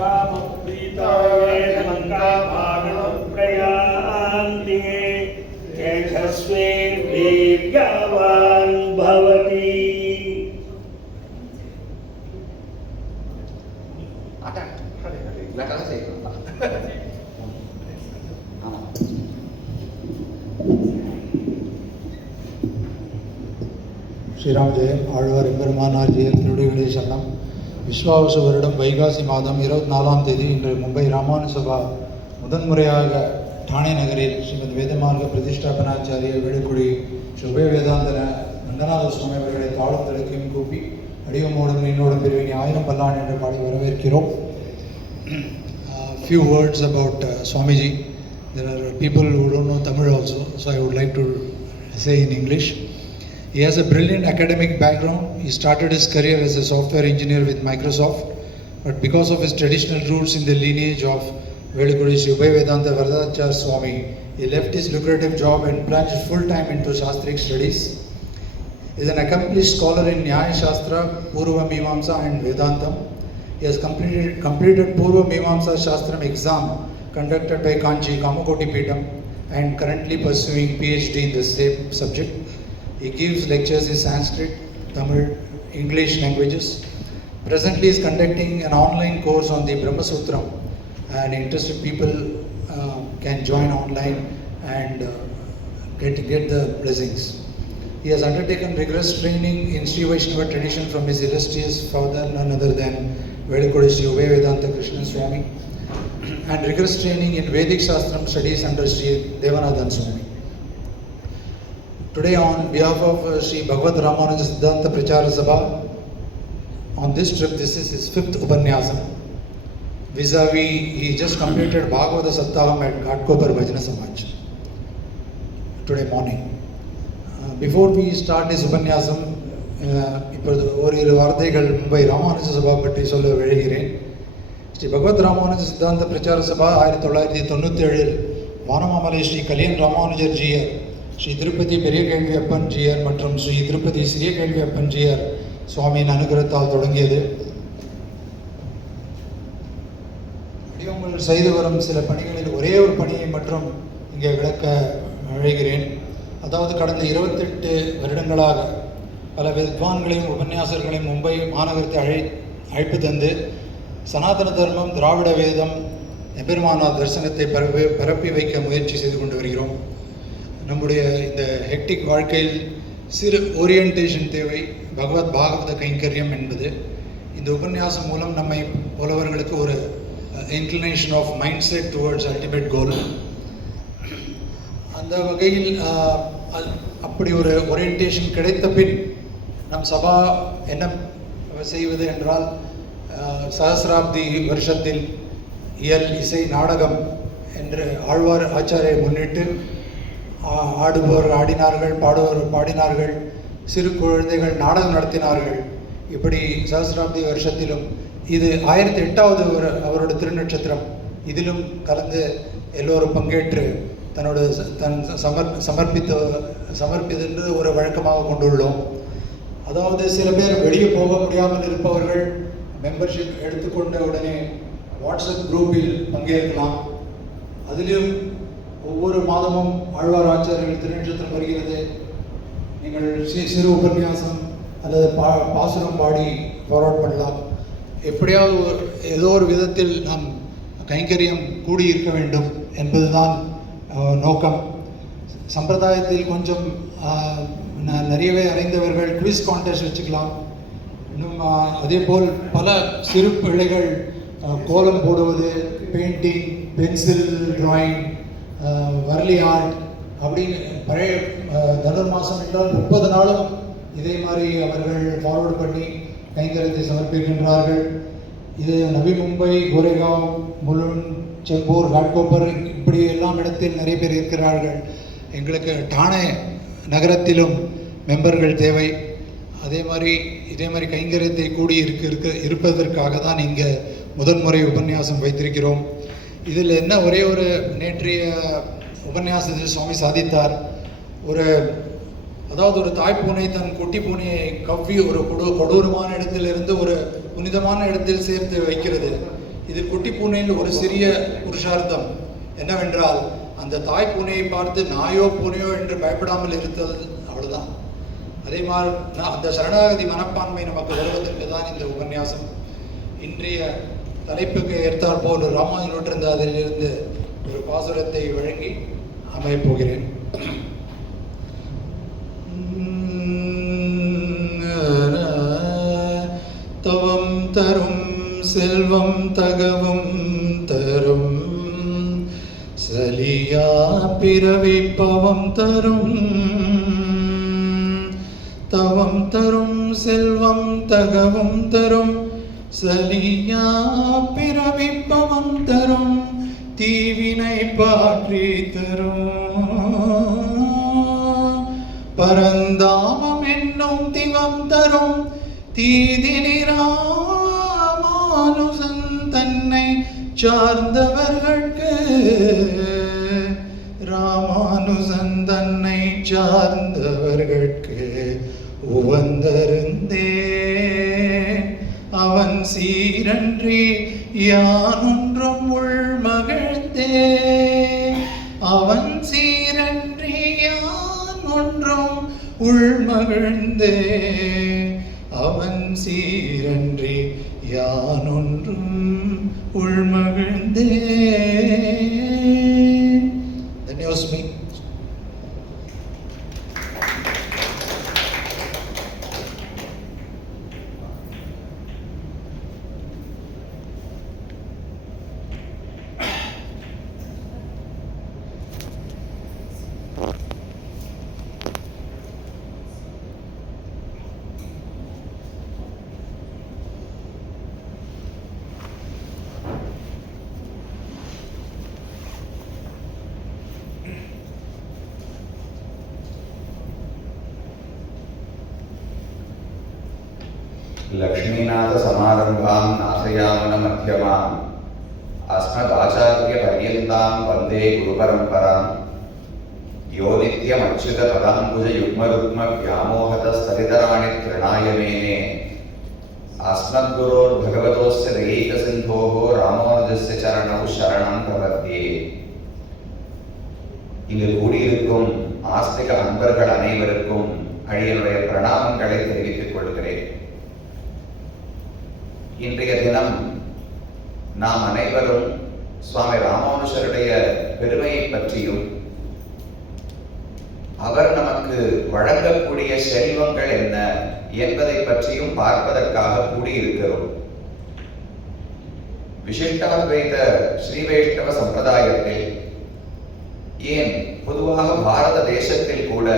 कामप्रीताये लङ्काभागप्रयान्ते यशस्वी वीर्यवान् भवति. ஸ்ரீராம் ஜெயம் ஆழ்வார் எம்பெருமானார் ஜெயம் திருடிகளே சரணம். விஸ்வாவசு வருடம் வைகாசி மாதம் 24ஆம் தேதி இன்று மும்பை ராமானுசபா முதன்முறையாக டானே நகரில் ஸ்ரீமத் வேதமார்க பிரதிஷ்டாபனாச்சாரிய வேலுக்குடி ஸ்ரீ உபய வேதாந்தன ரங்கநாத சுவாமி அவர்களை தாளம் தடுக்கையும் கூப்பி அடிவமோடும் மீனோடும் பிரிவினை 1000 பல்லாண்டு என்று பாடி வரவேற்கிறோம். Few words about Swamiji. There are people who don't know Tamil also, so I would like to say in English. He has a brilliant academic background. He started his career as a software engineer with Microsoft, but because of his traditional roots in the lineage of Velukudi Sri Ubaya Vedanta Varadachar Swami, he left his lucrative job and plunged full time into Shastric studies. He is an accomplished scholar in Nyaya Shastra, Purva Mimamsa and Vedantam. He has completed Purva Mimamsa Shastram exam conducted by Kanchi Kamakoti Peetham and currently pursuing PhD in the same subject. He gives lectures in Sanskrit, Tamil, English languages. Presently he is conducting an online course on the Brahma Sutram, and interested people can join online and get the blessings. He has undertaken rigorous training in Sri Vaishnava tradition from his illustrious father, none other than Velukudi Sri Ubaya Vedanta Krishna Swami, and rigorous training in Vedic Shastram studies under Sri Devanathan Swami. Today, on behalf of Sri Bhagavad Ramanuja Siddhanta Prachara Sabha, on this trip, this is his 5th Upanyasam. Vis-a-vis, he just completed Bhagavata Saptaham at Ghatkopar Bhajana Samaj today morning. Before we start his Upanyasam, இப்பொழுது ஓரிரு வார்த்தைகள் மும்பை ராமானுஜ சபா பற்றி சொல்ல விழைகிறேன். ஸ்ரீ பகவத் ராமானுஜ சித்தாந்த பிரச்சார சபா 1997 வானமாமலை ஸ்ரீ கல்யாண் ராமானுஜர் ஜியர், ஸ்ரீ திருப்பதி பெரிய கேள்வி அப்பன் ஜியர் மற்றும் ஸ்ரீ திருப்பதி சிறிய கேள்வி அப்பன் ஜியர் சுவாமியின் அனுகிரகத்தால் தொடங்கியது. வடிவங்கள் செய்து வரும் சில பணிகளில் ஒரே ஒரு பணியை மட்டும் இங்கே விளக்க அழைகிறேன். அதாவது கடந்த 28 வருடங்களாக பல வித்வான்களையும் உபன்யாசர்களையும் மும்பை மாநகரத்தை அழைப்பு தந்து சனாதன தர்மம், திராவிட வேதம், எம்பெருமானார் தரிசனத்தை பரப்பி வைக்க முயற்சி செய்து கொண்டு வருகிறோம். நம்முடைய இந்த ஹெக்டிக் வாழ்க்கையில் சிறு ஓரியன்டேஷன் தேவை, பகவத் பாகவத கைங்கரியம் என்பது. இந்த உபன்யாசம் மூலம் நம்மை போலவர்களுக்கு ஒரு inclination of mind set towards ultimate goal. அந்த வகையில் அப்படி ஒரு ஓரியன்டேஷன் கிடைத்த பின் நம் சபா என்ன செய்வது என்றால், சஹசிராப்தி வருஷத்தில் இயல், இசை, நாடகம் என்று ஆழ்வார் ஆச்சாரியை முன்னிட்டு ஆடுபவர் ஆடினார்கள், பாடுபவர் பாடினார்கள், சிறு குழந்தைகள் நாடகம் நடத்தினார்கள். இப்படி சஹசிராப்தி வருஷத்திலும் இது 1008வது அவரோட திருநட்சத்திரம், இதிலும் கலந்து எல்லோரும் பங்கேற்று சமர்ப்பித்தென்று ஒரு வழக்கமாக கொண்டுள்ளோம். அதாவது சில பேர் வெளியே போக முடியாமல் இருப்பவர்கள் மெம்பர்ஷிப் எடுத்துக்கொண்ட உடனே வாட்ஸ்அப் குரூப்பில் பங்கேற்கலாம். அதிலும் ஒவ்வொரு மாதமும் ஆழ்வார் ஆச்சாரியர்கள் திருநட்சத்திரம் வருகிறது, நீங்கள் சிறு உபன்யாசம் அல்லது பாசுரம் பாடி ஃபார்வர்ட் பண்ணலாம். எப்படியாவது ஏதோ ஒரு விதத்தில் நாம் கைங்கரியம் கூடியிருக்க வேண்டும் என்பதுதான் நோக்கம். சம்பிரதாயத்தில் கொஞ்சம் நிறையவே அறிந்தவர்கள் குவிஸ் கான்டெஸ்ட் வச்சுக்கலாம். இன்னும் அதேபோல் பல சிறு பிள்ளைகள் கோலம் போடுவது, painting, pencil drawing, Warli art அப்படின்னு பழைய தனுர்மாசம் என்றால் 30 நாளும் இதே மாதிரி அவர்கள் ஃபார்வர்டு பண்ணி கைங்கரியத்தை சமர்ப்பிக்கின்றார்கள். இது நவி மும்பை, கோரேகாவ், முலுன், செம்பூர், காட்கோப்பர் இப்படி எல்லாம் இடத்தில் நிறைய பேர் இருக்கிறார்கள். எங்களுக்கு டானே நகரத்திலும் மெம்பர்கள் தேவை. இதே மாதிரி கைங்கரியத்தை கூடி இருப்பதற்காக தான் இங்கே முதன்முறை உபன்யாசம் வைத்திருக்கிறோம். இதில் என்ன ஒரே ஒரு நேற்றைய உபன்யாசத்தில் சுவாமி சாதித்தார். அதாவது ஒரு தாய்ப்பூனை தன் குட்டி பூனையை கவ்வி ஒரு கொடூரமான இடத்திலிருந்து ஒரு புனிதமான இடத்தில் சேர்த்து வைக்கிறது. இதில் குட்டி பூனையில் ஒரு சிறிய புருஷார்த்தம் என்னவென்றால், அந்த தாய் பூனையை பார்த்து நாயோ பூனையோ என்று பயப்படாமல் இருந்தது, அவ்வளவுதான். அதே மாதிரி அந்த சரணாகதி மனப்பான்மை நமக்கு வருவதற்கு தான் இந்த உபன்யாசம். இன்றைய தலைப்புக்கு ஏற்றாற் போல் ராமாயண நூற்றந்தாதிலிருந்து ஒரு பாசுரத்தை வழங்கி அமையப் போகிறேன். தவம் தரும் செல்வம் தகவும் தரும், சலியா பிறவி பவம் தரும். தவம் தரும் செல்வம் தகவும் தரும், சலியா பிறவி பவம் தரும். தீவினை பாற்றி தரும், பரந்தாமம் என்னும் திவம் தரும். தீதினி ராமானுசன் தன்னை சார்ந்தவர்களுக்கு, ராமானுசன் தன்னை சார்ந்தவர்களுக்கு உவந்தருந்தே. அவன் சீரன்றி யானொன்றும் உள்மகிழ்ந்தே. அவன் சீரன்றி யானொன்றும் உள்மகிழ்ந்தே. அவன் சீரன்றி யானொன்றும் உள்மகிழ்ந்தே. தன்யோஸ்மி. लक्ष्मीनाथ समारंभां नाथयामन मध्यमां अस्मदाचार्य पर्यन्तां वन्दे गुरुपरम्परां. यो नित्यमच्युत पदाम्बुज युग्मरुग्म व्यामोहतस्तरितराणि तृणाय मेने. अस्मद्गुरोर्भगवतोस्य दयैकसिन्धोः रामानुजस्य चरणौ शरणं प्रपद्ये. இங்கு கூடியிருக்கும் ஆஸ்திக அன்பர்கள் அனைவருக்கும் அடியனுடைய பிரணாமங்களை தெரிவித்துக் கொள்கிறேன். இன்றைய தினம் நாம் அனைவரும் சுவாமி ராமானுஜருடைய பெருமையை பற்றியும் அவர் நமக்கு வழங்கக்கூடிய செல்வங்கள் என்ன என்பதை பற்றியும் பார்ப்பதற்காக கூடியிருக்கிறோம். விசிஷ்டாத்வைத ஸ்ரீ வைஷ்ணவ சம்பிரதாயத்தில், ஏன் பொதுவாக பாரத தேசத்தில் கூட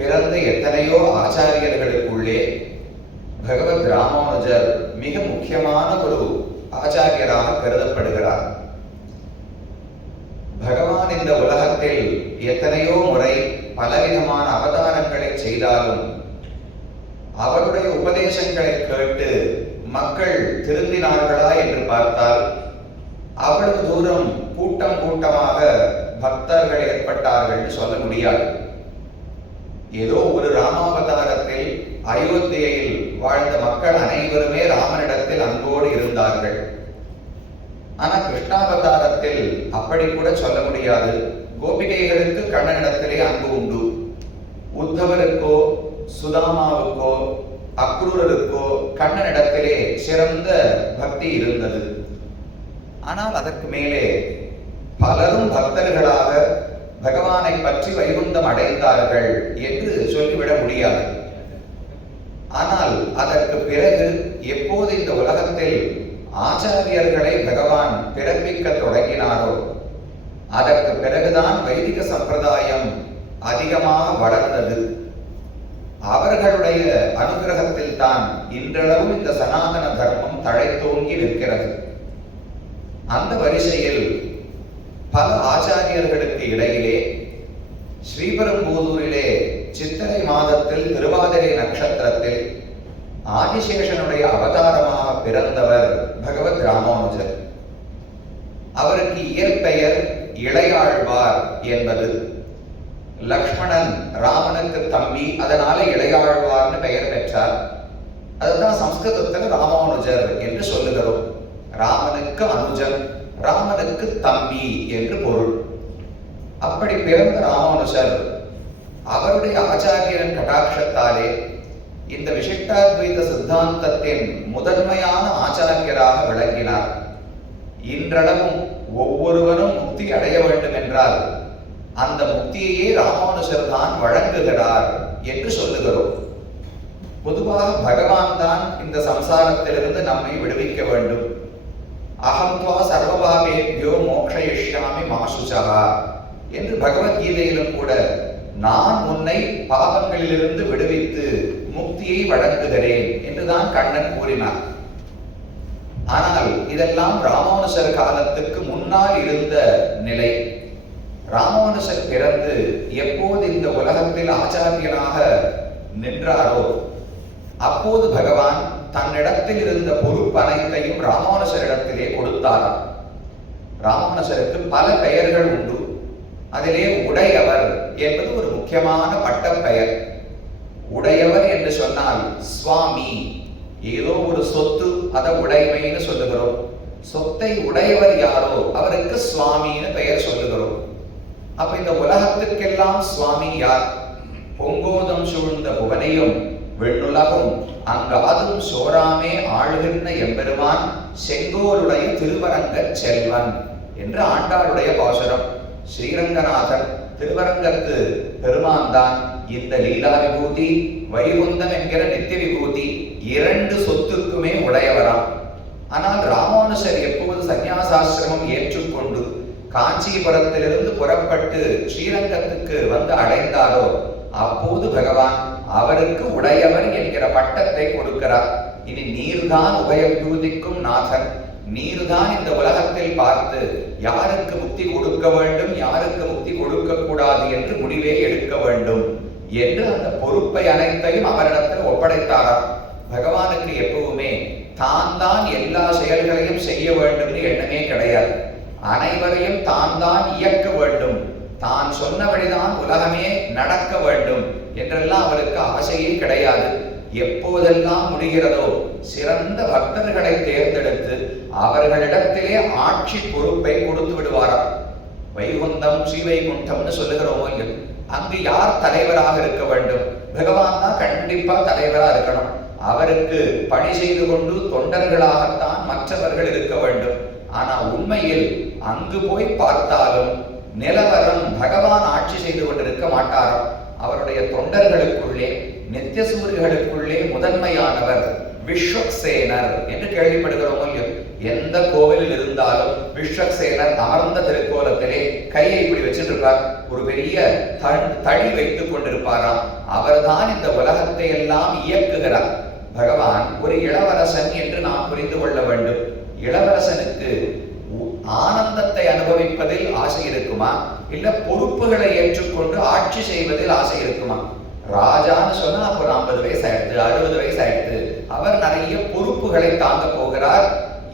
பிறந்த எத்தனையோ ஆச்சாரியர்களுக்குள்ளே பகவத் ராமானுஜர் மிக முக்கியமான ஒரு ஆச்சாரியராக கருதப்படுகிறார். பகவான் இந்த உலகத்தில் எத்தனையோ முறை பலவிதமான அவதாரங்களை செய்தாலும் அவருடைய உபதேசங்களை கேட்டு மக்கள் திருந்தினார்களா என்று பார்த்தால் அவ்வளவு தூரம் கூட்டம் கூட்டமாக பக்தர்கள் ஏற்பட்டார்கள் சொல்ல முடியாது. ஏதோ ஒரு ராமாவதாரத்தில் அயோத்தியில் வாழ்ந்த மக்கள் அனைவருமே ராமனிடத்தில் அன்போடு இருந்தார்கள். ஆனால் கிருஷ்ணாவதாரத்தில் அப்படி கூட சொல்ல முடியாது. கோபிகைகளுக்கு கண்ணனிடத்திலே அன்பு உண்டு. உத்தவருக்கோ சுதாமாவுக்கோ அக்ரூரருக்கோ கண்ணனிடத்திலே சிறந்த பக்தி இருந்தது. ஆனால் அதற்கு மேலே பலரும் பக்தர்களாக பகவானை பற்றி வைகுந்தம் அடைந்தார்கள் என்று சொல்லிவிட முடியாது. ஆனால் அதற்கு பிறகு எப்போது இந்த உலகத்தில் ஆச்சாரியர்களை பகவான் பிறப்பிக்க தொடங்கினாரோ அதற்கு பிறகுதான் வைதிக சம்பிரதாயம் அதிகமாக வளர்ந்தது. அவர்களுடைய அனுகிரகத்தில் தான் இன்றளவும் இந்த சனாதன தர்மம் தழைத்தோங்கி நிற்கிறது. அந்த வரிசையில் பல ஆச்சாரியர்களுக்கு இடையிலே ஸ்ரீபெரும்புதூரிலே சித்திரை மாதத்தில் திருவாதிரை நட்சத்திரத்தில் ஆதிசேஷனுடைய அவதாரமாக பிறந்தவர் பகவத் ராமானுஜர். அவருக்கு இயற்பெயர் இளையாழ்வார் என்பது. லக்ஷ்மணன் ராமனுக்கு தம்பி, அதனால இளையாழ்வார்னு பெயர் பெற்றார். அதுதான் சம்ஸ்கிருதத்தில் ராமானுஜர் என்று சொல்லுகிறோம். ராமனுக்கு அனுஜன், ராமனுக்கு தம்பி என்று பொருள். அப்படி பிறந்த ராமானுஜர் அவருடைய ஆச்சாரியன் கடாட்சத்தாலே இந்த விசிஷ்டாத்வைத சித்தாந்தத்தின் முதன்மையான ஆச்சாரியராக விளங்கினார். இன்றளவும் ஒவ்வொருவரும் முக்தி அடைய வேண்டும் என்றால் அந்த முக்தியையே ராமானுஜர் தான் வழங்குகிறார் என்று சொல்லுகிறோம். பொதுவாக பகவான் தான் இந்த சம்சாரத்திலிருந்து நம்மை விடுவிக்க வேண்டும். அகம் துவா சர்வபாவேப்யோ மோக்ஷயிஷ்யாமி மா சுசஹா என்று பகவத்கீதையிலும் கூட நான் உன்னை பாவங்களிலிருந்து விடுவித்து முக்தியை வழங்குகிறேன் என்றுதான் கண்ணன் கூறினார். ஆனால் இதெல்லாம் ராமானுஜர் காலத்துக்கு முன்னால் இருந்த நிலை. ராமானுஜர் பிறந்து எப்போது இந்த உலகத்தில் ஆச்சாரியனாக நின்றாரோ அப்போது பகவான் தன்னிடத்தில் இருந்த பொறுப்பு அனைத்தையும் ராமானுஜரிடத்திலே கொடுத்தாராம். ராமானுஜருக்கு பல பெயர்கள் உண்டு. அதிலே உடையவர் என்பது ஒரு முக்கியமான பட்டப்பெயர். உடையவர் என்று சொன்னால் சுவாமி, ஏதோ ஒரு சொத்து, அதை உடைமைன்னு சொல்லுகிறோம். சொத்தை உடையவர் யாரோ அவருக்கு சுவாமின்னு பெயர் சொல்லுகிறோம். அப்ப இந்த உலகத்திற்கெல்லாம் சுவாமி யார்? பொங்கோதம் சூழ்ந்த புவனையும் வெண்ணுலகும் அங்காதும் சோராமே ஆளுகின்ற எம்பெருமான் செங்கோலுடைய திருவரங்க செல்வன் என்று ஆண்டாளுடைய பாசுரம். ஸ்ரீரங்கநாதன் திருவரங்கத்து பெருமான் தான் இந்த லீலா விபூதி, வைகுந்தம் என்கிற நித்திய விபூதி இரண்டு சொத்துக்குமே உடையவராம். ஆனால் ராமானுஜர் எப்போது சந்நியாசாசிரமம் ஏற்றுக்கொண்டு காஞ்சிபுரத்திலிருந்து புறப்பட்டு ஸ்ரீரங்கத்துக்கு வந்து அடைந்தாரோ அப்போது பகவான் அவருக்கு உடையவர் என்கிற பட்டத்தை கொடுக்கிறார். இனி நீர்தான் உபய விபூதிக்கும் நாதன், நீர்தான் இந்த உலகத்தில் பார்த்து யாருக்கு முக்தி கொடுக்க வேண்டும், யாருக்கு முக்தி கொடுக்க கூடாது என்று முடிவே எடுக்க வேண்டும் என்று அந்த பொறுப்பை அனைத்தையும் அவரிடத்தில் ஒப்படைத்தாராம். பகவானுக்கு எப்பவுமே தான் எல்லா செயல்களையும் செய்ய வேண்டும் எண்ணமே கிடையாது. அனைவரையும் தான் இயக்க வேண்டும், தான் சொன்னபடிதான் உலகமே நடக்க வேண்டும் என்றெல்லாம் அவருக்கு ஆசையே கிடையாது. எப்போதெல்லாம் முடிகிறதோ சிறந்த பக்தர்களை தேர்ந்தெடுத்து அவர்களிடத்திலே ஆட்சி பொறுப்பை கொடுத்து விடுவாராம். வைகுந்தம் ஸ்ரீவைகுண்டம்னு சொல்லுகிறோமோ இல்லையோ, அங்கு யார் தலைவராக இருக்க வேண்டும்? பகவான் தான் கண்டிப்பா தலைவராக இருக்கணும். அவருக்கு பணி செய்து கொண்டு தொண்டர்களாகத்தான் மற்றவர்கள் இருக்க வேண்டும். ஆனா உண்மையில் அங்கு போய் பார்த்தாலும் நிலவரம் பகவான் ஆட்சி செய்து கொண்டிருக்க மாட்டாராம். அவருடைய தொண்டர்களுக்குள்ளே நித்தியசூரிகளுக்குள்ளே முதன்மையானவர் விஸ்வக்சேனர் என்று கேள்விப்படுகிறோம் இல்லையோ. எந்த கோவிலில் இருந்தாலும் விஸ்வக்சேனர் அமர்ந்த திருக்கோலத்திலே கையை இப்படி வச்சுட்டு இருப்பார், ஒரு பெரிய தடி வைத்துக் கொண்டிருப்பாராம். அவர்தான் இந்த உலகத்தை எல்லாம் இயக்குகிறார். பகவான் ஒரு இளவரசன் என்று நாம் புரிந்து கொள்ள வேண்டும். இளவரசனுக்கு ஆனந்தத்தை அனுபவிப்பதில் ஆசை இருக்குமா, இல்ல பொறுப்புகளை ஏற்றுக்கொண்டு ஆட்சி செய்வதில் ஆசை இருக்குமா? ராஜான்னு சொன்னா அப்போ 50 வயசு ஆயிடுது, 60 வயசு ஆயிடுது. அவர் நிறைய பொறுப்புகளை தாங்க போகிறார்.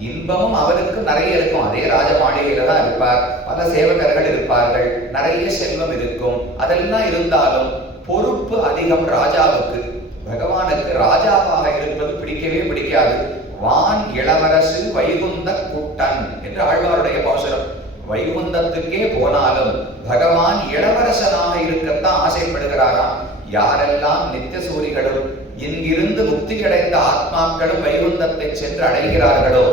இன்பமும் அவருக்கு நிறைய இருக்கும். அதே ராஜ மாளிகையில தான் இருப்பார், பல சேவகர்கள் இருப்பார்கள், நிறைய செல்வம் இருக்கும். அதெல்லாம் இருந்தாலும் பொறுப்பு அதிகம் ராஜாவுக்கு. பகவானுக்கு ராஜாவாக இருப்பது பிடிக்கவே பிடிக்காது. வான் இளவரசு வைகுந்த கூட்டன் என்று ஆழ்வாருடைய பாசுரம். வைகுந்தத்துக்கே போனாலும் பகவான் இளவரசனாக இருக்கத்தான் ஆசைப்படுகிறாராம். யாரெல்லாம் நித்தியசூரிகளும் இங்கிருந்து முக்தி அடைந்த ஆத்மாக்களும் வைகுந்தத்தை சென்று அடைகிறார்களோ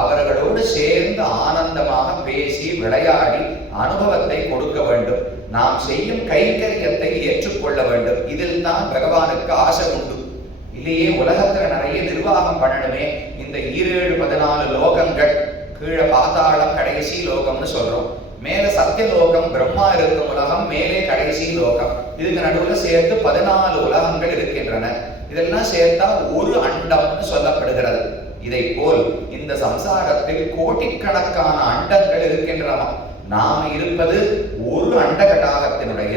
அவர்களோடு சேர்ந்து ஆனந்தமாக பேசி விளையாடி அனுபவத்தை கொடுக்க வேண்டும். நாம் செய்யும் கைங்கரியத்தை ஏற்றுக்கொள்ள வேண்டும். இதில் தான் பகவானுக்கு ஆசை உண்டு. இல்லையே உலகத்துல நிறைய நிர்வாகம் பண்ணணுமே, இந்த 17-14 லோகங்கள், கீழே பாதாளம் கடைசி லோகம்னு சொல்றோம், மேல சத்தியலோகம் பிரம்மா இருக்கும் உலகம், மேலே கடைசி லோகம், இதுக்கு நடுவுல சேர்த்து 14 உலகங்கள் இருக்கின்றன. இதெல்லாம் சேர்த்தா ஒரு அண்டம்னு சொல்லப்படுகிறது. இதை போல் இந்த சம்சாரத்தில் கோடிக்கணக்கான அண்டங்கள் இருக்கின்றன. நாம் இருப்பது ஒரு அண்டகடாகத்தினுடைய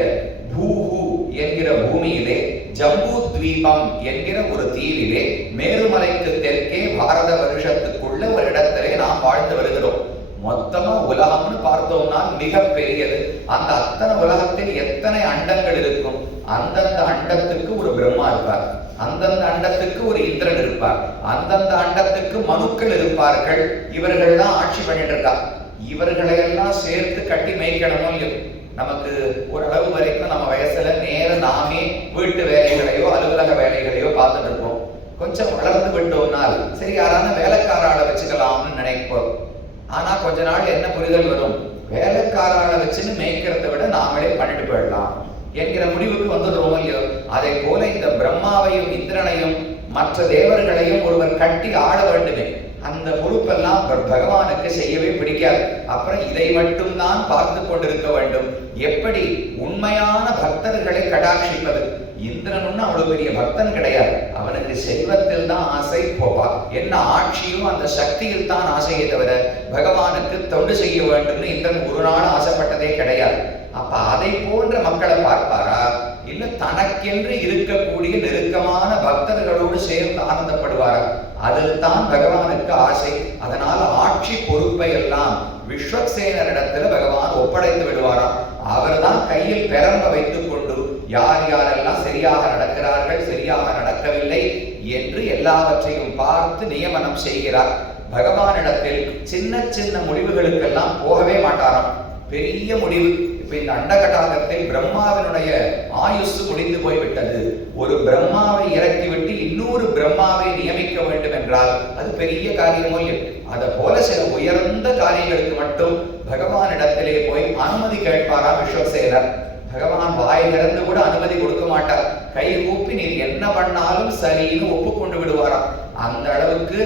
பூஹு என்கிற பூமியிலே, ஜம்பு தீபம் என்கிற ஒரு தீவிலே, மேருமலைக்கு தெற்கே பாரத வருஷத்துக்குள்ள ஒரு இடத்திலே நாம் வாழ்ந்து வருகிறோம். மொத்தமா உலகம்னு பார்த்தோம்னா மிக பெரியது. அந்த அத்தனை உலகத்தில் எத்தனை அண்டங்கள் இருக்கும்? அந்தந்த அண்டத்துக்கு ஒரு பிரம்மா இருப்பார். அந்தந்த அண்டத்துக்கு ஒரு இந்திரன் இருப்பார், அந்தந்த அண்டத்துக்கு மனுக்கள் இருப்பார்கள். இவர்கள் தான் ஆட்சி பண்ணிட்டு இருக்கா. இவர்களை எல்லாம் சேர்த்து கட்டி மேய்க்கணுமோ இல்லையோ? நமக்கு ஓரளவு வரைக்கும் நம்ம வயசுல நேரம் நாமே வீட்டு வேலைகளையோ அலுவலக வேலைகளையோ பார்த்துட்டு இருப்போம். கொஞ்சம் வளர்ந்து விட்டோம்னால் சரி யாரான வேலைக்காரால வச்சுக்கலாம்னு நினைப்போம். ஆனா கொஞ்ச நாள் என்ன புரிதல் வரும், வேலைக்காரால வச்சுன்னு மேய்க்கிறத விட நாமளே பண்ணிட்டு போயிடலாம் என்கிற முடிவுக்கு வந்துடுறோம் இல்லையோ? அதை போல இந்த பிரம்மாவையும் இந்திரனையும் மற்ற தேவர்களையும் ஒருவர் கட்டி ஆட வேண்டுமே, அந்த பொறுப்பெல்லாம் பகவானுக்கு செய்யவே பிடிக்காது. அப்புறம் இதை மட்டும்தான் பார்த்து கொண்டிருக்க வேண்டும். எப்படி உண்மையான பக்தர்களை கடாட்சிப்பது? இந்திரன் அவ்வளவு பெரிய பக்தன் கிடையாது, அவனுக்கு செல்வத்தில் தான் ஆசை, போப்பா என்ன ஆட்சியும் அந்த சக்தியில் தான் ஆசையை தவிர பகவானுக்கு தொண்டு செய்ய வேண்டும்னு இந்திரன் ஒரு நாள் ஆசைப்பட்டதே கிடையாது. அப்ப அதை போன்ற மக்களை பார்ப்பாரா, இல்ல தனக்கென்று இருக்கக்கூடிய நெருக்கமான பக்தர்களோடு சேர்ந்து ஆனந்தப்படுவாரா? அதில் தான் பகவானுக்கு ஆசை. அதனால ஆட்சி பொறுப்பை எல்லாம் விஸ்வக்சேனரிடத்துல பகவான் ஒப்படைத்து விடுவாராம். அவர் தான் கையில் பெரம்ப வைத்துக் கொண்டு யார் யாரெல்லாம் சரியாக நடக்கிறார்கள், சரியாக நடக்கவில்லை என்று எல்லாவற்றையும் பார்த்து நியமனம் செய்கிறார். பகவானிடத்தில் சின்ன சின்ன முடிவுகளுக்கெல்லாம் போகவே மாட்டாராம். பெரிய முடிவு. இப்ப இந்த அண்டகடாகத்தில் பிரம்மாவினுடைய ஆயுசு முடிந்து போய்விட்டது. ஒரு பிரம்மாவை இறக்கிவிட்டு இன்னொரு பிரம்மாவை நியமிக்க வேண்டும் என்றால் அது பெரிய காரியமோ இல்லை. அதை போல சில உயர்ந்த காரியங்களுக்கு மட்டும் பகவானிடத்திலே போய் அனுமதி கேட்பாராம் விஸ்வக்சேனர். பகவான் வாய் திறந்து கூட அனுமதி கொடுக்க மாட்டார். கை கூப்பி நீர் என்ன பண்ணாலும் சரின்னு ஒப்புக்கொண்டு விடுவாராம். அந்த அளவுக்கு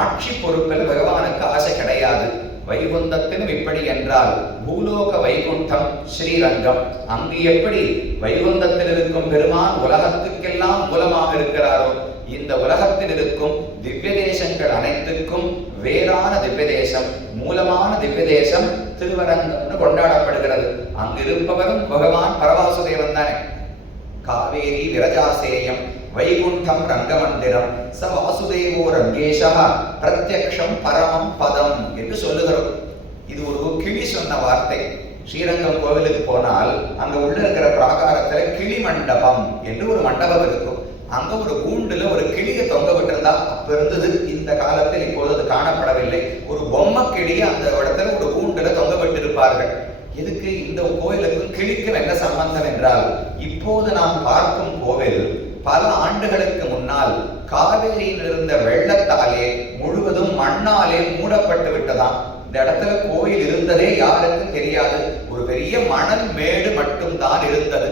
ஆட்சி பொறுப்பில் பகவானுக்கு ஆசை கிடையாது. வைகுந்தத்திலும் இப்படி என்றால் பூலோக வைகுண்டம் ஸ்ரீரங்கம். அங்கு எப்படி வைகுந்தத்தில் இருக்கும் பெருமான் உலகத்துக்கெல்லாம் மூலமாக இருக்கிறாரோ, இந்த உலகத்தில் இருக்கும் திவ்ய தேசங்கள் அனைத்துக்கும் வேறான திவ்ய தேசம், மூலமான திவ்ய தேசம் திருவரங்கம்னு கொண்டாடப்படுகிறது. அங்கு இருப்பவரும் பகவான் பரவாசுதேவன் தானே. காவேரி விரஜாசேயம் வைகுண்டம் ரங்கமந்திரம் ச வாசுதேவோ ரங்கேஷா பிரத்யக்ஷம் பரமம் பதம் என்று சொல்லுகிறோம். இது ஒரு கிளி சொன்ன வார்த்தை. ஸ்ரீரங்கம் கோவிலுக்கு போனால் அங்க உள்ள இருக்கிற பிராகாரத்துல கிளி மண்டபம் என்று ஒரு மண்டபம் இருக்கும். அங்க ஒரு கூண்டுல ஒரு கிளியை தொங்க விட்டிருந்தா அப்ப இருந்தது. இந்த காலத்தில் இப்போது அது காணப்படவில்லை. ஒரு பொம்மை கிளியை அந்த இடத்துல ஒரு கூண்டுல தொங்க விட்டிருப்பார்கள். எதுக்கு? இந்த கோயிலுக்கும் கிளிக்கும் என்ன சம்பந்தம் என்றால், இப்போது நாம் பார்க்கும் கோவில் பல ஆண்டுகளுக்கு முன்னால் காவேரியில் இருந்த வெள்ளத்தாலே முழுவதும் மண்ணாலே மூடப்பட்டு விட்டதாம். இந்த இடத்துல கோயில் இருந்ததே யாருக்கும் தெரியாது. ஒரு பெரிய மணல் மேடு மட்டும்தான் இருந்தது.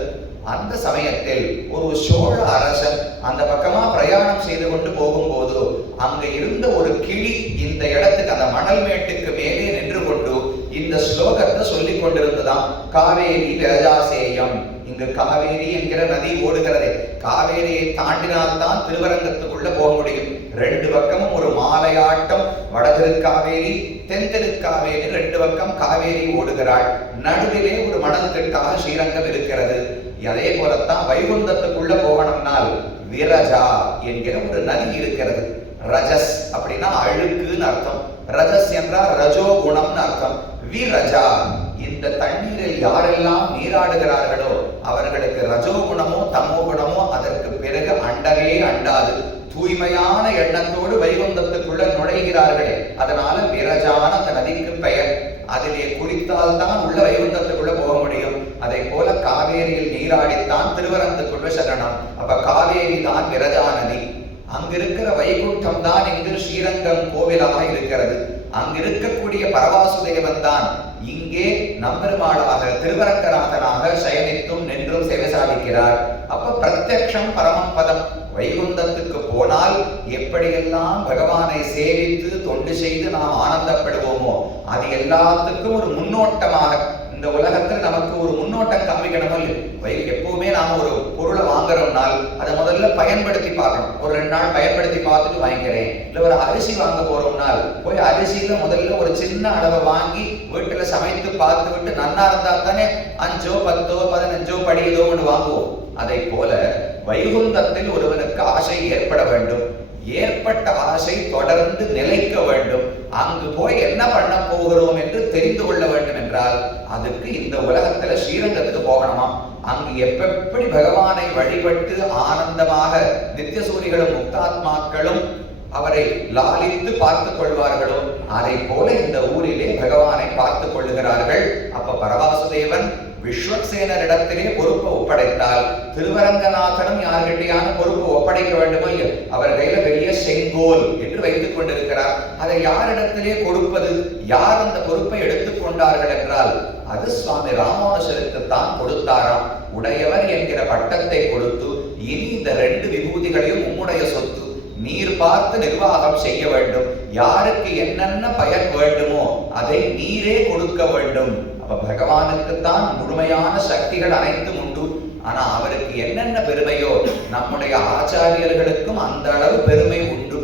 அந்த சமயத்தில் ஒரு சோழ அரசன் அந்த பக்கமா பிரயாணம் செய்து கொண்டு போகும்போது அங்க இருந்த ஒரு கிளி இந்த இடத்துக்கு அந்த மணல் மேட்டுக்கு மேலே நின்று கொண்டு இந்த ஸ்லோகத்தை சொல்லிக் கொண்டிருந்ததாம். காவேரி விரஜாசேயம். இங்கு காவேரி என்கிற நதி ஓடுகிறது. காவேரியை தாண்டினால்தான் திருவரங்கத்துக்குள்ள போக முடியும். ரெண்டு பக்கமும் ஒரு மாலையாட்டம். வடதிருக்காவேரி தென்திருக்காவேரி ரெண்டு பக்கம் காவேரி ஓடுகிறாள். நடுவிலே ஒரு மணல் திட்டாக ஸ்ரீரங்கம் இருக்கிறது. அதே போலத்தான் வைகுந்தத்துக்குள்ள போகணும்னால் விரஜா என்கிற ஒரு நதி இருக்கிறது. ரஜஸ் அப்படின்னா அழுக்குன்னு அர்த்தம். ரஜஸ் என்றால் ரஜோ குணம்னு அர்த்தம். விரஜா, இந்த தண்ணீரில் யாரெல்லாம் நீராடுகிறார்களோ அவர்களுக்கு ரஜோ குணமோ தமோ குணமோ அதற்கு பிறகு அண்டவே அண்டாது. தூய்மையான எண்ணத்தோடு வைகுந்தத்துக்குள்ள நுழைகிறார்களே, அதனால விரஜான அந்த நதிக்கு பெயர். அதிலே குளித்தால் தான் உள்ள வைகுந்தத்துக்குள்ள போக முடியும். அதை போல காவேரியில் நீராடித்தான் திருவரங்கத்துக்குள்ள செல்லணும். அப்ப காவேரி தான் விரஜா நதி. அங்கிருக்கிற வைகுண்டம் தான் இங்கு ஸ்ரீரங்கம் கோவிலாக இருக்கிறது. அங்கு இருக்கக்கூடிய பரவாசுதேவன் தான் இங்கே நம்பெருமாளாக திருவரங்கநாதனாக சயனித்தும் நின்றும் சேவை சாதிக்கிறார். அப்ப பிரத்யக்ஷம் பரமம் பதம். வைகுந்தத்துக்கு போனால் எப்படியெல்லாம் பகவானை சேவித்து தொண்டு செய்து நாம் ஆனந்தப்படுவோமோ அது எல்லாத்துக்கும் ஒரு முன்னோட்டமாக இந்த உலகத்தில் நமக்கு ஒரு முன்னோட்டம் காமிக்கணும். எப்பவுமே நாம ஒரு பொருளை வாங்குறோம்னால் அதை முதல்ல பயன்படுத்தி பார்க்கணும். ஒரு 2 நாள் பயன்படுத்தி பார்த்துட்டு வாங்கிக்கிறேன். இல்ல ஒரு அரிசி வாங்க போறோம்னால் போய் அரிசியில முதல்ல ஒரு சின்ன அளவை வாங்கி வீட்டுல சமைத்து பார்த்து விட்டு நன்னா இருந்தா தானே 5, 10, 15 படியதோ ஒன்று வாங்குவோம். அதை போல வைகுந்தத்தில் ஒருவனுக்கு ஆசை ஏற்பட வேண்டும். ஏற்பட்ட ஆசை தொடர்ந்து நிலைக்க வேண்டும். அங்கு போய் என்ன பண்ண போகிறோம் என்று தெரிந்து கொள்ள வேண்டும் என்றால் அதுக்கு இந்த உலகத்துல ஸ்ரீரங்கத்துக்கு போகணுமா. அங்கு எப்படி பகவானை வழிபட்டு ஆனந்தமாக நித்தியசூரிகளும் முக்தாத்மாக்களும் அவரை லாலித்து பார்த்துக் கொள்வார்களோ அதை போல இந்த ஊரிலே பகவானை பார்த்துக் கொள்ளுகிறார்கள். அப்ப பரவாசுதேவன் விஸ்வக்சேனரிடத்திலே பொறுப்பை ஒப்படைத்தால் திருவரங்கநாதனும் யார்கிட்டையான பொறுப்பு ஒப்படைக்க வேண்டுமோ இல்லையோ, அவர் கையில பெரிய செங்கோல் என்று வைத்துக் கொண்டிருக்கிறார். அதை யாரிடத்திலே கொடுப்பது? யார் அந்த பொறுப்பை எடுத்துக்கொண்டார்கள் என்றால் அது சுவாமி ராமானுஜருக்கு தான் கொடுத்தாராம். உடையவர் என்கிற பட்டத்தை கொடுத்து, இனி இந்த 2 விபூதிகளையும் உம்முடைய சொத்து, நீர் பார்த்து நிர்வாகம் செய்ய வேண்டும். யாருக்கு என்னென்ன பயன் வேண்டுமோ அதை நீரே கொடுக்க வேண்டும். அப்ப பகவானுக்குத்தான் முழுமையான சக்திகள் அனைத்தும் உண்டு. ஆனா அவருக்கு என்னென்ன பெருமையோ நம்முடைய ஆச்சாரியர்களுக்கும் அந்த அளவு பெருமை உண்டு.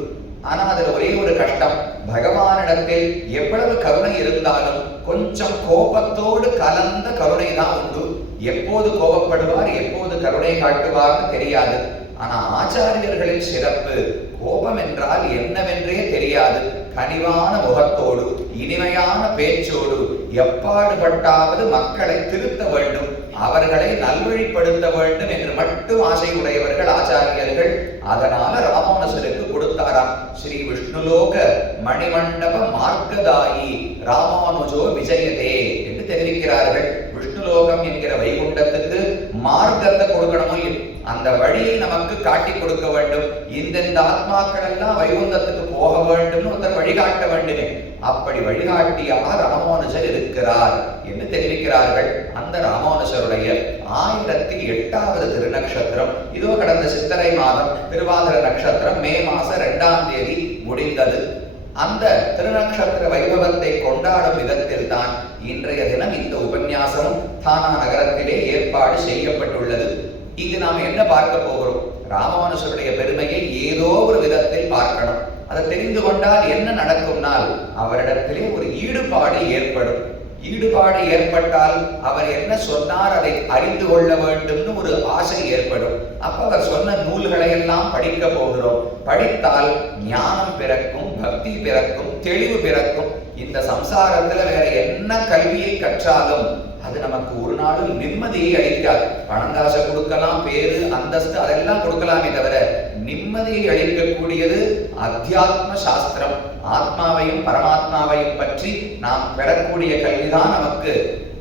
ஆனா அதுல ஒரே ஒரு கஷ்டம், பகவானிடத்தில் எவ்வளவு கருணை இருந்தாலும் கொஞ்சம் கோபத்தோடு கலந்த கருணை தான் உண்டு. எப்போது கோபப்படுவார், எப்போது கருணை காட்டுவார்னு தெரியாது. ஆனா ஆச்சாரியர்களின் சிறப்பு, கோபம் என்றால் என்னவென்றே தெரியாது. கனிவான முகத்தோடு இனிமையான பேச்சோடு எப்பாடுபட்டாவது மக்களை திருத்த வேண்டும், அவர்களை நல்வழிப்படுத்த வேண்டும் என்று மட்டும் ஆசை உடையவர்கள் ஆச்சாரியர்கள். அதனால ராமானுஜருக்கு கொடுத்தாராம். ஸ்ரீ விஷ்ணுலோக மணிமண்டப மார்க்கதாயி ராமானுஜோ விஜயதே என்று தெரிவிக்கிறார்கள். விஷ்ணுலோகம் என்கிற வைகுண்டத்துக்கு மார்க்கத்தை கொடுக்கணும், அந்த வழியை நமக்கு காட்டி கொடுக்க வேண்டும். இந்த ஆத்மாக்கள் எல்லாம் வைகுந்தத்துக்கு போக வேண்டும் ஒருத்தர் வழிகாட்ட வேண்டுமே, அப்படி வழிகாட்டியாக ராமானுஜர் இருக்கிறார் என்று தெரிவிக்கிறார்கள். அந்த ராமானுஜருடைய 1008வது திருநக்ஷத்திரம் இதோ கடந்த சித்திரை மாதம் திருவாதிர நட்சத்திரம் மே மாசம் 2ஆம் தேதி முடிந்தது. அந்த திருநக்ஷத்திர வைபவத்தை கொண்டாடும் விதத்தில் தான் இன்றைய தினம் இந்த உபன்யாசம் தானா நகரத்திலே ஏற்பாடு செய்யப்பட்டுள்ளது. இங்கு நாம் என்ன பார்க்க போகிறோம்? ராமானுஜருடைய பெருமையை ஏதோ ஒரு விதத்தில் பார்க்கணும். அதை தெரிந்து கொண்டால் என்ன நடக்கும்னால் அவரிடத்திலே ஒரு ஈடுபாடு ஏற்படும். ஈடுபாடு ஏற்பட்டால் அவர் என்ன சொன்னார் அதை அறிந்து கொள்ள வேண்டும்னு ஒரு ஆசை ஏற்படும். அப்ப அவர் சொன்ன நூல்களை எல்லாம் படிக்க போகிறோம். படித்தால் ஞானம் பிறக்கும், பக்தி பிறக்கும், தெளிவு பிறக்கும். இந்த சம்சாரத்துல வேற என்ன கல்வியை கற்றாலும் அது நமக்கு ஒரு நாளும் நிம்மதியை அளிக்காது. பணங்காசை கொடுக்கலாம், பேரு அந்தஸ்து அதெல்லாம் கொடுக்கலாமே தவிர நிம்மதியை அளிக்கக்கூடியது அத்தியாத்ம சாஸ்திரம். ஆத்மாவையும் பரமாத்மாவையும் பற்றி நாம் பெறக்கூடிய கல்விதான் நமக்கு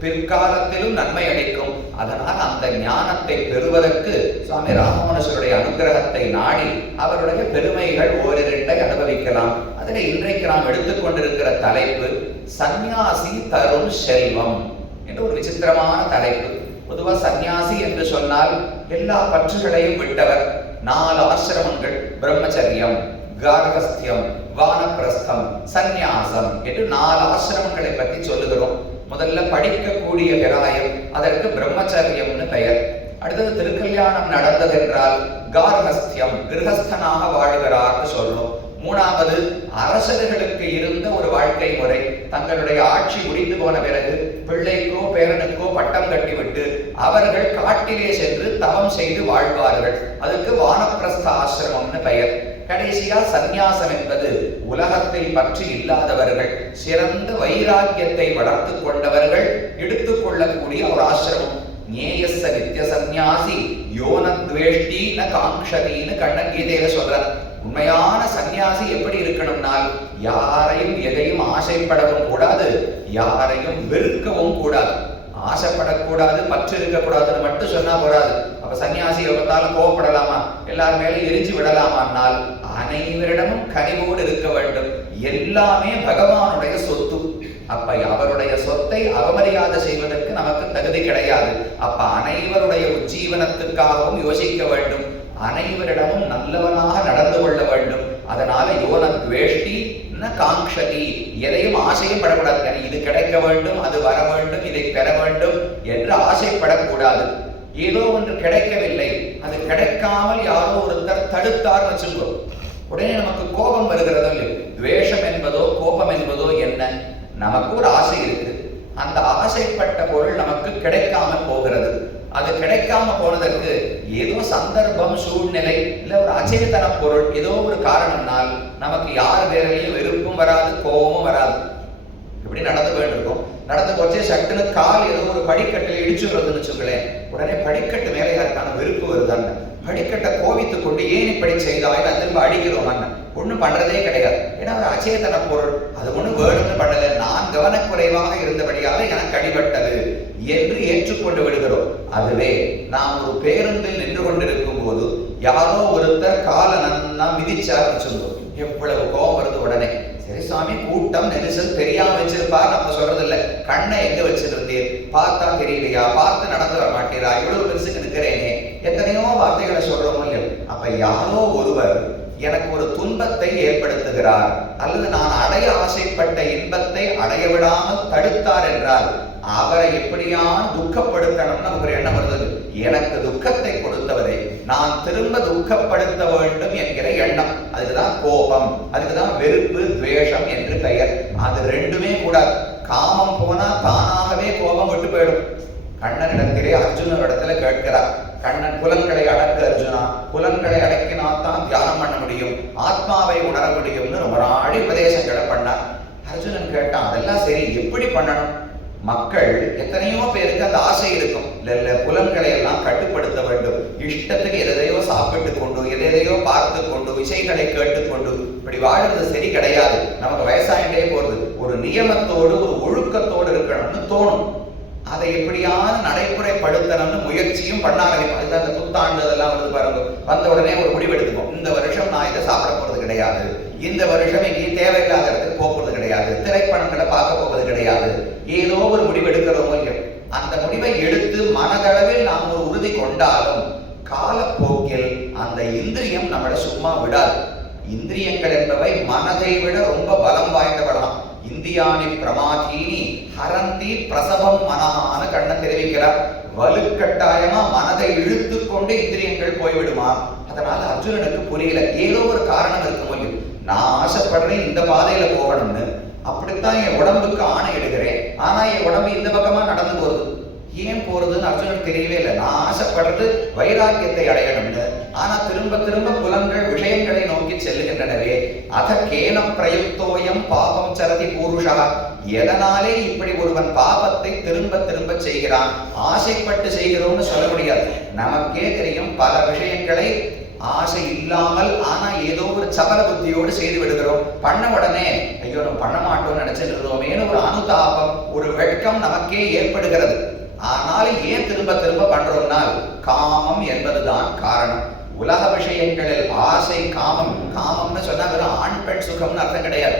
பிற்காலத்திலும் நன்மை அளிக்கும். அதனால் அந்த ஞானத்தை பெறுவதற்கு சுவாமி ராமானுஜருடைய அனுகிரகத்தை நாடி அவருடைய பெருமைகள் ஓரிரண்டை அனுபவிக்கலாம். அதில் இன்றைக்கு நாம் எடுத்துக்கொண்டிருக்கிற தலைப்பு சந்நியாசி தரும் செல்வம் என்று ஒரு விசித்திரமான தலைப்பு. பொதுவா சந்நியாசி என்று சொன்னால் எல்லா பற்றுகளையும் விட்டவர். 4 ஆசிரமங்கள், பிரம்மச்சரியம், கார்கஸ்தியம், வானப்பிரஸ்தம், சந்நியாசம் என்று 4 ஆசிரமங்களை பற்றி சொல்லுகிறோம். முதல்ல படிக்கக்கூடிய பிராயம், அதற்கு பிரம்மச்சரியம்னு பெயர். அடுத்தது திருக்கல்யாணம் நடந்ததென்றால் கார்கஸ்தியம், கிரகஸ்தனாக வாழ்கிறார்னு சொல்றோம். 3வது அரசர்களுக்கு இருந்த ஒரு வாழ்க்கை முறை. தங்களுடைய ஆட்சி முடிந்து போன பிறகு பிள்ளைக்கோ பேரனுக்கோ பட்டம் கட்டிவிட்டு அவர்கள் காட்டிலே சென்று தவம் செய்து வாழ்வார்கள். அதுக்கு வானப்பிரஸ்த ஆசிரமம்னு பெயர். கடைசியா சந்நியாசம் என்பது உலகத்தில் பற்றி இல்லாதவர்கள், சிறந்த வைராக்கியத்தை வளர்த்து கொண்டவர்கள் எடுத்துக்கொள்ளக்கூடிய ஒரு ஆசிரமம். ஞேயஸ்ஸ நித்ய சந்நியாசி யோனத்வேஷ்டி ந காங்க்ஷதின்னு கண்ணன் கீதையில சொல்றார். உண்மையான சந்நியாசி எப்படி இருக்கணும்னால் யாரையும் எதையும் ஆசைப்படவும் கூடாது, யாரையும் வெறுக்கவும் கூடாது. ஆசைப்படக்கூடாது, பற்று இருக்கக்கூடாதுன்னு மட்டும் சொன்னா போறாது. அப்ப சன்னியாசி பார்த்தாலும் கோவப்படலாமா, எல்லார் மேலே எரிஞ்சு விடலாமான்னால் அனைவரிடமும் கனிவோடு இருக்க வேண்டும். எல்லாமே பகவானுடைய சொத்து. அப்ப அவருடைய சொத்தை அவமரியாதை செய்வதற்கு நமக்கு தகுதி கிடையாது. அப்ப அனைவருடைய உஜ்ஜீவனத்துக்காகவும் யோசிக்க வேண்டும். அனைவரிடமும் நல்லவனாக நடந்து கொள்ள வேண்டும். அதனால யோன துவேஷ்டி ந காங்க்ஷதி, எதையும் ஆசையும் படக்கூடாது. இது கிடைக்க வேண்டும், அது வர வேண்டும், இதை பெற வேண்டும் என்று ஆசைப்படக்கூடாது. ஏதோ ஒன்று கிடைக்கவில்லை, அது கிடைக்காமல் யாரோ ஒருத்தர் தடுத்தார் வச்சுக்கோ, உடனே நமக்கு கோபம் வருகிறதோ இல்லையோ. துவேஷம் என்பதோ கோபம் என்பதோ என்ன? நமக்கு ஒரு ஆசை இருக்கு, அந்த ஆசைப்பட்ட பொருள் நமக்கு கிடைக்காமல் போகிறது. அது கிடைக்காம போனதற்கு ஏதோ சந்தர்ப்பம், சூழ்நிலை, இல்ல ஒரு அச்சேதன பொருள், ஏதோ ஒரு காரணம்னால் நமக்கு யார் பேரையும் வெறுப்பும் வராது, கோபமும் வராது. இப்படி நடந்து போயிட்டு இருக்கும். நடந்து போச்சே சட்டுன்னு கால் ஏதோ ஒரு படிக்கட்டில் இடிச்சு வருதுன்னு வச்சுங்களேன், உடனே படிக்கட்டு மேலே யாருக்கான வெறுப்பு வருதான்னு படிக்கட்டை கோவித்து கொண்டு ஏன் இப்படி செய்தாய் திரும்ப அடிக்கிறோம். ஒன்றும் பண்றதே கிடையாது. ஏன்னா ஒரு அச்சேதன பொருள், அது ஒண்ணு வேணும்னு பண்ணல, நான் கவனக்குறைவாக இருந்தபடியால எனக்கு அடிபட்டது என்று ஏற்றுக்கொண்டு விடுகிறோம். அதுவே நாம் ஒரு பேருந்தில் நின்று கொண்டிருக்கும் போது யாரோ ஒருத்தர் காலை நன்னா மிதிச்சாருன்னு சொல்லுவோம், எவ்வளவு கோபம் வருது உடனே. சரி சுவாமி, கூட்டம் நெரிசல் தெரியாம வச்சிருப்பார், நம்ம சொல்றது இல்ல. கண்ணை எங்க வச்சிருந்தீர், பார்த்தா தெரியலையா, பார்த்து நடந்து வர மாட்டீரா, இவ்வளவு பெருசுக்கு நிற்கிறேனே, எத்தனையோ வார்த்தைகளை சொல்றோம் இல்லையோ. அப்ப யாரோ ஒருவர் எனக்கு ஒரு துன்பத்தை ஏற்படுத்துகிறார், அல்லது நான் அடைய ஆசைப்பட்ட இன்பத்தை அடைய விடாமல் தடுத்தார் என்றால் அவரை எப்படியான துக்கப்படுத்தணும்னு நமக்கு ஒரு எண்ணம் வருது. எனக்கு துக்கத்தை கொடுத்தவரை நான் திரும்ப துக்கப்படுத்த வேண்டும் என்கிற எண்ணம், அதுக்குதான் கோபம், அதுக்குதான் வெறுப்பு, துவேஷம் என்று பெயர். அது ரெண்டுமே கூடாது. காமம் போனா தானாகவே கோபம் விட்டு போயிடும். கண்ணனிடத்திலே அர்ஜுனர் இடத்துல கேட்கிறார், கண்ணன் புலன்களை அடக்கு அர்ஜுனா, புலன்களை அடக்கினால்தான் தியானம் பண்ண முடியும், ஆத்மாவை உணர முடியும்னு ரொம்ப நாடி உபதேசங்களை பண்ணார். அர்ஜுனன் கேட்டான், அதெல்லாம் சரி, எப்படி பண்ணணும்? மக்கள் எத்தனையோ பேருக்கு அந்த ஆசை இருக்கும், இல்ல புலன்களை எல்லாம் கட்டுப்படுத்த வேண்டும், இஷ்டத்துக்கு எதையோ சாப்பிட்டு கொண்டு, எதையோ பார்த்து கொண்டு, இசைகளை கேட்டுக்கொண்டு இப்படி வாழ்றது சரி கிடையாது. நமக்கு வயசாயிட்டே போறது. ஒரு நியமத்தோடு ஒரு ஒழுக்கத்தோடு இருக்கணும்னு தோணும். அதை எப்படியான நடைமுறைப்படுத்தணும்னு முயற்சியும் பண்ண ஆரம்பிப்போம். அதுதான் அந்த புத்தாண்டு அதெல்லாம் வந்து பாருங்க, வந்த உடனே ஒரு முடிவு எடுத்துப்போம், இந்த வருஷம் நான் இதை சாப்பிட போறது கிடையாது, இந்த வருஷம் எங்கேயும் தேவையில்லாத இடத்துக்கு போகிறது கிடையாது, திரைப்படங்களை பார்க்க போவது கிடையாது, ஏதோ ஒரு முடிவு எடுக்கிறோமோ இல்லையோ. அந்த முடிவை எடுத்து மனதளவில் நாம் ஒரு உறுதி கொண்டாலும் காலப்போக்கில் அந்த இந்திரியம் நம்மளை சும்மா விடாது. இந்திரியங்கள் என்பவை மனதை விட ரொம்ப பலம் வாய்ந்தவளாம். இந்தியானி பிரமாதீனி ஹரந்தி பிரசவம் மனஹான கண்ணன் தெரிவிக்கிறார். வலுக்கட்டாயமா மனதை இழுத்து கொண்டு இந்திரியங்கள் போய்விடுமா. அதனால அர்ஜுனனுக்கு புரியல, ஏதோ ஒரு காரணம் இருக்க முடியும். நான் ஆசைப்படுறேன் இந்த பாதையில போகணும்னு, அப்படித்தான் என் உடம்புக்கு ஆணை எடுக்கிறேன், ஆனா என் உடம்பு இந்த பக்கமா நடந்து போகுது, ஏன் போறதுன்னு அர்ஜுனனுக்கு தெரியவே இல்லை. நான் ஆசைப்படுறது வைராக்கியத்தை அடையணும்னு, ஆனா திரும்ப திரும்ப புலன்கள் விஷயங்களை நோக்கி செல்லுகின்றனவே. அத கேன பிரயுக்தோயம் பாபம் சரதி பூருஷா. எதனாலே இப்படி ஒருவன் பாபத்தை திரும்ப திரும்ப செய்கிறான்? ஆசைப்பட்டு செய்கிறோம்னு சொல்ல முடியாது. நமக்கே தெரியும், பல விஷயங்களை ஆசை இல்லாமல் ஆனா ஏதோ ஒரு சபல புத்தியோடு செய்து விடுகிறோம். பண்ண உடனே ஐயோ நம்ம பண்ண மாட்டோம்னு நினைச்சிட்டு இருந்தோமேனு ஒரு அனுதாபம், ஒரு வெட்கம் நமக்கே ஏற்படுகிறது. ஆனால் ஏன் திரும்ப திரும்ப பண்றோம்னால் காமம் என்பதுதான் காரணம். உலக விஷயங்களில் ஆசை, காமம், காமம்னு சொன்னா வெறும் ஆண் பெண் சுகம்னு அர்த்தம் கிடையாது.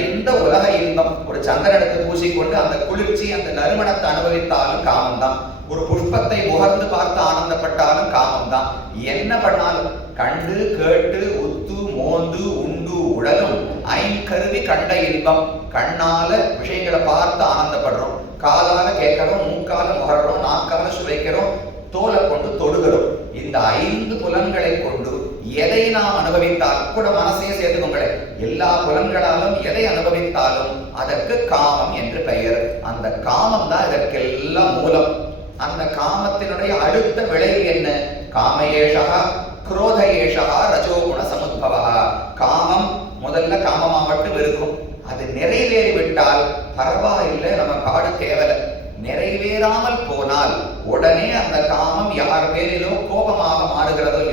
எந்த உலக இன்பம், ஒரு சந்திரனத்தை பூசிக்கொண்டு அந்த குளிர்ச்சி, அந்த நறுமணத்தை அனுபவித்தாலும் காமம் தான். ஒரு புஷ்பத்தை முகர்ந்து பார்த்து ஆனந்தப்பட்டாலும் காமம் தான். என்ன பண்ணாலும் கண்டு கேட்டு உத்து மோந்து உண்டு உடலும் ஐங்கருவி கண்ட இன்பம். கண்ணால விஷயங்களை பார்த்து ஆனந்தப்படுறோம், காதால கேட்கிறோம், மூக்கால முகர்றோம், நாக்கால சுவைக்கிறோம், தோலை கொண்டு தொடுகிறோம். இந்த 5 புலன்களை கொண்டு எதை நாம் அனுபவித்தால் கூட மனசையே சேர்த்துக்கோங்களே, எல்லா புலன்களாலும் எதை அனுபவித்தாலும் அதற்கு காமம் என்று பெயர். அந்த காமம் தான் இதற்கெல்லாம் மூலம். அந்த காமத்தினுடைய அடுத்த விளைவு என்ன? காமயேஷா குரோத ஏஷா ரஜோகுண சமுத்பவா. காமம் முதல்ல காமமா மட்டும் இருக்கும். அது நிறைவேறிவிட்டால் பரவாயில்லை, நம்ம காடு தேவலை. நிறைவேறாமல் போனால் உடனே அந்த காமம் யார் பேரிலோ கோபமாக மாறுகிறதோ.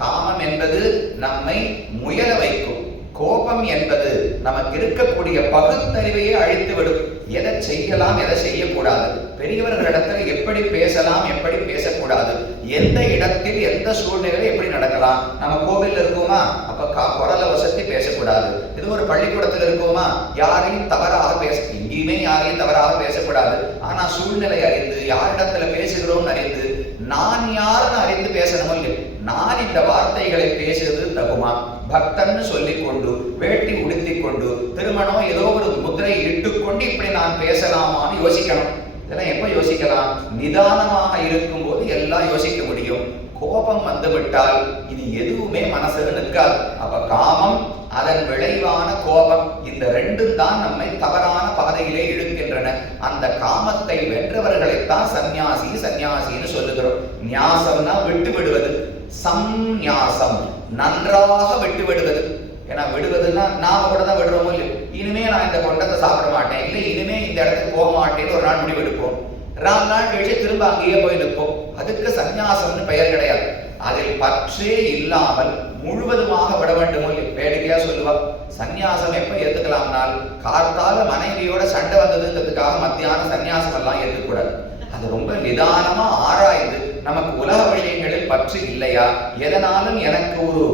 காமம் என்பது நம்மை முயல வைக்கும், கோபம் என்பது நமக்கு இருக்கக்கூடிய பகுத்தறிவையே அழித்துவிடும். எதை செய்யலாம், எதை செய்யக்கூடாது, பெரியவர்களிடத்துல எப்படி பேசலாம், எப்படி பேசக்கூடாது, எந்த இடத்தில் எந்த சூழ்நிலையில் எப்படி நடக்கலாம். நம்ம கோவில்ல இருக்கோமா, அப்ப குரலை வசதி பேசக்கூடாது. இது ஒரு பள்ளிக்கூடத்தில் இருக்கோமா, யாரையும் தவறாக பேச, எங்கேயுமே யாரையும் தவறாக பேசக்கூடாது. ஆனா சூழ்நிலை அறிந்து, யாரிடத்துல பேசுகிறோம் அறிந்து, நான் யாருன்னு அறிந்து பேசணும் இல்லை. நான் இந்த வார்த்தைகளை பேசுறது தகுமா? பக்தன்னு சொல்லிக் கொண்டு, வேட்டி உடுத்திக் கொண்டு, திருமணம் ஏதோ ஒரு முத்திரை இட்டுக்கொண்டு இப்படி நான் பேசலாமான்னு யோசிக்கணும். இதெல்லாம் எப்ப யோசிக்கலாம்? நிதானமாக இருக்கும் போது எல்லாம் யோசிக்க முடியும். கோபம் வந்து விட்டால் இது எதுவுமே மனசுல நிற்காது. அப்ப காமம் அதன் விளைவான கோபம், இந்த ரெண்டும் தான் நம்மை தவறான பாதையிலே இழுக்கின்றன. அந்த காமத்தை வென்றவர்களைத்தான் சந்நியாசி சந்நியாசின்னு சொல்லுகிறோம். நியாசம்னா விட்டு விடுவது, சந்நியாசம் நன்றாக விட்டு விடுவது. ஏன்னா விடுவதுன்னா நாம கூட தான் விடுறோமோ இல்லையோ, இனிமே நான் இந்த கொண்டத்தை சாப்பிட மாட்டேன், இல்லை இனிமே இந்த இடத்துக்கு போக மாட்டேன்னு ஒரு நாள் முடிவு எடுப்போம். 4 நாள் கழிச்சு திரும்ப அங்கேயே போய் நிற்போம். அதுக்கு சந்நியாசம்னு பெயர் கிடையாது. அதில் பற்றே இல்லாமல் முழுவதுமாக விட வேண்டுமோ இல்லையோ. வேடிக்கையா சொல்லுவா, சந்நியாசம் எப்ப ஏத்துக்கலாம்னால் கார்த்தால மனைவியோட சண்டை வந்ததுங்கிறதுக்காக மத்தியானம் சந்நியாசம் எல்லாம் ஏற்றுக்கூடாது. அது ரொம்ப நிதானமா ஆராய்ந்து, நமக்கு உலக விஷயங்களில் பற்று இல்லையா, எதனாலும் எனக்கு ஒரு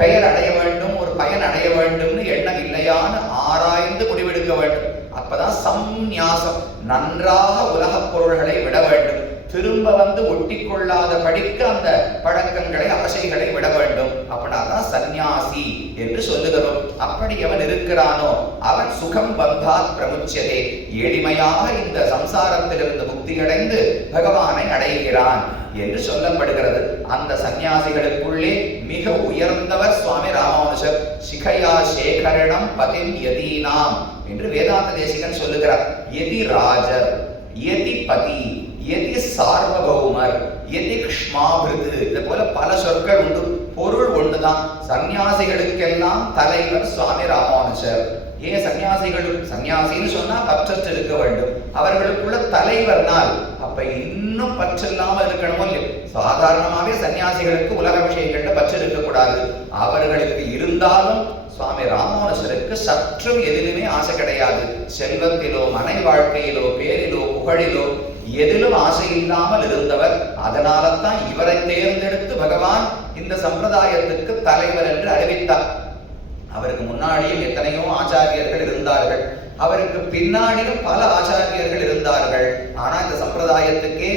பெயர் அடைய வேண்டும், ஒரு பயன் அடைய வேண்டும்னு எண்ணம் இல்லையான்னு ஆராய்ந்து முடிவெடுக்க வேண்டும். அப்பதான் சந்நியாசம். நன்றாக உலகப் பொருள்களை விட வேண்டும். திரும்ப வந்து ஒட்டி கொள்ளாத படிக்க அந்த பழக்கங்களை ஆசைகளை விட வேண்டும். அப்படின்னா தான் சந்நியாசி என்று சொல்லுகிறோம். அப்படி எவன் இருக்கிறானோ அவன் சுகம் பந்தாத் பிரமுச்சியதே, எளிமையாக இந்த சம்சாரத்திலிருந்து முக்தியடைந்து பகவானை அடைகிறான் என்று சொல்லப்படுகிறது. அந்த சந்நியாசிகளுக்குள்ளே மிக உயர்ந்தவர் சுவாமி ராமானுஜர். சிகையா சேகரணம் பதிம் யதீனாம் என்று வேதாந்த தேசிகன் சொல்லுகிறார். யதி ராஜர், யதி பதி, யதி சார்வபௌமர், யதி க்ஷ்மாபிருது, இது போல பல சொற்கள் உண்டு. பொருள் ஒன்றுதான். சந்நியாசிகளுக்கெல்லாம் தலைவர் சுவாமி ராமானுஜர். ஏன் சந்நியாசிகள், சந்நியாசின்னு சொன்னா பற்றற்று இருக்க வேண்டும். அவர்களுக்குள்ள தலைவர்னால் அப்ப இன்னும் பற்றில்லாம இருக்கணுமோ இல்லையோ. சாதாரணமாவே சன்னியாசிகளுக்கு உலக விஷயங்கள்ல பற்று இருக்கக்கூடாது. அவர்களுக்கு இருந்தாலும் சுவாமி ராமானுஜருக்கு சற்றும் எதிலுமே ஆசை கிடையாது. செல்வத்திலோ மனை வாழ்க்கையிலோ பேரிலோ புகழிலோ எதிலும் ஆசை இல்லாமல் இருந்தவர். அதனால தான் இவரை தேர்ந்தெடுத்து பகவான் இந்த சம்பிரதாயத்துக்கு தலைவர் என்று அறிவித்தார். அவருக்கு முன்னாடியும் எத்தனையோ ஆச்சாரியர்கள் இருந்தார்கள், அவருக்கு பின்னாடியும் பல ஆச்சாரியர்கள் இருந்தார்கள். ஆனா இந்த சம்பிரதாயத்துக்கே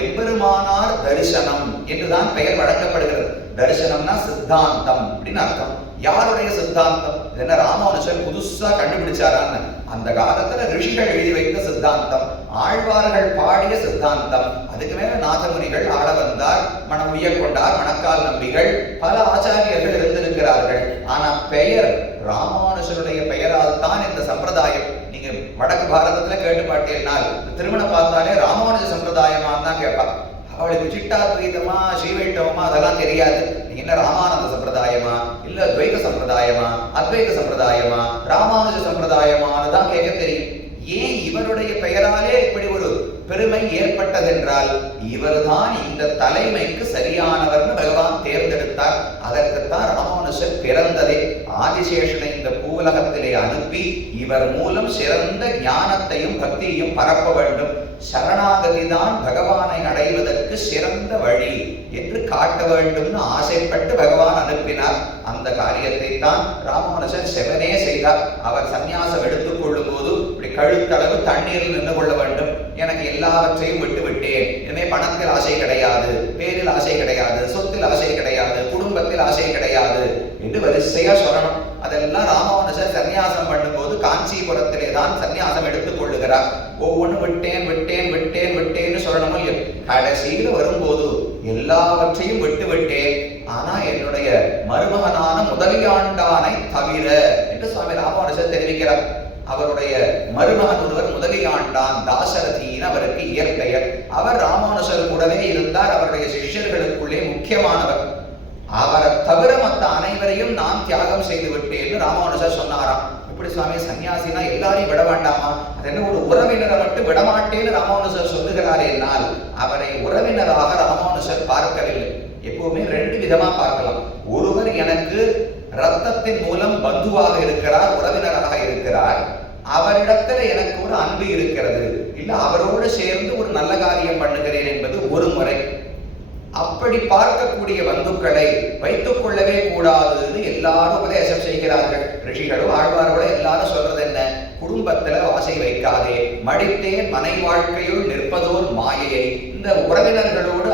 எம்பெருமானார் தரிசனம் என்றுதான் பெயர் வழங்கப்படுகிறது. தரிசனம்னா சித்தாந்தம் அப்படின்னு அர்த்தம். யாருடைய சித்தாந்தம்? என்ன ராமானுஜர் புதுசா கண்டுபிடிச்சாரான்னு? அந்த காலத்துல ரிஷிகள் எழுதி வைத்த சித்தாந்தம், ஆழ்வார்கள் பாடிய சித்தாந்தம். அதுக்கு மேல நாதமுனிகள் ஆள வந்தார், மனமுடிய கொண்டார், மணக்கால் நம்பிகள், பல ஆச்சாரியர்கள் இருந்திருக்கிறார்கள். ஆனா பெயர் ராமானுஜருடைய பெயரால் தான் இந்த சம்பிரதாயம். நீங்க வடக்கு பாரதத்துல கேட்டு பார்த்தீங்கன்னால் திருமணம் பார்த்தாலே ராமானுஜ சம்பிரதாயமான்னு தான் கேட்பாங்க. அவளுக்கு சிட்டாத்வைதமா ஸ்ரீவைஷ்ணவமா அதெல்லாம் தெரியாது. நீங்க என்ன ராமானந்த சம்பிரதாயமா, இல்ல துவைத சம்பிரதாயமா, அத்வைத சம்பிரதாயமா, ராமானுஜ சம்பிரதாயமானு தான் கேட்க தெரியும். ஏன் இவருடைய பெயராலே இப்படி ஒரு பெருமை ஏற்பட்டதென்றால் இவர்தான் இந்த தலைமைக்கு சரியானவர்னு பகவான் தேர்ந்தெடுத்தார். அதற்குத்தான் ராமானுஜர் பிறந்ததே. ஆதிசேஷனை இந்த பூவுலகத்திலே அனுப்பி இவர் மூலம் சிறந்த ஞானத்தையும் பக்தியையும் பரப்ப வேண்டும். சரணாகதி தான் பகவானை அடைவதற்கு சிறந்த வழி என்று காட்ட வேண்டும்னு ஆசைப்பட்டு பகவான் அனுப்பினார். அந்த காரியத்தை தான் ராமானுஜர் செவனே செய்தார். அவர் சந்நியாசம் எடுத்துக் கொள்ளும் போது இப்படி கழுத்தளவு தண்ணீரில் நின்று கொள்ள வேண்டும். எனக்கு எல்லாவற்றையும் விட்டு விட்டேன். இனிமே பணத்தில் ஆசை கிடையாது, பேரில் ஆசை கிடையாது, சொத்தில் ஆசை கிடையாது, குடும்பத்தில் ஆசை கிடையாது என்று வரிசையா சொல்லணும். அதெல்லாம் ராமானுஜர் சன்னியாசம் பண்ணும்போது காஞ்சிபுரத்திலே தான் சன்னியாசம் எடுத்துக் கொள்ளுகிறார். ஒவ்வொன்று விட்டேன் விட்டேன் விட்டேன் விட்டேன்னு சொல்லணும் இல்லையோ. கடைசியில் வரும்போது எல்லாவற்றையும் விட்டு விட்டேன், ஆனா என்னுடைய மருமகனான முதலியாண்டானை தவிர என்று சுவாமி ராமானுஜர் தெரிவிக்கிறார். அவருடைய மருமகன் ஒருவர் முதலியாண்டான், தாசரதின்னு அவருக்கு இயற்பெயர். அவர் ராமானுஜர் கூடவே இருந்தார். அவருடைய சிஷ்யர்களுக்குள்ளே முக்கியமானவர். அவரை தவிர மற்ற அனைவரையும் நான் தியாகம் செய்து விட்டேன்னு ராமானுஜர் சொன்னாராம். இப்படி சுவாமி சன்னியாசினா எல்லாரையும் விட வேண்டாமா? அது என்ன ஒரு உறவினரை மட்டும் விடமாட்டேன்னு ராமானுஜர் சொல்லுகிறாரே என்னால் அவரை உறவினராக ராமானுஜர் பார்க்கவில்லை. எப்பவுமே 2 விதமா பார்க்கலாம். ஒருவர் எனக்கு ரத்தத்தின் மூலம் பந்துவாக இருக்கிறார், உறவினராக இருக்கிறார், அவரிடத்துல எனக்கு ஒரு அன்பு இருக்கிறது, இல்ல அவரோடு சேர்ந்து ஒரு நல்ல காரியம் பண்ணுகிறேன் என்பது ஒரு முறை. அப்படி பார்க்கக்கூடிய பந்துக்களை வைத்துக் கொள்ளவே கூடாதுன்னு எல்லாரும் உபதேசம் செய்கிறார்கள். ரிஷிகளும் ஆழ்வார்களும் எல்லாரும் சொல்றது என்ன? குடும்பத்துல ஆசை வைக்காதே, மடித்தேன் மனை வாழ்க்கையுள் நிற்பதோர் மாயையை. இந்த உறவினர்களோடு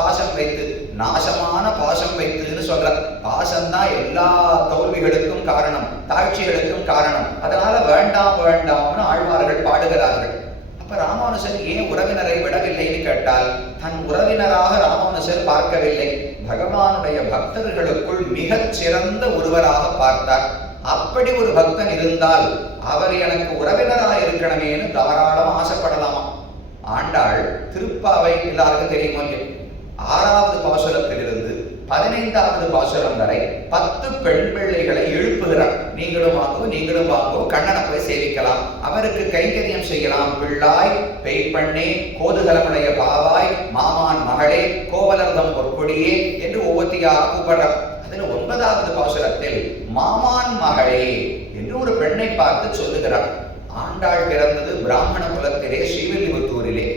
பாசம் வைத்து, நாசமான பாசம் வைத்துன்னு சொல்ற. பாசம்தான் எல்லா தோல்விகளுக்கும் காரணம், தாழ்ச்சிகளுக்கும் காரணம். அதனால வேண்டாம் வேண்டாம்னு ஆழ்வார்கள் பாடுகிறார்கள். ராமானுஜர் ஏன் உறவினரை விடவில்லைன்னு கேட்டால், தன் உறவினராக ராமானுஜர் பார்க்கவில்லை, பகவானுடைய பக்தர்களுக்குள் மிகச் சிறந்த ஒருவராக பார்த்தார். அப்படி ஒரு பக்தன் இருந்தால் அவர் எனக்கு உறவினராக இருக்கணுமேனு தாராளமா ஆசைப்படலாமா. ஆண்டாள் திருப்பாவை எல்லாருக்கும் தெரியுமா? 6வது பாசுரத்திலிருந்து 15வது பாசுரம் வரை 10 பெண் பிள்ளைகளை எழுப்புகிறார். நீங்களும் வாங்கோ, நீங்களும் வாங்கோ, கண்ணனை போய் சேவிக்கலாம், அவருக்கு கைங்கரியம் செய்யலாம். பிள்ளாய், பெய்ப்பண்ணே, கோதுகலமுடைய பாவாய், மாமான் மகளே, கோவலர்தம் பொற்கொடியே என்று ஒவ்வொருத்தியாக கூப்பிடுறார். அதில் 9வது பாசுரத்தில் மாமான் மகளே என்று ஒரு பெண்ணை பார்த்து சொல்லுகிறார். ஆண்டாள் பிறந்தது பிராமண குலத்திலே, ஸ்ரீவில்லிபுத்தூரிலே.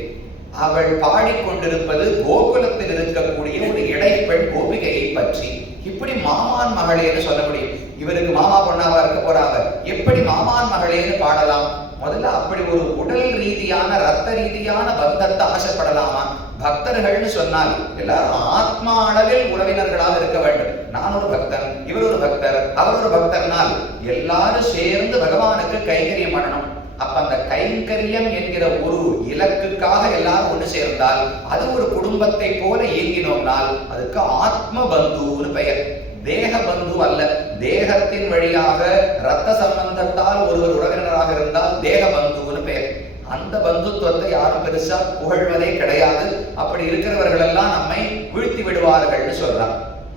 அவள் பாடிக்கொண்டிருப்பது கோகுலத்தில் இருக்கக்கூடிய ஒரு இடைப்பெண் கோபிகையை பற்றி. இப்படி மாமான் மகளேன்னு சொல்ல முடியும்? இவருக்கு மாமா பொண்ணாவா இருக்க போறாங்க, எப்படி மாமான் மகளேன்னு பாடலாம்? முதல்ல அப்படி ஒரு உடல் ரீதியான ரத்த ரீதியான பந்தத்தை ஆசைப்படலாமா? பக்தர்கள்னு சொன்னால் எல்லாரும் ஆத்மா அளவில் உறவினர்களாக இருக்க வேண்டும். நான் ஒரு பக்தன், இவர் ஒரு பக்தர், அவர் ஒரு பக்தர்னால் எல்லாரும் சேர்ந்து பகவானுக்கு கைங்கரியம் பண்ணணும். அப்ப அந்த கைங்கரியம் என்கிற ஒரு இலக்குக்காக எல்லாரும் ஒன்று சேர்ந்தால் அது ஒரு குடும்பத்தை போல இயங்கினோம்னால் அதுக்கு ஆத்ம பந்துன்னு பெயர். தேக பந்து அல்ல. தேகத்தின் வழியாக ரத்த சம்பந்தத்தால் ஒருவர் உறவினராக இருந்தால் தேக பந்துன்னு பெயர். அந்த பந்துத்துவத்தை யாரும் பெருசா புகழ்வதே கிடையாது. அப்படி இருக்கிறவர்கள் எல்லாம் நம்மை வீழ்த்தி விடுவார்கள்னு சொல்றான்.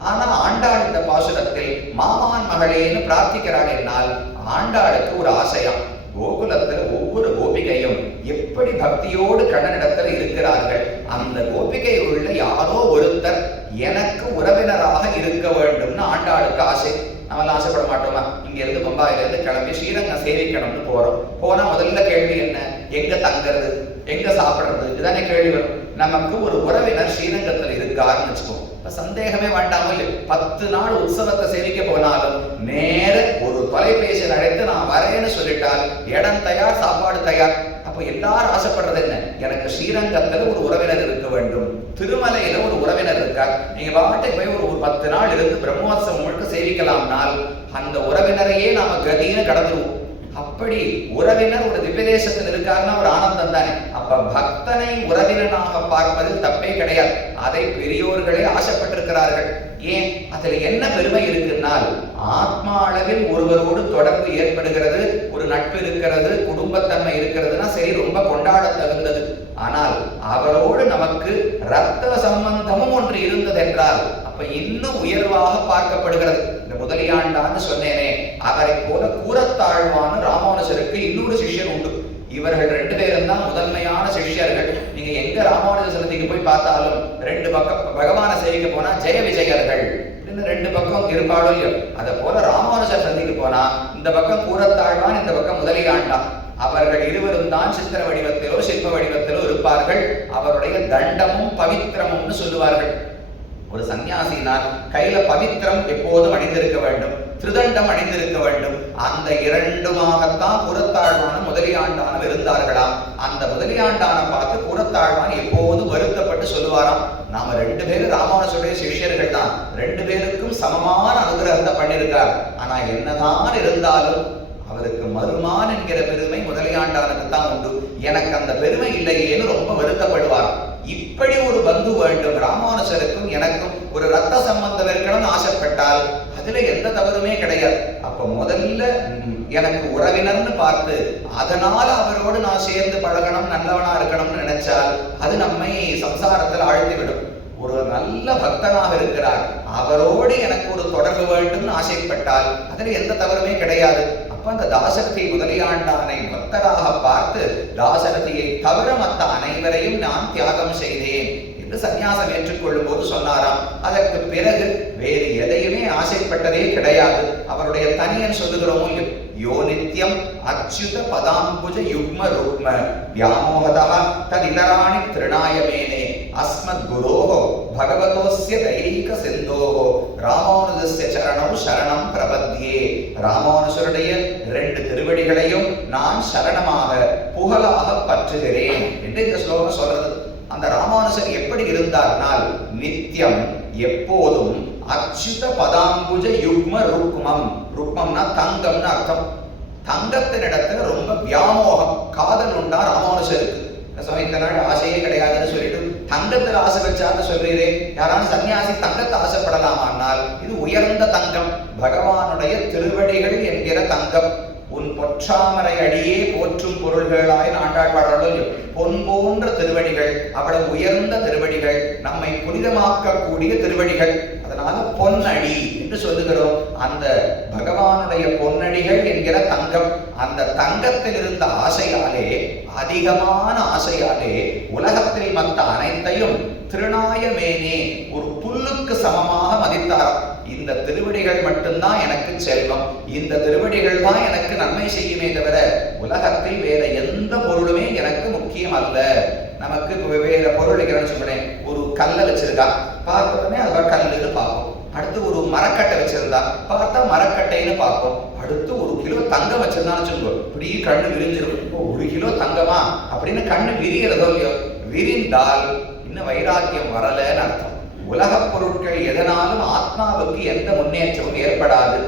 ஆனா ஆண்டாள் இந்த பாசுரத்தில் மாமான் மகளேன்னு பிரார்த்திக்கிறாள். என்னால் ஆண்டாளுக்கு ஒரு ஆசையம், கோகுலத்துல ஒவ்வொரு கோபிகையும் எப்படி பக்தியோடு கண்ணனிடத்துல இருக்கிறார்கள், அந்த கோபிகை உள்ள யாரோ ஒருத்தர் எனக்கு உறவினராக இருக்க வேண்டும்னு ஆண்டாளுக்கு ஆசை. நம்மளாம் ஆசைப்பட மாட்டோமா? இங்க இருந்து பம்பாயில இருந்து கிளம்பி ஸ்ரீரங்கம் சேவிக்கணும்னு போறோம். போனா முதல்ல கேள்வி என்ன? எங்க தங்குறது, எங்க சாப்பிடுறது, இதுதானே கேள்வி வரும். நமக்கு ஒரு உறவினர் ஸ்ரீரங்கத்துல இருக்காருன்னு வச்சுக்கோம், சந்தேகமே வேண்டாம 10 நாள் உற்சவத்தை சேவிக்க போனாலும் நேர ஒரு தொலைபேசியில் அழைத்து நான் வரேன்னு சொல்லிட்டால் இடம் தயார், சாப்பாடு தயார். அப்ப எல்லாரும் ஆசைப்படுறது என்ன? எனக்கு ஸ்ரீரங்கத்துல ஒரு உறவினர் இருக்க வேண்டும், திருமலையில ஒரு உறவினர் இருக்கார். நீங்க பாட்டை போய் ஒரு 10 நாள் இருந்து பிரம்மோத்சவம் முழுக்க சேவிக்கலாம்னால் அந்த உறவினரையே நாம கதின்னு கடந்துருவோம். அப்படி உறவினர் ஒரு திவ்யதேசத்தில் இருக்காருன்னா ஒரு ஆனந்தம் தானே. அப்ப பக்தனை உறவினனாக பார்ப்பதில் தப்பே கிடையாது. அதை பெரியோர்களே ஆசைப்பட்டிருக்கிறார்கள். ஏன்? அதுல என்ன பெருமை இருக்குன்னால் ஆத்மா அளவில் ஒருவரோடு தொடர்பு ஏற்படுகிறது, ஒரு நட்பு இருக்கிறது, குடும்பத்தன்மை இருக்கிறதுனா சரி, ரொம்ப கொண்டாட தகுந்தது. ஆனால் அவரோடு நமக்கு ரத்த சம்பந்தமும் ஒன்று இருந்தது என்றால் அப்ப இன்னும் உயர்வாக பார்க்கப்படுகிறது. இந்த முதலியாண்டான்னு சொன்னேனே, அவரை போல கூறத்தாழ்வான ராமானுஜருக்கு இன்னொரு சிஷ்யர் உண்டு. இவர்கள் 2 பேரும் தான் முதன்மையான சிஷ்யர்கள். நீங்க எங்க ராமானுஜ சன்னதிக்கு போய் பார்த்தாலும் 2 பக்கம் பகவானை சேவிக்க போனா ஜெய விஜயர்கள் 2 பக்கம் இருப்பாளோ இல்லையோ, அதை போல ராமானுஜர் சன்னதிக்கு போனா இந்த பக்கம் கூறத்தாழ்வான், இந்த பக்கம் முதலியாண்டான். அவர்கள் இருவரும் தான் சித்திர வடிவத்திலோ சிற்ப வடிவத்திலோ இருப்பார்கள். அவருடைய தண்டமும் பவித்திரமும்னு சொல்லுவார்கள். ஒரு சன்னியாசினால் கையில பவித்திரம் எப்போதும் அணிந்திருக்க வேண்டும், திருதண்டம் அணிந்திருக்க வேண்டும். அந்த 2மாகத்தான் கூறத்தாழ்வான முதலியாண்டான இருந்தார்களாம். அந்த முதலியாண்டான பார்த்து கூறத்தாழ்வான் எப்போதும் வருத்தப்பட்டு சொல்லுவாராம், நாம 2 பேரும் ராமானுஜருடைய சிஷ்யர்கள் தான், 2 பேருக்கும் சமமான அனுகிரகத்தை பண்ணியிருக்கார். ஆனா என்னதான் இருந்தாலும் அவருக்கு மருமான் என்கிற பெருமை முதலியாண்டானுக்கு தான் உண்டு, எனக்கு அந்த பெருமை இல்லையேன்னு ரொம்ப வருத்தப்படுவார். இப்படி ஒரு பந்து வேண்டும். ராமானுஜருக்கும் எனக்கும் ஒரு ரத்த சம்பந்தம் இருக்கணும்னு ஆசைப்பட்டால் அதுல எந்த தவறுமே கிடையாது. அப்ப முதல்ல எனக்கு உறவினர்னு பார்த்து அதனால அவரோடு நான் சேர்ந்து பழகணும், நல்லவனா இருக்கணும்னு நினைச்சால் அது நம்மை சம்சாரத்தில் ஆழ்த்திவிடும். ஒரு நல்ல பக்தனாக இருக்கிறார், அவரோடு எனக்கு ஒரு தொடர்பு வேண்டும்னு ஆசைப்பட்டால் அதுல எந்த தவறுமே கிடையாது. அப்ப அந்த தாசரதி முதலியாண்டானை பக்தராக பார்த்து தாசரதியை தவிர மற்ற அனைவரையும் நான் தியாகம் செய்தேன் என்று சந்நியாசம் ஏற்றுக்கொள்ளும் போது சொன்னாராம். அதற்கு பிறகு வேறு எதையுமே ஆசைப்பட்டதே கிடையாது. அவருடைய தனியன் சொல்லுகிறோம், யோ நித்யம் அச்சுத பதாம்புஜ யுக்ம ருக்ம வியாமோகதா ததிதராணி திருநாயமேனே அஸ்மத் குரோஹோ பகவதோஸ்ய தைக சிந்தோஹோ ராமானுஜஸ்ய சரணம் சரணம் பிரபத்யே. ராமானுஜருடைய 2 திருவடிகளையும் நான் சரணமாக புகழாக பற்றுகிறேன் என்று இந்த ஸ்லோகம் சொல்றது. அந்த ராமானுஜர் எப்படி இருந்தார்னால் நித்தியம் எப்போதும் அச்சுத பதாம்புஜ யுக்ம ருக்மம். ருக்மம்னா தங்கம்னு அர்த்தம். தங்கத்தின் இடத்துல ரொம்ப வியாமோகம், காதல் உண்டா ராமானுஜருக்கு. சுவாமி இத்தனை நாள் ஆசையே கிடையாதுன்னு சொல்லிட்டு தங்கத்தில் ஆசை வச்சான்னு சொல்றீரே, யாராலும் சன்னியாசி தங்கத்தை ஆசைப்படலாமானால் இது உயர்ந்த தங்கம், பகவானுடைய திருவடிகள் என்கிற தங்கம். உன் பொற்றாமரை அடியே போற்றும் பொருள்களாய் ஆண்டாள் பாடல்கள். பொன் போன்ற திருவடிகள், அவ்வளவு உயர்ந்த திருவடிகள், நம்மை புனிதமாக்கக்கூடிய திருவடிகள். அதனால பொன்னடி என்று சொல்லுகிறோம். அந்த பகவானுடைய பொன்னடிகள் என்கிற தங்கம், அந்த தங்கத்தில் இருந்த ஆசையாலே, அதிகமான ஆசையாலே உலகத்தில் மற்ற அனைத்தையும் திருநாயமேனே, ஒரு புல்லுக்கு சமமாக மதித்தாராம். இந்த திருவடிகள் மட்டும்தான் எனக்கு செல்வம், இந்த திருவடிகள் தான் எனக்கு நன்மை செய்யுமே தவிர உலகத்தில் வேற எந்த பொருளுமே எனக்கு முக்கியம் அல்ல. நமக்கு வேற பொருள் சொல்றேன், ஒரு கல்லை வச்சிருக்கா, பார்த்தோடனே அது கல்லுன்னு பார்ப்போம். அடுத்து ஒரு மரக்கட்டை வச்சிருந்தா பார்த்தா மரக்கட்டைன்னு பார்ப்போம். அடுத்து 1 கிலோ தங்கம் வச்சிருந்தான்னு சொல்லுவோம், இப்படி கண்ணு விரிஞ்சிருக்கும். 1 கிலோ தங்கமா அப்படின்னு கண்ணு விரிகிறதோ இல்லையோ, விரிந்தால் இன்னும் வைராக்கியம் வரலன்னு அர்த்தம். உலகப் பொருட்கள் எதனாலும் ஆத்மாவுக்கு எந்த முன்னேற்றமும் ஏற்படாது.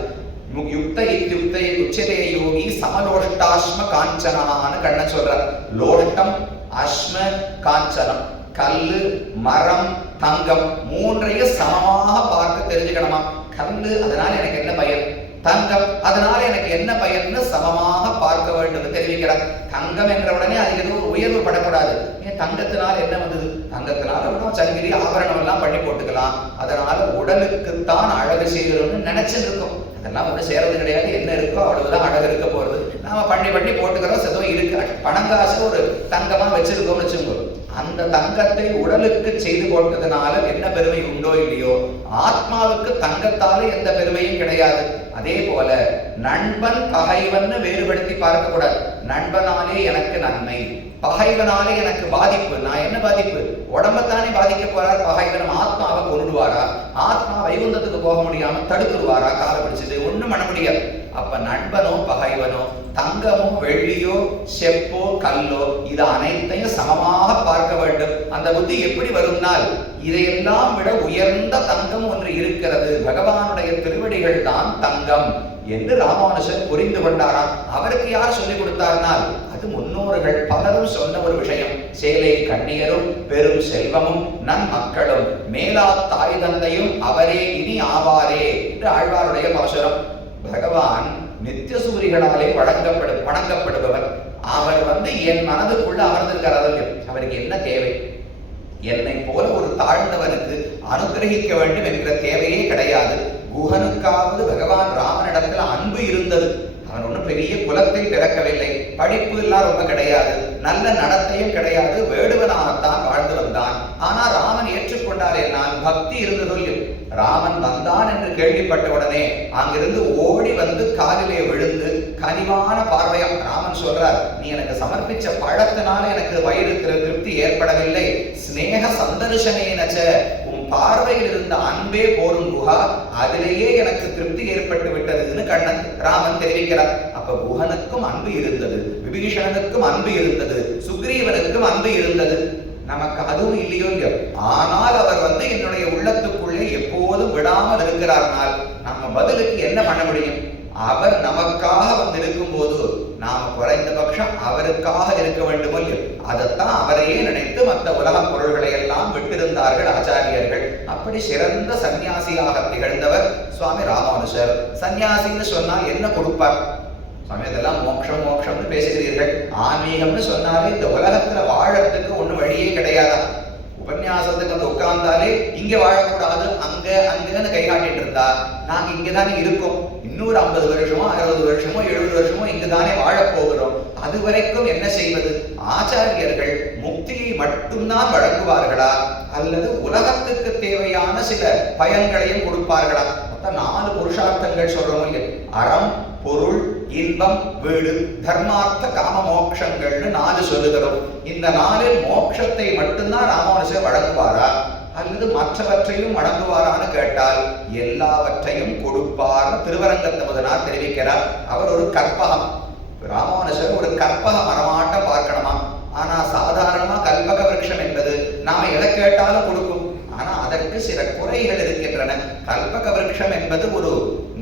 யுக்த இத்யுக்த உச்சதே யோகி சமலோஷ்டாஸ்ம காஞ்சனான்னு கண்ண சொல்றார். லோஷ்டம், அஸ்ம, காஞ்சனம், கல்லு, மரம், தங்கம் மூன்றையும் சமமாக பார்க்க தெரிஞ்சுக்கணுமா. கல்லு, அதனால எனக்கு என்ன பயன், தங்கம் அதனால எனக்கு என்ன பயன்னு சமமாக பார்க்க வேண்டும் தெரிவிக்கிறார். தங்கம் என்ற உடனே அதுக்கு எதுவும் ஒரு உயர்வு படக்கூடாது. ஏன் தங்கத்தினால் என்ன வந்தது, தங்கத்தினால சங்கிலி ஆபரணம் எல்லாம் பண்ணி போட்டுக்கலாம், அதனால உடலுக்குத்தான் அழகு செய்யணும்னு நினைச்சுட்டு இருக்கும். அதெல்லாம் ஒன்றும் சேரது கிடையாது, என்ன இருக்கோ அவ்வளவுதான் அழகு இருக்க போறது. நாம பண்ணி போட்டுக்கிறோம், சதோ இருக்கு. பணங்காசு ஒரு தங்கமா வச்சிருக்கோம்னு வச்சுக்கோங்க. அந்த தங்கத்தை உடலுக்கு செய்து போட்டதுனால என்ன பெருமை உண்டோ இல்லையோ, ஆத்மாவுக்கு தங்கத்தால எந்த பெருமையும் கிடையாது. அதே போல நண்பன் பகைவன் வேறுபடுத்தி பார்க்க கூடாது. நண்பனாலே எனக்கு நன்மை, பகைவனாலே எனக்கு பாதிப்பு. நான் என்ன பாதிப்பு, உடம்பத்தானே பாதிக்க போறார் பகைவன். ஆத்மாவை கொண்டுடுவாரா, ஆத்மா வைகுந்தத்துக்கு போக முடியாம தடுத்துடுவாரா, கால பிடிச்சது ஒண்ணும் பண்ண முடியாது. அப்ப நண்பனோ பகைவனோ, தங்கமோ வெள்ளியோ செப்போ கல்லோ, இது அனைத்தையும் சமமாக பார்க்க வேண்டும். அந்த புத்தி எப்படி வரும்னால், இதையெல்லாம் விட உயர்ந்த தங்கம் ஒன்று இருக்கிறது, பகவானுடைய திருவடிகள் தான் தங்கம் என்று ராமானுஜர் புரிந்து கொண்டாராம். அவருக்கு யார் சொல்லிக் கொடுத்தார்னால், அது முன்னோர்கள் பலரும் சொன்ன ஒரு விஷயம். சேலை கண்ணியரும் பெரும் செல்வமும் நன்மக்களும் மேலா தாய் தந்தையும் அவரே இனி ஆவாரே என்று ஆழ்வாருடைய பாசுரம். பகவான் நித்திய சூரிகளாலே வணங்கப்படுபவர். அவர் என் மனதுக்குள்ள அமர்ந்திருக்கிறார். அவருக்கு என்ன தேவை, என்னை போல ஒரு தாழ்ந்தவனுக்கு அனுகிரகிக்க வேண்டும் என்கிற தேவையே கிடையாது. குஹனுக்காவது பகவான் ராமனிடத்துல அன்பு இருந்தது. அவன் ஒன்றும் பெரிய குலத்தை பிறக்கவில்லை, படிப்பு எல்லாம் ரொம்ப கிடையாது, நல்ல நடத்தையும் கிடையாது, வேடுவனாகத்தான் வாழ்ந்து வந்தான். ஆனா ராமன் ஏற்றுக்கொண்டார் என்னால் பக்தி இருந்தது. ராமன் வந்தான் என்று கேள்விப்பட்ட உடனே அங்கிருந்து ஓடி காலிலே விழுந்து கனிவான பார்வையாம். ராமன் சொல்றார், நீ எனக்கு சமர்ப்பிச்ச பழத்தினால எனக்கு வயிறு திருப்தி ஏற்படவில்லை, ஸ்நேக சந்தர்ஷனேனச்ச, உன் பார்வையில் இருந்த அன்பே போரும் குஹா, அதிலேயே எனக்கு திருப்தி ஏற்பட்டு விட்டதுன்னு கண்ணன் ராமன் தெரிவிக்கிறார். அப்ப குஹனுக்கும் அன்பு இருந்தது, விபீஷணனுக்கும் அன்பு இருந்தது, சுக்ரீவனுக்கும் அன்பு இருந்தது. நமக்கு அதுவும் இல்லையோ இல்லையோ, ஆனால் அவர் என்னுடைய உள்ளத்துக்குள்ளே எப்போதும் விடாமல் இருக்கிறார்னால் நம்ம பதிலுக்கு என்ன பண்ண முடியும்? அவர் நமக்காக இருக்கும் போது நாம குறைந்தபட்சம் அவருக்காக இருக்க வேண்டும் இல்லையோ, அதைத்தான் அவரையே நினைத்து மற்ற உலக பொருள்களை எல்லாம் விட்டிருந்தார்கள் ஆச்சாரியர்கள். அப்படி சிறந்த சன்னியாசியாக திகழ்ந்தவர் சுவாமி ராமானுஜர். சன்னியாசின்னு சொன்னால் என்ன கொடுப்பார்? சுவாமி இதெல்லாம் மோட்சம் மோட்சம்னு பேசுகிறீர்கள், ஆன்மீகம்னு சொன்னாலே இந்த உலகத்துல வாழறதுக்கு ஒன்றும் வழியே கிடையாதா? உபன்யாசத்துக்கு உட்கார்ந்தாலே இங்க வாழக்கூடாது, அங்கன்னு கை காட்டிட்டு இருந்தா நாங்க இங்கதானே இருக்கோம், இன்னொரு 50 வருஷமோ 60 வருஷமோ 70 வருஷமோ இங்குதானே வாழப் போகிறோம், அது வரைக்கும் என்ன செய்வது? ஆச்சாரியர்கள் முக்தியை மட்டும்தான் வழங்குவார்களா அல்லது உலகத்துக்கு தேவையான சில பயன்களையும் கொடுப்பார்களா? மொத்தம் 4 புருஷார்த்தங்கள் சொல்றோம் இல்லையா? அறம், பொருள், இன்பம், வீடு, தர்மார்த்த காம மோட்சங்கள்னு 4 சொல்லுகிறோம். இந்த 4 மோட்சத்தை மட்டும்தான் ராமானுஜர் வழங்குவாரா அல்லது மற்றவற்றையும் வழங்குவாரான்னு கேட்டால் எல்லாவற்றையும் கொடுப்பார் திருவரங்கத்து முதனார் தெரிவிக்கிறார். அவர் ஒரு கற்பகம், ராமானுஜர் ஒரு கற்பக மரமாட்ட பார்க்கணுமா. ஆனா சாதாரணமா கல்பக விருட்சம் என்பது நாம எதை கேட்டாலும் கொடுக்கும், ஆனா அதற்கு சில குறைகள் இருக்கின்றன. கல்பக விருட்சம் என்பது ஒரு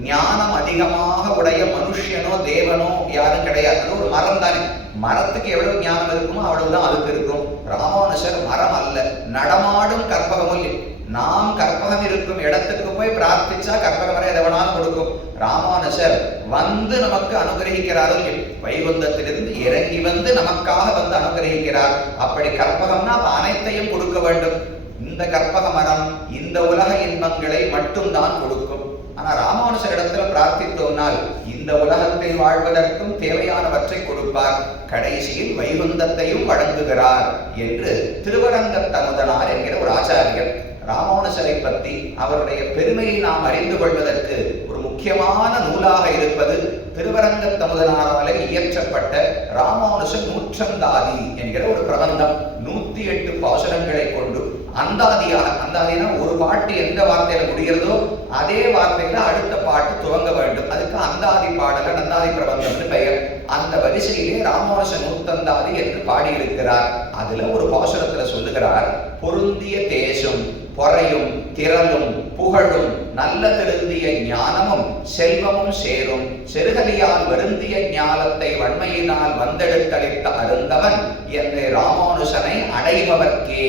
ஞானம் அதிகமாக உடைய மனுஷனோ தேவனோ யாரும் கிடையாது. அது ஒரு மரம் தானே, மரத்துக்கு எவ்வளவு ஞானம் இருக்குமோ அவ்வளவுதான் அதுக்கு இருக்கும். ராமானுஷர் மரம் அல்ல, நடமாடும் கற்பகம். நாம் கற்பகம் இருக்கும் இடத்துக்கு போய் பிரார்த்திச்சா கற்பக மரம் எதை வேணாலும் கொடுக்கும். ராமானுஷர் வந்து நமக்கு அனுகிரகிக்கிறாரோ, வைகுந்தத்திலிருந்து இறங்கி வந்து நமக்காக வந்து அனுகிரகிக்கிறார். அப்படி கற்பகம்னா அனைத்தையும் கொடுக்க வேண்டும். இந்த கற்பக மரம் இந்த உலக இன்பங்களை மட்டும் தான் கொடுக்கும். ஆனா ராமானுஷர் இடத்துல பிரார்த்தித்தோம்னால் இந்த உலகத்தில் வாழ்வதற்கும் தேவையானவற்றை கொடுப்பார், கடைசியில் வைகுந்தத்தையும் வழங்குகிறார் என்று திருவரங்கத்தமுதனார் என்கிற ஒரு ஆச்சாரியர் ராமானுஷரை பற்றி அவருடைய பெருமையை நாம் அறிந்து கொள்வதற்கு ஒரு முக்கியமான நூலாக இருப்பது திருவரங்கத்தமுதனாராலே இயற்றப்பட்ட ராமானுஷ நூற்றந்தாதி என்கிற ஒரு பிரபந்தம். 108 பாசுரங்களை கொண்டு அந்தாதியாக, அந்தாதினா ஒரு பாட்டு எந்த வார்த்தையில முடிகிறதோ அதே வார்த்தையில அடுத்த பாட்டு துவங்க வேண்டும். அதுக்கு அந்தாதி பாடல், அந்தாதி பிரபந்தம் பெயர். அந்த வரிசையிலே ராமானுஷ நூற்றந்தாதி என்று பாடியிருக்கிறார். அதுல ஒரு பாசுரத்துல சொல்லுகிறார், பொருந்திய தேசும் பொறையும் திரளும் புகழும் நல்ல திருந்திய ஞானமும் செல்வமும் சேரும் செருகலியால் வருந்திய ஞானத்தை வன்மையினால் வந்தெடுத்தளித்த அருந்தவன் என்று ராமானுஷனை அடைபவர்க்கே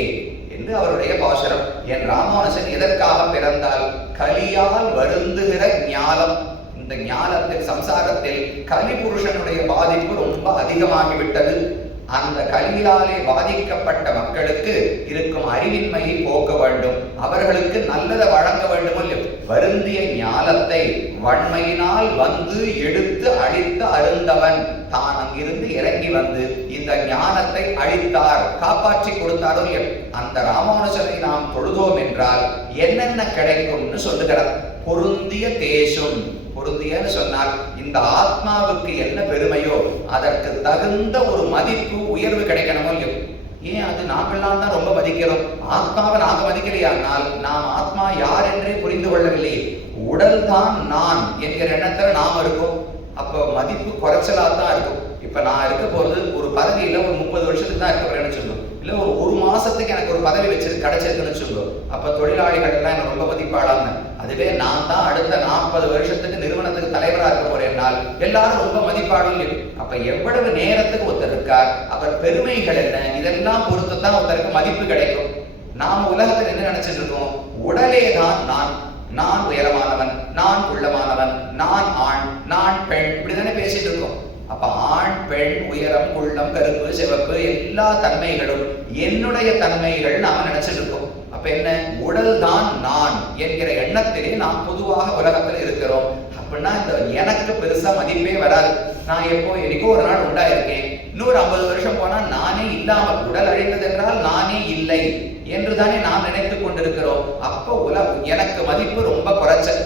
என்று அவருடைய பாசுரம். என் ராமானுஷன் எதற்காக பிறந்தால் கலியால் வருந்துகிற ஞானம். இந்த ஞானத்தில் சம்சாரத்தில் கலி புருஷனுடைய பாதிப்பு ரொம்ப அதிகமாகிவிட்டது. அந்த கலியாலே பாதிக்கப்பட்ட மக்களுக்கு இருக்கும் அறிவின்மையை போக்க வேண்டும், அவர்களுக்கு நல்லதை வழங்க வேண்டும். வருந்திய ஞானத்தை வன்மையினால் வந்து எடுத்து அழித்த அருந்தவன் தான் அங்கிருந்து இறங்கி வந்து இந்த ஞானத்தை அழித்தார், காப்பாற்றி கொடுத்தாரோ. அந்த ராமானுஜரை நாம் தொழுதோம் என்றால் என்னென்ன கிடைக்கும்னு சொல்லுகிறார். பொருந்திய தேசும், பொருந்தியன்னு சொன்னால் இந்த ஆத்மாவுக்கு என்ன பெருமையோ அதற்கு தகுந்த ஒரு மதிப்பு உயர்வு கிடைக்கணுமோ இல்லையோ. ஏன் அது நாங்கள்லாம் தான் ரொம்ப மதிக்கிறோம், ஆத்மாவை நாங்க மதிக்கலையானால் நாம் ஆத்மா யார் என்றே புரிந்து கொள்ளவில்லை. உடல் தான் நான் என்கிற எண்ணத்துல நாம் இருக்கோம். அப்ப மதிப்பு குறைச்சலா தான் இருக்கும். இப்ப நான் இருக்க போறது ஒரு பதவியில ஒரு 30 வருஷத்துக்கு தான் இருக்க போறேன்னு சொல்லுவோம், இல்ல ஒரு மாசத்துக்கு எனக்கு ஒரு பதவி கிடைச்சிருக்குன்னு சொல்லுவோம். அப்ப தொழிலாளிகள் எல்லாம் என்ன ரொம்ப மதிப்பாளாங்க. அதுவே நான் தான் அடுத்த 40 வருஷத்துக்கு நிறுவனத்துக்கு தலைவராக இருக்க போறேன்னால் எல்லாரும் ரொம்ப மதிப்பாடும். அப்ப எவ்வளவு நேரத்துக்கு ஒருத்தர் இருக்கார், அவர் பெருமைகள் என்ன, இதெல்லாம் பொறுத்துத்தான் ஒருத்தருக்கு மதிப்பு கிடைக்கும். நாம உலகத்தில் என்ன நினைச்சிட்டு இருக்கோம், உடலே தான் நான், நான் உயரமானவன், நான் குள்ளமானவன், நான் ஆண், நான் பெண், இப்படிதானே பேசிட்டு இருக்கோம். அப்ப ஆண் பெண் உயரம் குள்ளம் கருப்பு சிவப்பு எல்லா தன்மைகளும் என்னுடைய தன்மைகள் நாம நினைச்சிட்டு இருக்கோம். அப்ப என்ன, உடல் தான் நான் என்கிற எண்ணத்திலே நாம் பொதுவாக உலகத்தில் இருக்கிறோம். அப்படின்னா இந்த எனக்கு பெருசா மதிப்பே வராது. நான் எனக்கோ ஒரு நாள் உண்டாயிருக்கேன், இன்னொரு 50 வருஷம் போனா நானே இல்லாமல், உடல் அழிந்தது என்றால் நானே இல்லை என்று தானே நாம் நினைத்துக் கொண்டிருக்கிறோம். அப்போ எனக்கு மதிப்பு ரொம்ப குறைச்சல்.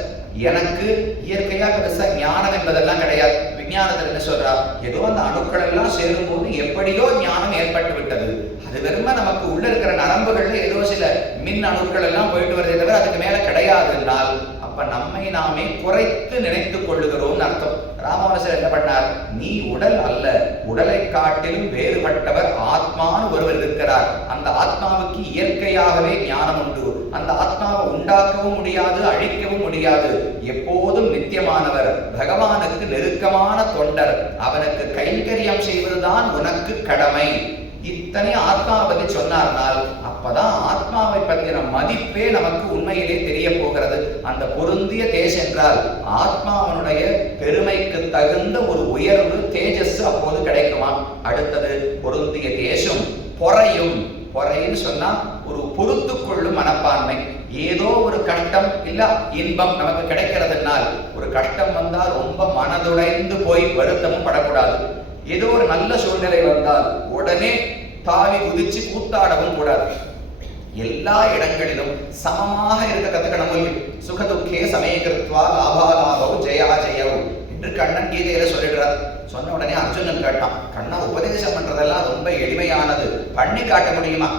எனக்கு இயற்கையா பெருசா ஞானம் என்பதெல்லாம் கிடையாது. விஞ்ஞானத்தில் என்ன சொல்றா, ஏதோ அந்த அணுக்கள் எல்லாம் சேரும் போது எப்படியோ ஞானம் ஏற்பட்டு விட்டது. அது வெறும நமக்கு உள்ள இருக்கிற நரம்புகள்ல ஏதோ சில மின் அணுக்கள் எல்லாம் போயிட்டு வருதே தவிர அதுக்கு மேல கிடையாது என்றால் அப்ப நம்மை நாமே குறைத்து நினைத்துக் கொள்ளுகிறோம் அர்த்தம். ராமானுஜர் என்ன பண்ணார், நீ உடல் அல்ல, உடலை காட்டிலும் வேறுபட்டவர் ஆத்மான்னு ஒருவர் இருக்கிறார். அந்த ஆத்மாவுக்கு இயற்கையாகவே ஞானம் உண்டு. அந்த ஆத்மாவை உண்டாக்கவும் முடியாது, அழிக்கவும் முடியாது. எப்போதும் நித்தியமானவர், பகவானுக்கு நெருக்கமான தொண்டர், அவனுக்கு கைங்கரியம் செய்வதுதான் உனக்கு கடமை. இத்தனை ஆத்மாவை பத்தி சொன்னார்னால் அப்பதான் ஆத்மாவை பற்றின மதிப்பே நமக்கு உண்மையிலே தெரிய போகிறது. அந்த பொருந்திய தேஜ் என்றால் ஆத்மாவனுடைய பெருமைக்கு தகுந்த ஒரு உயர்வு தேஜஸ் அப்போது கிடைக்குமா. அடுத்தது பொருந்திய தேஜும் பொறையும். பொறைன்னு சொன்னா ஒரு பொறுத்து கொள்ளும் மனப்பான்மை. ஏதோ ஒரு கஷ்டம் இல்ல இன்பம் நமக்கு கிடைக்கிறதுனால், ஒரு கஷ்டம் வந்தா ரொம்ப மனதுடைந்து போய் வருத்தமும் படக்கூடாது. ஏதோ ஒரு நல்ல சூழ்நிலை வந்தால் உடனே தாவி குதிச்சு கூத்தாடவும் கூடாது. எல்லா இடங்களிலும் சமமாக இருக்க கத்துக்கணும். சுகதுக்கே சமயகிருத்வா லாபாலாபவ் ஜெயா ஜெயவ் என்று கண்ணன் கீதையில சொல்லிடுறார். சொன்ன உடனே அர்ஜுனன் கேட்டான், கண்ணா உபதேசம் பண்றதெல்லாம் ரொம்ப எளிமையானது, பண்ணி காட்ட முடியுமா?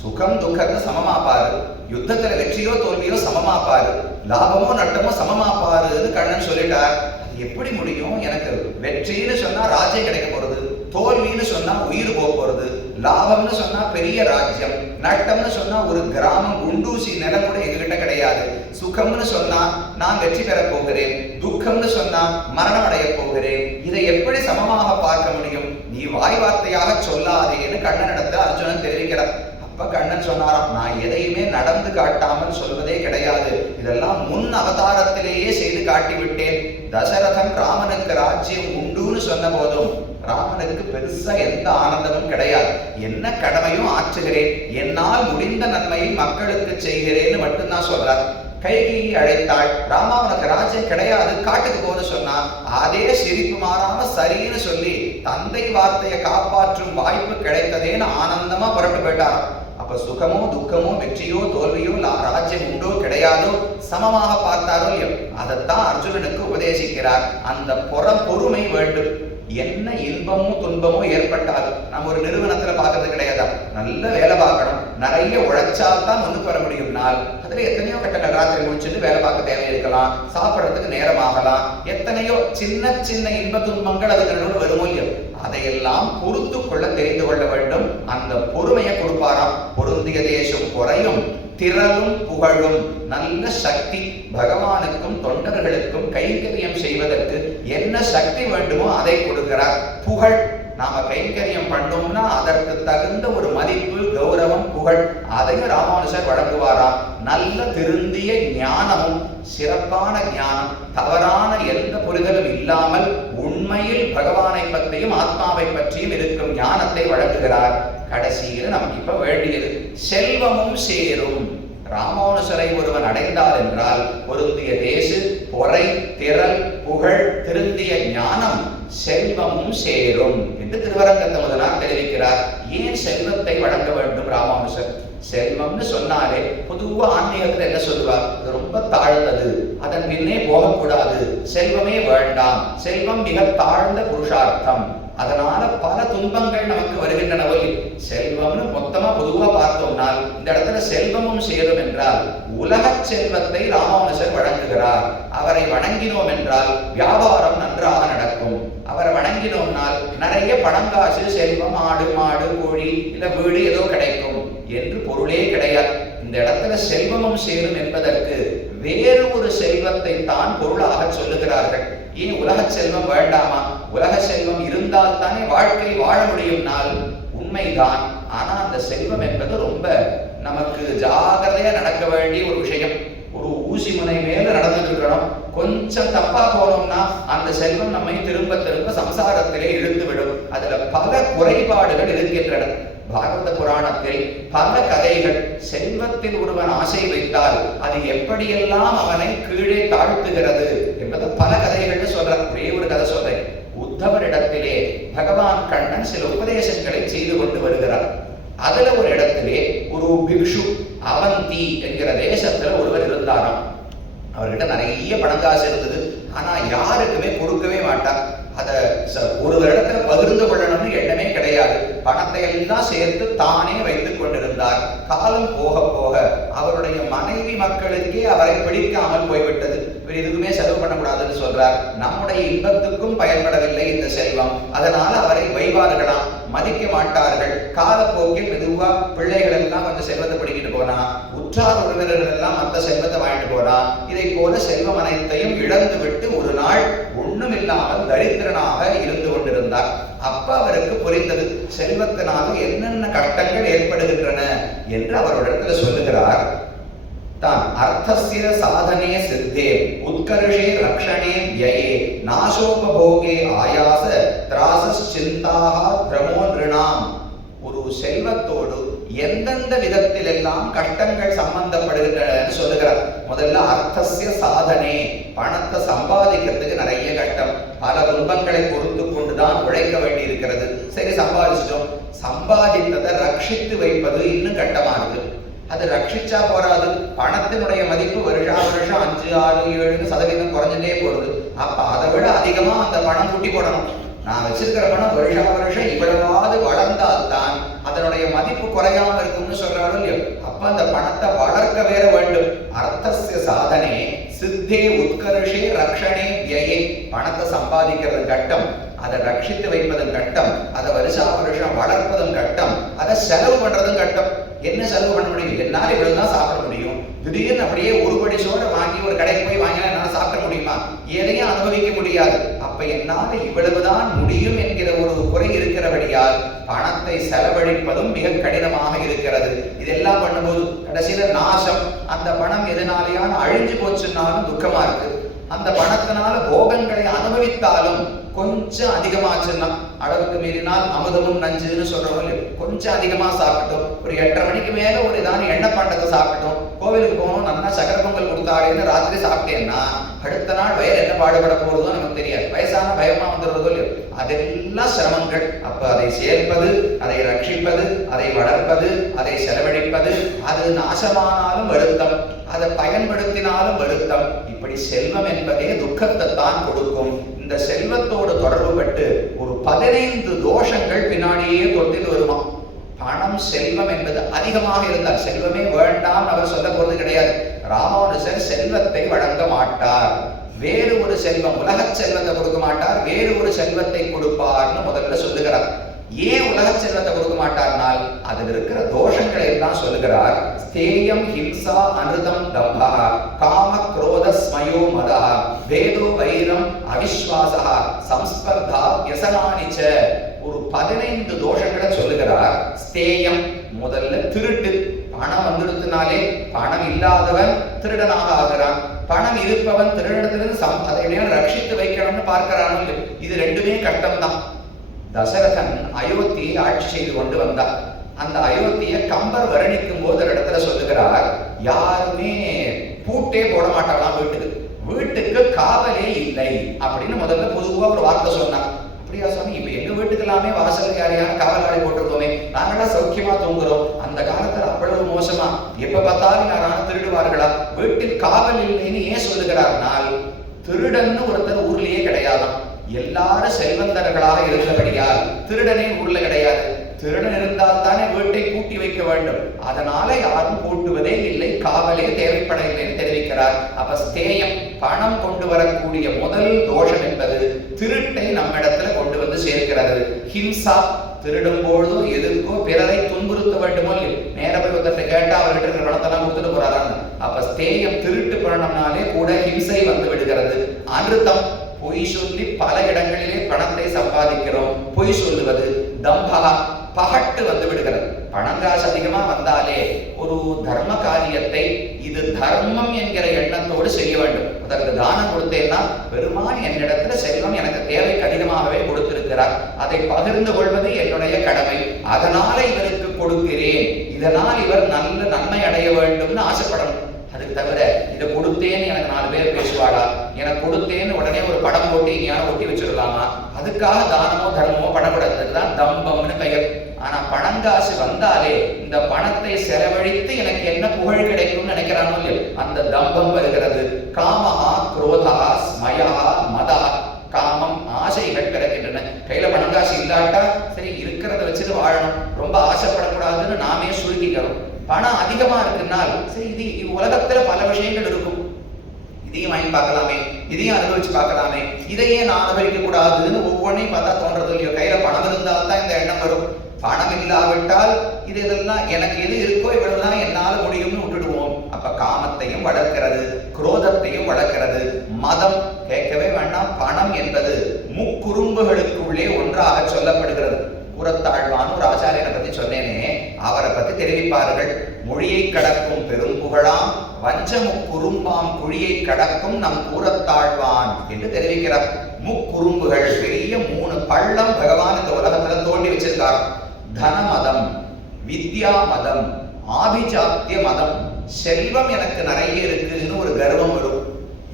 சுகம் துக்கத்தை சமமா பாரு, யுத்தத்துல வெற்றியோ தோல்வியோ சமமா பாரு, லாபமோ நட்டமோ சமமா பாருன்னு கண்ணன் சொல்லிட்டார். அது எப்படி முடியும்? எனக்கு வெற்றின்னு சொன்னா ராஜ்யம் கிடைக்க போறது, தோல்வின்னு சொன்னா உயிர் போக போறது, லாபம்னு சொன்னா பெரிய ராஜ்யம், நட்டம்னு சொன்னா ஒரு கிராமம் குண்டூசி நிலம் கூட எங்ககிட்ட கிடையாது. சுகம்னு சொன்னா நான் வெற்றி பெறப் போகிறேன், துக்கம்னு சொன்னா மரணம் அடைய போகிறேன். இதை எப்படி சமமாக பார்க்க முடியும்? நீ வாய் வார்த்தையாக சொல்லாதேன்னு கண்ணனிடத்தில் அர்ஜுனன் தெரிவிக்கிறார். அப்ப கண்ணன் சொன்னாராம், நான் எதையுமே நடந்து காட்டாமல் சொல்வதே கிடையாது, இதெல்லாம் முன் அவதாரத்திலேயே செய்து காட்டிவிட்டேன். தசரதன் ராமனுக்கு ராஜ்யம் உண்டுன்னு சொன்ன போதும் ராமனுக்கு பெருசா எந்த ஆனந்தமும் கிடையாது. என்ன கடமையும் ஆற்றுகிறேன், என்னால் முடிந்த நன்மையை மக்களுக்கு செய்கிறேன்னு மட்டும்தான் சொல்றார். கைகேயி அழைத்தாள், ராமா உனக்கு ராஜ்யம் கிடையாது, காட்டுக்கு போன்னு சொன்னா அதே சிரிப்பு மாறாம சரின்னு சொல்லி தந்தை வார்த்தையை காப்பாற்றும் வாய்ப்பு கிடைத்ததேன்னு ஆனந்தமா புறப்பட்டு போயிட்டாராம். அப்ப சுகமோ துக்கமோ வெற்றியோ தோல்வியோ ராஜ்யம் உண்டோ கிடையாதோ சமமாக பார்த்தாரோ இல்லையோ, அதைத்தான் அர்ஜுனனுக்கு உபதேசிக்கிறார். அந்த பொறுமை வேண்டும். என்ன இன்பமோ துன்பமோ ஏற்பட்டாலும் நம்ம ஒரு நிறுவனத்துல பாக்குறது கிடையாதா, நல்ல வேலை பார்க்கணும், நிறைய உழைச்சால் தான் முன்னுக்கு வர முடியும்னால் அதுல எத்தனையோ கட்டங்கள் ராத்திரி முடிச்சுட்டு வேலை பார்க்க தேவை இருக்கலாம், சாப்பிடறதுக்கு நேரம் ஆகலாம், எத்தனையோ சின்ன சின்ன இன்ப துன்பங்கள் அதுக்கு நடுவில் வருமோ இல்லையோ, அதையெல்லாம் பொறுத்து கொள்ள தெரிந்து கொள்ள வேண்டும். அந்த பொறுமையை கொடுப்பாராம். பொருந்திய தேசம் குறையும் திரளும் புகழும், நல்ல சக்தி பகவானுக்கும் தொண்டர்களுக்கும் கைங்கரியம் செய்வதற்கு என்ன சக்தி வேண்டுமோ அதை கொடுக்கிறார். புகழ், நாம கைங்கரியம் பண்ணோம்னா அதற்கு தகுந்த ஒரு மதிப்பு, கௌரவம், புகழ் அதையும் ராமானுஜர் வழங்குவாராம். நல்ல திருந்திய ஞானமும், சிறப்பான ஞானம், தவறான எந்த புரிதலும் இல்லாமல் உண்மையில் பகவானை பற்றியும் ஆத்மாவை பற்றியும் இருக்கும் ஞானத்தை வழங்குகிறார். கடைசியில் நமக்கு இப்ப வேண்டியது செல்வமும் சேரும். ராமானுஜரை ஒருவன் அடைந்தார் என்றால் பொருந்திய தேசு, பொறை, திரள், புகழ், திருந்திய ஞானம், செல்வமும் சேரும் என்று திருவரங்கத்த முதலார் தெரிவிக்கிறார். ஏன் செல்வத்தை வழங்க வேண்டும் ராமானுஜர்? செல்வம்னு சொன்னாலே பொதுவா ஆன்மீகத்துல என்ன சொல்லுவார், இது ரொம்ப தாழ்ந்தது, அதன் பின்னே போகக்கூடாது, செல்வமே வேண்டாம், செல்வம் மிக தாழ்ந்த புருஷார்த்தம், அதனால பல துன்பங்கள் நமக்கு வருகின்றனவோ. செல்வம்னு மொத்தமா பொதுவா பார்த்தோம்னால் இந்த இடத்துல செல்வமும் சேரும் என்றால் உலக செல்வத்தை ராமானுஜர் வழங்குகிறார். அவரை வணங்கினோம் என்றால் வியாபாரம் நன்றாக நடக்கும். அவரை வணங்கினோம்னால் நிறைய பணங்காசு, செல்வம், ஆடு மாடு கோழி இல்ல வீடு ஏதோ கிடைக்கும் என்று பொருளே கிடையாது. இந்த இடத்துல செல்வமும் சேரும் என்பதற்கு வேறு ஒரு செல்வத்தை தான் பொருளாக சொல்லுகிறார்கள். ஏன் உலக செல்வம் வேண்டாமா? உலக செல்வம் இருந்தால் தானே வாழ்க்கை வாழ முடியும்னால் உண்மைதான். ஆனா அந்த செல்வம் என்பது ரொம்ப நமக்கு ஜாகிரதையா நடக்க வேண்டிய ஒரு விஷயம். ஒரு ஊசி முனை மேல நடந்துட்டு இருக்கணும், கொஞ்சம் தப்பா போனோம்னா அந்த செல்வம் நம்மை திரும்ப திரும்ப சம்சாரத்திலே இழுத்து விடும். அதுல பல குறைபாடுகள் இருக்கின்றன. பாகவத புராணத்தில் பல கதைகள், செல்வத்தில் ஒருவன் ஆசை வைத்தால் அது எப்படியெல்லாம் அவனை கீழே தாழ்த்துகிறது என்பது பல கதைகள் சொல்ற. ஒரே ஒரு கதை சொல்றேன். உத்தவரிடத்திலே பகவான் கண்ணன் சில உபதேசங்களை செய்து கொண்டு வருகிறார். அதுல ஒரு இடத்திலே ஒரு பிக்ஷு அவந்தி என்கிற தேசத்துல ஒருவர் இருந்தாராம். அவர்கிட்ட நிறைய பணங்காசு இருந்தது, ஆனா யாருக்குமே கொடுக்கவே மாட்டார். அத ஒரு இடத்துல பகிர்ந்து கொள்ளணும்னு எண்ணமே கிடையாது. பணத்தை எல்லாம் சேர்த்து தானே வைத்துக் கொண்டிருந்தார். காலம் போக போக அவருடைய மனைவி மக்களுக்கே அவரை பிடிக்காமல் போய்விட்டது. இவர் எதுக்குமே செலவு பண்ணக்கூடாதுன்னு சொல்றார். நம்முடைய இன்பத்துக்கும் பயன்படவில்லை இந்த செல்வம், அதனால அவரை வைவார்களாம், மதிக்க மாட்டார்கள். காலப்போக்கில் மெதுவா பிள்ளைகள் எல்லாம் கொஞ்சம் செல்வத்தை பிடிக்கிட்டு போனா, உற்றார் உறவினர்கள் எல்லாம் மற்ற செல்வத்தை வாங்கிட்டு போனா, இதை போல செல்வம் அனைத்தையும் இழந்து விட்டு ஒரு நாள் ஒண்ணும் இல்லாமல் தரித்திரனாக இருந்து கொண்டிருந்தார். அப்ப அவருக்கு புரிந்தது, செல்வத்தினால என்னென்ன கஷ்டங்கள் ஏற்படுகின்றன என்று அவரிடத்துல சொல்லுகிறார். தான் அர்த்தஸ்ய சாதனே சித்தே உத்கர்ஷே ரக்ஷணே வ்யயே நாசோபபோகே ஆயாச திராசஸ் சிந்தாக பிரமோ நிருணாம். ஒரு செல்வத்தோடு எந்தெந்த விதத்தில் எல்லாம் கஷ்டங்கள் சம்பந்தப்படுகின்றன சொல்லுகிறார். முதல்ல அர்த்தஸ்ய சாதனே, பணத்தை சம்பாதிக்கிறதுக்கு நிறைய கஷ்டம், பல துன்பங்களை பொறுத்து கொண்டுதான் உழைக்க வேண்டி இருக்கிறது. சரி, சம்பாதிச்சிட்டோம், சம்பாதித்ததை ரட்சித்து வைப்பது இன்னும் கஷ்டமா இருக்கு. அது ரட்சிச்சா போராது, பணத்தினுடைய மதிப்பு வருஷம் 5, 6, 7% குறைஞ்சுட்டே போகுது. அப்ப அதை விட அதிகமா அந்த பணம் கூட்டி போடணும். நான் வச்சிருக்கிற பணம் வருஷம் இவ்வளவாவது வளர்ந்தால்தான் அதனுடைய மதிப்பு குறையாம இருக்கும்னு சொல்றாலும் இல்லையோ. அப்ப அந்த பணத்தை வளர்க்க வேற வேண்டும். அர்த்தஸ்ய சாதனே சித்தே உத்கர்ஷே ரக்ஷணே வ்யயே. பணத்தை சம்பாதிக்கிறது கட்டம், அதை ரட்சித்து வைப்பதும் கட்டம், அதை வருஷம் வளர்ப்பதும் கட்டம், அதை செலவு பண்றதும் கட்டம். என்ன செலவு பண்ண முடியும்? என்னால் இவ்வளவுதான் சாப்பிட முடியும். திடீர்னு அப்படியே ஒரு படி சோறை வாங்கி ஒரு கடைக்கு போய் வாங்கினா என்னால் சாப்பிட முடியுமா? எதையும் அனுபவிக்க முடியாது. அப்ப என்னால் இவ்வளவுதான் முடியும் என்கிற ஒரு குறை இருக்கிறபடியால் பணத்தை செலவழிப்பதும் மிக கடினமாக இருக்கிறது. இதெல்லாம் பண்ணும்போது கடைசியில நாசம். அந்த பணம் எதனாலேயான அழிஞ்சு போச்சுன்னாலும் துக்கமா இருக்கு. அந்த பணத்தினால போகங்களை அனுபவித்தாலும் கொஞ்சம் அதிகமாச்சுன்னா, அளவுக்கு மீறினால் அமுதமும் நஞ்சுன்னு சொல்றோம். கொஞ்சம் அதிகமா சாப்பிட்டோம், ஒரு 8:30 மணிக்கு மேல ஒரு ஏதாவது எண்ணெய் பண்டத்தை சாப்பிட்டோம், கோவிலுக்கு போகணும், நல்லா சக்கர பொங்கல் கொடுத்தாருன்னு ராத்திரி சாப்பிட்டேன்னா அடுத்த நாள் வயிறு என்ன பாடுபட போறதோ நமக்கு தெரியாது. வயசான பயமா வந்துடுறதோ இல்லையோ, அதெல்லாம் சிரமங்கள். அப்ப அதை சேர்ப்பது, அதை ரட்சிப்பது, அதை வளர்ப்பது, அதை செலவழிப்பது, அது நாசமானாலும் வருத்தம், அதை பயன்படுத்தினாலும் வருத்தம். இப்படி செல்வம் என்பதே துக்கத்தை தான் கொடுக்கும். இந்த செல்வத்தோடு தொடர்பு பட்டு ஒரு 15 தோஷங்கள் பின்னாடியே தொட்டில் வருமா. பணம் செல்வம் என்பது அதிகமாக இருந்தால், செல்வமே வேண்டாம் அவர் சொல்ல போறது கிடையாது. ராமானுஜர் செல்வத்தை வழங்க மாட்டார். வேறு ஒரு செல்வம், உலக செல்வத்தை கொடுக்க மாட்டார், வேறு ஒரு செல்வத்தை கொடுப்பார்னு முதல்ல சொல்லுகிறார். ஏன் உலக செல்வத்தை கொடுக்க மாட்டார்னால் அதில் இருக்கிற தோஷங்களை எல்லாம் சொல்லுகிறார். ஸ்தேயம் ஹிம்சா அனுதம் தம்பா காம குரோத ஸ்மயோ மதா வேதோ வைரம் அவிஸ்வாசா சம்ஸ்பர்தா யசனானிச்ச. ஒரு 15 தோஷங்களை சொல்லுகிறார். ஸ்தேயம், முதல்ல திருட்டு. பணம் வந்துடுத்தினாலே பணம் இல்லாதவன் திருடனாக ஆகிறான். பணம் இருப்பவன் திருடத்திலிருந்து அதை ரட்சித்து வைக்கணும்னு பார்க்கிறான். இது ரெண்டுமே கஷ்டம்தான். தசரதன் அயோத்தியை ஆட்சி செய்து கொண்டு வந்தார். அந்த அயோத்தியை கம்பர் வர்ணிக்கும் போது ஒரு இடத்துல சொல்லுகிறார், யாருமே பூட்டே போட மாட்டாங்களாம் வீட்டுக்கு, வீட்டுக்கு காவலே இல்லை அப்படின்னு முதல்ல பொதுவா ஒரு வார்த்தை சொன்னார். அப்படியா சொன்னி? இப்ப எங்க வீட்டுக்கு எல்லாமே வாசல் யாரையான காவலாளி போட்டிருக்கோமே, நாங்களாம் சௌக்கியமா தூங்குறோம். அந்த காலத்துல அவ்வளவு மோசமா? எப்ப பார்த்தாலும் யாரான திருடுவார்களா? வீட்டில் காவல் இல்லைன்னு ஏன் சொல்லுகிறார்னால், திருடன்னு ஒருத்தர் ஊர்லயே கிடையாதான். எல்லாரும் செல்வந்தர்களாக இருந்தபடியால் திருடனே ஊர்ல கிடையாது. திருடன் இருந்தால் தானே வீட்டை கூட்டி வைக்க வேண்டும். அதனால யாரும் கூட்டுவதே இல்லை, காவலே தேவைப்படவில்லைன்னு தெரிவிக்கிறார். அப்ப ஸ்தேயம், பணம் கொண்டு வரக்கூடிய முதல் தோஷம் என்பது திருட்டை நம்மிடத்துல கொண்டு வந்து சேர்க்கிறது. ஹிம்சா, திருடும் பொழுதோ எதுக்கோ பிறரை துன்புறுத்த வேண்டுமோ இல்லையோ, நேர போய் ஒருத்தரை கேட்டா அவர்கிட்ட இருக்கிற பணத்தெல்லாம் கொடுத்துட்டு போறாரான்னு. அப்ப ஸ்தேயம், திருட்டு பண்ணணும்னாலே கூட ஹிம்சை வந்து விடுகிறது. அனுதம், பொய் சொல்லி பல இடங்களிலே பணத்தை சம்பாதிக்கிறோம். பொய் சொல்லுவது. தம்பா, பகட்டு வந்து விடுகிறது. பணங்காசு அதிகமா வந்தாலே ஒரு தர்ம காரியத்தை இது தர்மம் என்கிற எண்ணத்தோடு செய்ய வேண்டும். அதற்கு தானம் கொடுத்தேன்னா, பெருமான் என்னிடத்துல செல்வம் எனக்கு தேவைக்கு அதிகமாகவே கொடுத்திருக்கிறார், அதை பகிர்ந்து கொள்வது என்னுடைய கடமை, அதனால இவருக்கு கொடுக்கிறேன், இதனால் இவர் நல்ல நன்மை அடைய வேண்டும்னு ஆசைப்படணும். அதுக்கு தவிர இதை கொடுத்தேன்னு எனக்கு 4 பேர் பேசுவாடா, எனக்கு கொடுத்தேன்னு உடனே ஒரு படம் போட்டு யாரும் ஒட்டி வச்சிடலாமா? அதுக்காக தானமோ தர்மமோ பண்ணக்கூடாது. தான் தம்பம்னு பெயர். ஆனா பணங்காசு வந்தாலே இந்த பணத்தை செலவழித்து எனக்கு என்ன புகழ் கிடைக்கும் நினைக்கிறானோ இல்லையோ, அந்த தம்பம் வருகிறது. காமஹா குரோதா ஸ்மயா மதா, காமம், ஆசைகள் பிறக்கின்றன. கையில பணங்காசு இல்லாட்டா சரி இருக்கிறத வச்சுட்டு வாழணும், ரொம்ப ஆசைப்படக்கூடாதுன்னு நாமே சுருக்கிக்கிறோம். பணம் அதிகமா இருக்குன்னால் சரி, இது உலகத்துல பல விஷயங்கள் இருக்கும், இதையும் வாங்கி பார்க்கலாமே, இதையும் அனுபவிச்சு பார்க்கலாமே, இதையே நான் அனுபவிக்க கூடாதுன்னு ஒவ்வொன்றையும் பார்த்தா தோன்றது இல்லையோ. கையில பணம் இருந்தால் தான் இந்த எண்ணம் வரும். பணம் இல்லாவிட்டால் இதெல்லாம் எனக்கு எது இருக்கோ இவ்வளவுதான் என்னால முடியும்னு விட்டுடுவோம். அப்ப காமத்தையும் வளர்க்கிறது, குரோதத்தையும் வளர்க்கிறது. மதம் கேட்கவே வேண்டாம். பணம் என்பது முக்குறும்புகளுக்குள்ளே ஒன்றாக சொல்லப்படுகிறது. கூறத்தாழ்வான் ஒரு ஆச்சாரியனை பத்தி சொன்னேனே, அவரை பத்தி தெரிவிப்பார்கள். மொழியை கடக்கும் பெரும் புகழாம் வஞ்சமுக்குறும்பாம் குழியை கடக்கும் நம் கூறத்தாழ்வான் என்று தெரிவிக்கிறார். முக்குறும்புகள், பெரிய 3 பள்ளம் பகவான் இந்த உலகத்துல தோண்டி வச்சிருக்கார். தன மதம், வித்யா மதம், ஆபிஜாத்திய மதம். செல்வம் எனக்கு நிறைய இருக்குன்னு ஒரு கர்வம் வரும்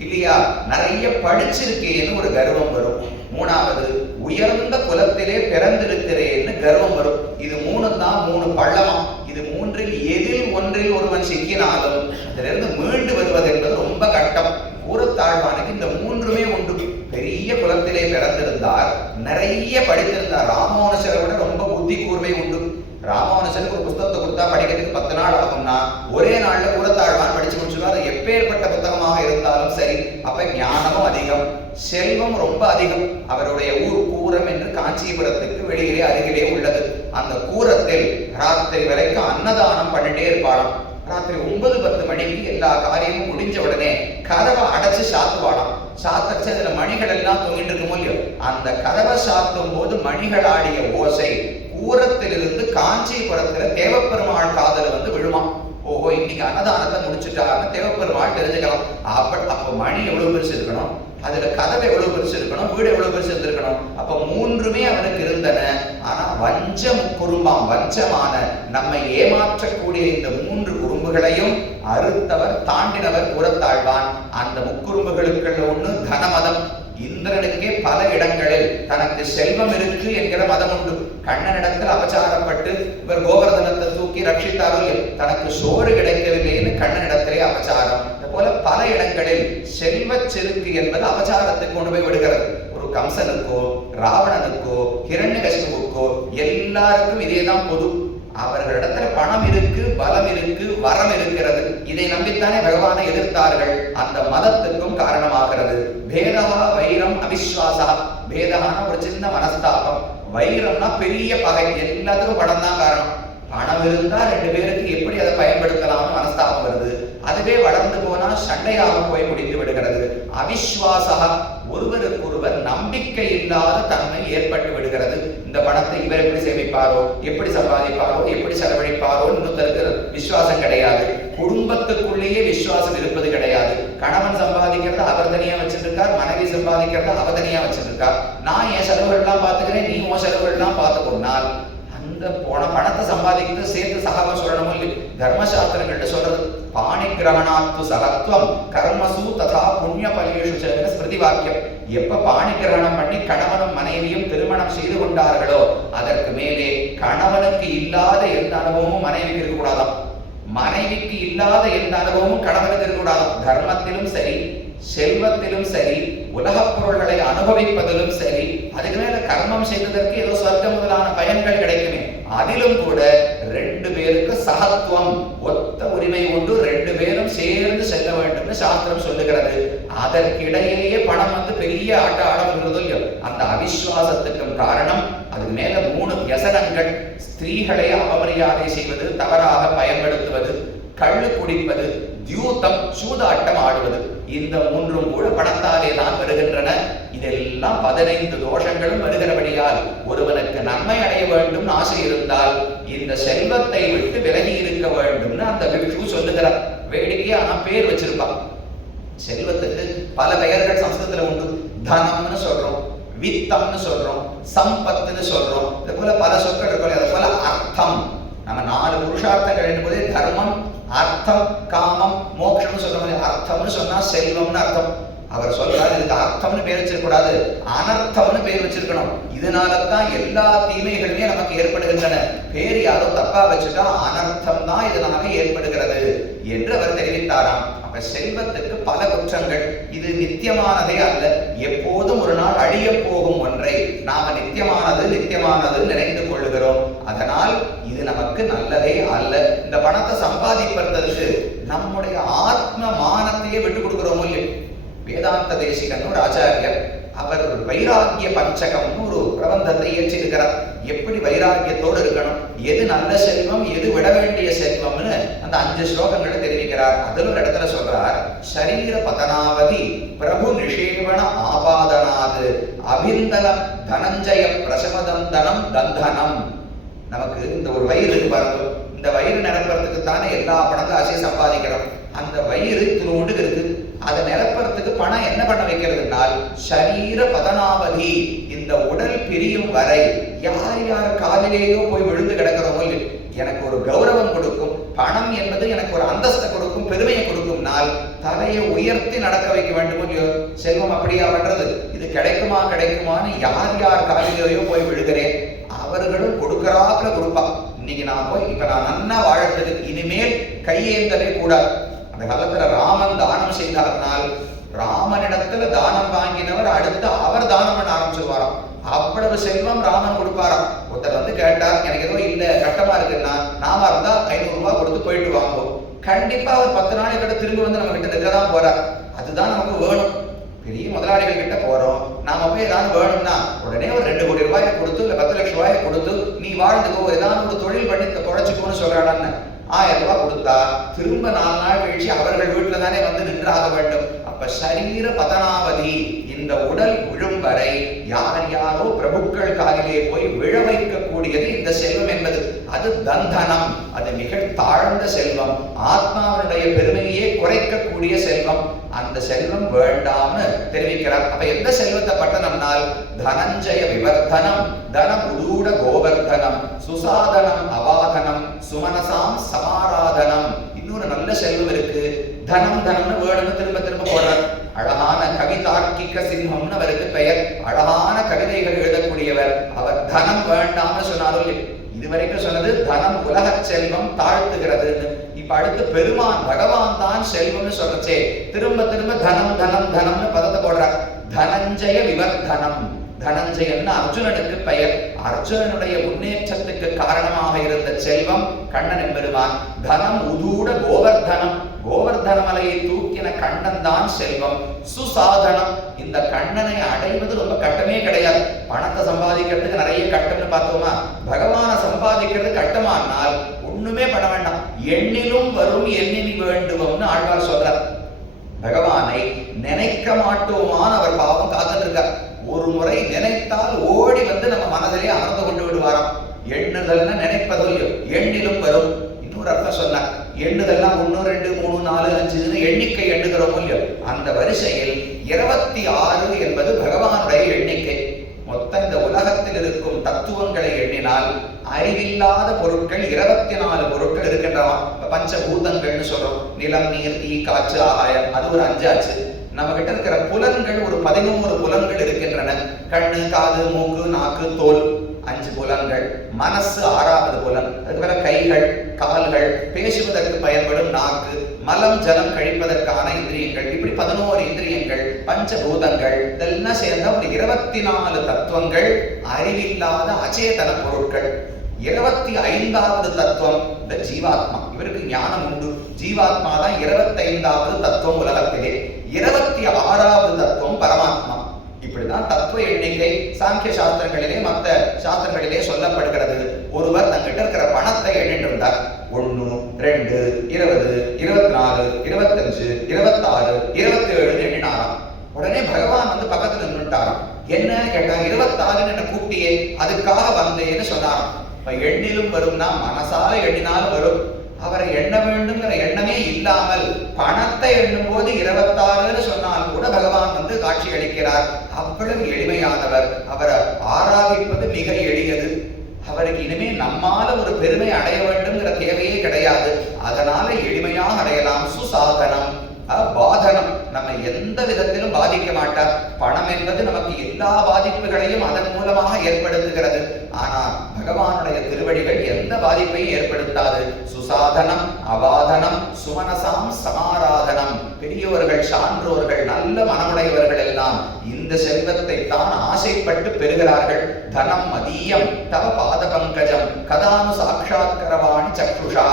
இல்லையா, நிறைய படிச்சிருக்கேன்னு ஒரு கர்வம் வரும். 3வது, உயர்ந்த குலத்திலே பிறந்திருக்கிறேன்னு கர்வம் வரும். இது 3 தான் 3 பள்ளமா. இது 3இல் எதில் ஒன்றில் ஒருவன் சிக்கினாலும் அதிலிருந்து மீண்டு வருவது என்பது ரொம்ப கஷ்டம். கூறத்தாழ்வானுக்கு இந்த 3மே உண்டு. பெரிய குலத்திலே பிறந்திருந்தார், நிறைய படித்திருந்தார். ராமானுஜரை விட ரொம்ப புத்தி கூர்மை உண்டு. ராமானுஜருக்கு ஒரு புத்தகத்தை கொடுத்தா படிக்கிறதுக்கு 10 நாள் ஆகும்னா ஒரே நாள்ல கூறத்தாழ்வான் படிச்சு முடிச்சுருவார். அது எப்பேற்பட்ட புத்தகமாக இருந்தாலும் சரி. அப்ப ஞானமும் அதிகம், செல்வம் ரொம்ப அதிகம். அவருடைய ஊர் கூற கூரம் என்று காஞ்சிபுரத்துக்கு வெளியிலே அருகிலே உள்ளது. அந்த கூரத்தில் ராத்திரி வரைக்கும் அன்னதானம் பண்ணிட்டே இருப்பாளாம். ராத்திரி 9-10 மணிக்கு எல்லா காரியமும் முடிஞ்ச உடனே கதவை அடைச்சு சாத்துவாளாம். சாத்தச்சு அதுல மணிகள் எல்லாம் தொங்கிட்டு இருக்கும் இல்லையோ, அந்த கதவை சாத்தும் போது மணிகள் ஆடிய ஓசை கூரத்திலிருந்து காஞ்சிபுரத்துல தேவப்பெருமாள் காதல வந்து விழுமா. ஓஹோ, இன்னைக்கு அன்னதானத்தை முடிச்சுட்டாருன்னு தேவப்பெருமாள் தெரிஞ்சுக்கலாம். அப்ப மணி எவ்வளவு பெருசு இருக்கணும், அதுல கதவை எவ்வளவு பெருசு இருக்கணும், வீடு எவ்வளவு பெருசு இருந்திருக்கணும். அப்ப மூன்றுமே அவனுக்கு இருந்தன. ஆனா வஞ்சம் குறும்பாம், வஞ்சமான நம்மை ஏமாற்றக்கூடிய இந்த 3 குறும்புகளையும் அறுத்தவர் தாண்டினவர் கூறத்தாழ்வான். அந்த முக்குறும்புகளுக்குள்ள ஒண்ணு தனமதம். இந்திரனுக்கே பல இடங்களில் தனக்கு செல்வம் இருக்கு என்கிற மதம் உண்டு. கண்ணனிடத்தில் அபச்சாரப்பட்டு இவர் கோவர்தனத்தை தூக்கி ரட்சித்தார்கள். தனக்கு சோறு கிடைக்கவில்லைன்னு கண்ணனிடத்திலே அபச்சாரம். இது போல பல இடங்களில் செல்வ செருக்கு என்பது அபச்சாரத்துக்கு கொண்டு போய் விடுகிறது. ஒரு கம்சனுக்கோ ராவணனுக்கோ ஹிரண்யகசிபுக்கோ எல்லாருக்கும் இதேதான் பொது. அவர்களிடத்துல பணம் இருக்கு, பலம் இருக்கு, வரம் இருக்கிறது. இதை நம்பித்தானே பகவானை எதிர்த்தார்கள். அந்த மதத்துக்கும் காரணமாகிறது. பேதா வைரம் அவிஸ்வாசா. பேதகான ஒரு சின்ன மனஸ்தாபம், வைரம்னா பெரிய பகை. எல்லாத்துக்கும் பணம் தான் காரணம். பணம் இருந்தா 2 பேருக்கு எப்படி அதை பயன்படுத்தலாம்னு மனஸ்தாபம் வருது. அதுவே வளர்ந்து போனா சண்டையாக போய் முடிந்து விடுகிறது. அவிஸ்வாசா, ஒருவருக்கொருவர் நம்பிக்கை இல்லாத தன்மை ஏற்பட்டு விடுகிறது. இந்த பணத்தை இவர் எப்படி சேமிப்பாரோ, எப்படி சம்பாதிப்பாரோ, எப்படி செலவழிப்பாரோ இன்னொருத்தருக்கு விசுவாசம் கிடையாது. குடும்பத்துக்குள்ளேயே விசுவாசம் இருப்பது கிடையாது. கணவன் சம்பாதிக்கிறத அவர் தனியா வச்சிருக்கார், மனைவி சம்பாதிக்கிறத அவ தனியா வச்சிருக்கார். நான் என் செலவுகள்லாம் பார்த்துக்கிறேன், நீ உன் செலவுகள்லாம் பார்த்துக்கொண்டால் அந்த போன பணத்தை சம்பாதிக்கிறது சேர்த்து சகாபம் சொல்லணும் இல்லை. தர்மசாஸ்திரங்கள்ட்ட சொல்றது பாணி கிரகணாத்து சகத்வம் கர்மசு ததா புண்ணிய பலியேஷு ஸ்மிருதி வாக்கியம். எப்ப பாணி கிரகணம் பண்ணி கணவனும் மனைவியும் திருமணம் செய்து கொண்டார்களோ அதற்கு மேலே கணவனுக்கு இல்லாத எந்த அனுபவமும் மனைவிக்கு இருக்கக்கூடாதாம், மனைவிக்கு இல்லாத எந்த அனுபவமும் கணவனுக்கு இருக்கக்கூடாதாம். தர்மத்திலும் சரி, செல்வத்திலும் சரி, உலகப் பொருள்களை அனுபவிப்பதிலும் சரி, அதுக்கு மேல கர்மம் செய்வதற்கு ஏதோ சொர்க்க முதலான பயன்கள் கிடைக்குமே, அதிலும் கூட 2 பேருக்கு சகத்துவம், ஒத்த உரிமை உண்டு. 2 பேரும் சேர்ந்து செல்ல வேண்டும் சாஸ்திரம் சொல்லுகிறது. அதற்கிடையிலேயே பணம் வந்து பெரிய ஆட்ட ஆடப்படுறதோ இல்லையோ, அந்த அவிஸ்வாசத்துக்கும் காரணம். அதுக்கு மேல 3 வியசனங்கள். ஸ்திரீகளை அவமரியாதை செய்வது, தவறாக பயன்படுத்துவது, கள்ளு குடிப்பது, தியூதம் சூதாட்டம் ஆடுவது. இந்த 3ம் கூட பணத்தாலே தான் வருகின்றன. இதெல்லாம் 15 தோஷங்களும் வருகிறபடியால் ஒருவனுக்கு நன்மை அடைய வேண்டும் ஆசை இருந்தால் இந்த செல்வத்தை விட்டு விலகி இருக்க வேண்டும்னு அந்த பிக்ஷு சொல்லுகிறார். வேடிக்கையா ஆனா பேர் வச்சிருப்பான். செல்வத்துக்கு பல பெயர்கள் சம்ஸ்கிருதத்துல உண்டு. தனம்னு சொல்றோம், வித்தம்னு சொல்றோம், சம்பத்துன்னு சொல்றோம். இது போல பல சொற்கள் இருக்கும். அது போல அர்த்தம், நம்ம 4 புருஷார்த்தங்கள் என்பதே தர்மம், அர்த்தம், காமம், மோட்சம்னு சொல்றோம். அர்த்தம்னு சொன்னா செல்வம்னு அர்த்தம். அவர் சொல்றாரு இதுக்கு அர்த்தம்னு பேர் வச்சிருக்கூடாது, அனர்த்தம்னு பேர் வச்சிருக்கணும். இதனாலதான் எல்லா தீமைகளுமே நமக்கு ஏற்படுகின்றன. பேர் யாரோ தப்பா வச்சுட்டா அனர்த்தம் தான் இதனால ஏற்படுகிறது என்று அவர் தெரிவித்தாராம். அப்ப செல்வத்துக்கு பல குற்றங்கள். இது நித்தியமானதே அல்ல. எப்போதும் ஒரு நாள் அழிய போகும் ஒன்றை நாம நித்தியமானது நினைத்து கொள்ளுகிறோம். அதனால் இது நமக்கு நல்லதே அல்ல. இந்த பணத்தை சம்பாதிப்பதற்கு நம்முடைய ஆத்ம மானத்தையே விட்டு கொடுக்கிறோம் இல்லையா? வேதாந்த தேசிகன் ஒரு ஆச்சாரியர், அவர் வைராக்கிய பஞ்சகம்னு ஒரு பிரபந்தத்தை இயற்றிருக்கிறார். எப்படி வைராக்கியத்தோடு இருக்கணும், எது நல்ல செல்வம், எது விட வேண்டிய செல்வம்னு அந்த 5 ஸ்லோகங்களை தெரிவிக்கிறார். அதில் ஒரு இடத்துல சொல்றார், சரீர பதனாவதி பிரபு நிஷேவன ஆபாதனாது அபிந்தனம் தனஞ்சய பிரசமதந்தனம் தந்தனம். நமக்கு இந்த ஒரு வயிறு இருக்கு பாருங்க, இந்த வயிறு நிரப்புறதுக்கு தானே எல்லா பணத்தை ஆசையை சம்பாதிக்கிறோம். அந்த வயிறு துணோண்டு இருக்கு. அதை நிரப்புறதுக்கு பணம் என்ன பண்ண வைக்கிறதுனால் சரீர பதனாவதி, இந்த உடல் பிரியும் வரை யார் யார் காலிலேயோ போய் விழுந்து கிடக்கிறோமோ எனக்கு ஒரு கௌரவம் கொடுக்கும். பணம் என்பது எனக்கு ஒரு அந்தஸ்தை கொடுக்கும், பெருமையை கொடுக்கும்னால் தலையை உயர்த்தி நடக்க வைக்க வேண்டும் இல்லையோ? செல்வம் அப்படியா பண்றது? இது கிடைக்குமான்னு யார் யார் காலிலேயோ போய் விழுகிறேன், அவர்களும் கொடுக்கறாப்புல கொடுப்பா. இன்னைக்கு நான் போய் இப்ப நான் நன்னா வாழறது, இனிமேல் கையேந்தவே கூடாது. அந்த காலத்துல ராமன் தானம் செய்தார்னால் ராமனிடத்துல தானம் வாங்கினவர் அடுத்து அவர் தானம் பண்ண ஆரம்பிச்சிருவாராம். அவ்வளவு செல்வம் ராமன் கொடுப்பாராம். ஒருத்தர் வந்து கேட்டார், எனக்கு ஏதோ இல்ல கஷ்டமா இருக்குன்னா, நாம இருந்தா 500 ரூபாய் கொடுத்து போயிட்டு வாங்குவோம். கண்டிப்பா அவர் 10 நாளைக்கு திரும்பி வந்து நம்ம கிட்ட நிற்கதான் போறார். அதுதான் நமக்கு வேணும். பெரிய முதலாளிகள் கிட்ட போறோம், நாம போய் ஏதாவது வேணும்னா உடனே ஒரு 2 ரூபாயை கொடுத்து இல்ல 10 லட்சம் ரூபாயை கொடுத்து நீ வாழ்ந்துக்கோ, ஏதாவது ஒரு தொழில் பண்ணி பொழைச்சுக்கோன்னு சொல்றாடான்னு 1000 ரூபாய் கொடுத்தா திரும்ப 4 நாள் கழிச்சு அவர்கள் வீட்டுல தானே வந்து நின்றாக வேண்டும். அப்ப சரீர பதனாவதி, இந்த உடல் விழும் வரை யார் யாரோ பிரபுக்கள் காலிலே போய் விழ வைக்கக்கூடியது இந்த செல்வம் என்பது. அது தந்தனம், அது மிக தாழ்ந்த செல்வம், ஆத்மாவினுடைய பெருமையே குறைக்கக்கூடிய செல்வம். அந்த செல்வம் வேண்டாம்னு தெரிவிக்கிறார். அப்ப எந்த செல்வத்தை பட்டனம்னால் தனஞ்சய விவர்தனம், தனம் உடூட கோவர்தனம், சுசாதனம் அபாதனம், சுமனசாம் சமாராதனம். இன்னொரு நல்ல செல்வம் இருக்கு, தனம் தனம்னு வேணும்னு திரும்ப திரும்ப போடுறார். அழகான கவிதார்க்கிக சிம்மம்னு அவருக்கு பெயர். அழகான கவிதைகள் எழுதக்கூடியவர். அவர் தனம் வேண்டாம்னு சொன்னாலும் இதுவரைக்கும் சொன்னது தனம் உலக செல்வம் தாழ்த்துகிறது. இப்ப அடுத்து பெருமான் பகவான் தான் செல்வம்னு சொல்றச்சே திரும்ப திரும்ப தனம் தனம் தனம்னு பதத்தை போடுறார். தனஞ்சய விவர்தனம், தனஞ்சயன் அர்ஜுனனுக்கு பெயர். அர்ஜுனனுடைய முன்னேற்றத்துக்கு காரணமாக இருந்த செல்வம் கண்ணன் எம்பெருமான். தனம் உதூட கோவர்தனம், கோவர்தன மலையை தூக்கின கண்ணன் தான் செல்வம். சுசாதனம், இந்த கண்ணனை அடைவது ரொம்ப கட்டமே கிடையாது. பணத்தை சம்பாதிக்கிறதுக்கு நிறைய கட்டம்னு பார்த்தோமா, பகவானை சம்பாதிக்கிறது கட்டமானால் ஒண்ணுமே பண்ண வேண்டாம். எண்ணிலும் வரும் எண்ணினி வேண்டுவோம்னு ஆழ்வார் சொல்றார். பகவானை நினைக்க மாட்டோமான அவர் பாவம் காத்துட்டு இருக்கார். ஒரு முறை நினைத்தால் ஓடி வந்து நம்ம மனதிலே அமர்ந்து கொண்டு விடுவாராம். எண்ணுதல்னா நினைப்பதில்லையோ, எண்ணிலும் வரும். இன்னொரு அர்த்தம் சொன்னார், எண்ணுதெல்லாம் 1 2 3 4 5 எண்ணிக்கை எண்ணுகிறோம் இல்லையோ, அந்த வரிசையில் 26 என்பது பகவானுடைய எண்ணிக்கை. மொத்தம் இந்த உலகத்தில் இருக்கும் தத்துவங்களை எண்ணினால் அறிவில்லாத பொருட்கள் 24 பொருட்கள் இருக்கின்றன. பஞ்சபூதங்கள்னு சொல்றோம், நிலம் நீர் தீ காற்று ஆகாயம், அது ஒரு 5 ஆச்சு. நம்ம கிட்ட இருக்கிற புலன்கள் ஒரு 11 புலன்கள் இருக்கின்றன. கண்ணு காது மூக்கு நாக்கு தோல் 5 புலன்கள். மனசு 6வது புலன். அதுக்கு மேல கைகள் கால்கள், பேசுவதற்கு பயன்படும் நாக்கு, மலம் ஜலம் கழிப்பதற்கான இந்திரியங்கள், இப்படி 11 இந்திரியங்கள், பஞ்சபூதங்கள். இதெல்லாம் சேர்ந்த ஒரு 24 தத்துவங்கள், அறிவில்லாத அச்சேதன பொருட்கள். 25வது தத்துவம் இந்த ஜீவாத்மா. இவருக்கு ஞானம் உண்டு. ஜீவாத்மா தான் 25வது தத்துவம் உலகத்திலே. 26வது தத்துவம் பரமாத்மா. இப்படிதான் தத்துவ எண்ணிக்கை சாங்கிய சாஸ்திரங்களிலே மற்ற சாஸ்திரங்களிலே சொல்லப்படுகிறது. ஒருவர் தங்கிட்ட இருக்கிற பணத்தை எண்ணிட்டு இருந்தார். 1 2 20 24 25 26 27 எண்ணினாராம். உடனே பகவான் வந்து பக்கத்துல நின்றுட்டாராம். என்ன கேட்டா, 26 என்ன கூப்பிட்டியே, அதுக்காக வந்தேன்னு சொன்னாராம். இப்ப எண்ணிலும் வரும்னா மனசால எண்ணினாலும் வரும். அவரை எண்ண வேண்டும்ங்கிற எண்ணமே இல்லாமல் பணத்தை எண்ணும் போது 26ன்னு சொன்னால் கூட பகவான் வந்து காட்சி அளிக்கிறார். அவ்வளவு எளிமையானவர். அவரை ஆராதிப்பது மிக எளியது. அவருக்கு இனிமே நம்மால ஒரு பெருமை அடைய வேண்டும்ங்கிற தேவையே கிடையாது. அதனால எளிமையாக அடையலாம். சுசாதனம் பாதனம், நம்ம எந்த விதத்திலும் பாதிக்க மாட்டார். பணம் என்பது நமக்கு எல்லா பாதிப்புகளையும் அதன் மூலமாக ஏற்படுத்துகிறது. ஆனால் பகவானுடைய திருவடிகள் எந்த பாதிப்பையும் ஏற்படுத்தாது. சுசாதனம் அபாதனம் சுமனசாம் சமாராதனம். பெரியவர்கள் சான்றோர்கள் நல்ல மனமுடையவர்கள் எல்லாம் இந்த செல்வத்தை தான் ஆசைப்பட்டு பெறுகிறார்கள். தனம் மதியம் தவ பாத பங்கஜம் கதானு சாட்சாத்கரவாணி சக்ஷுஷா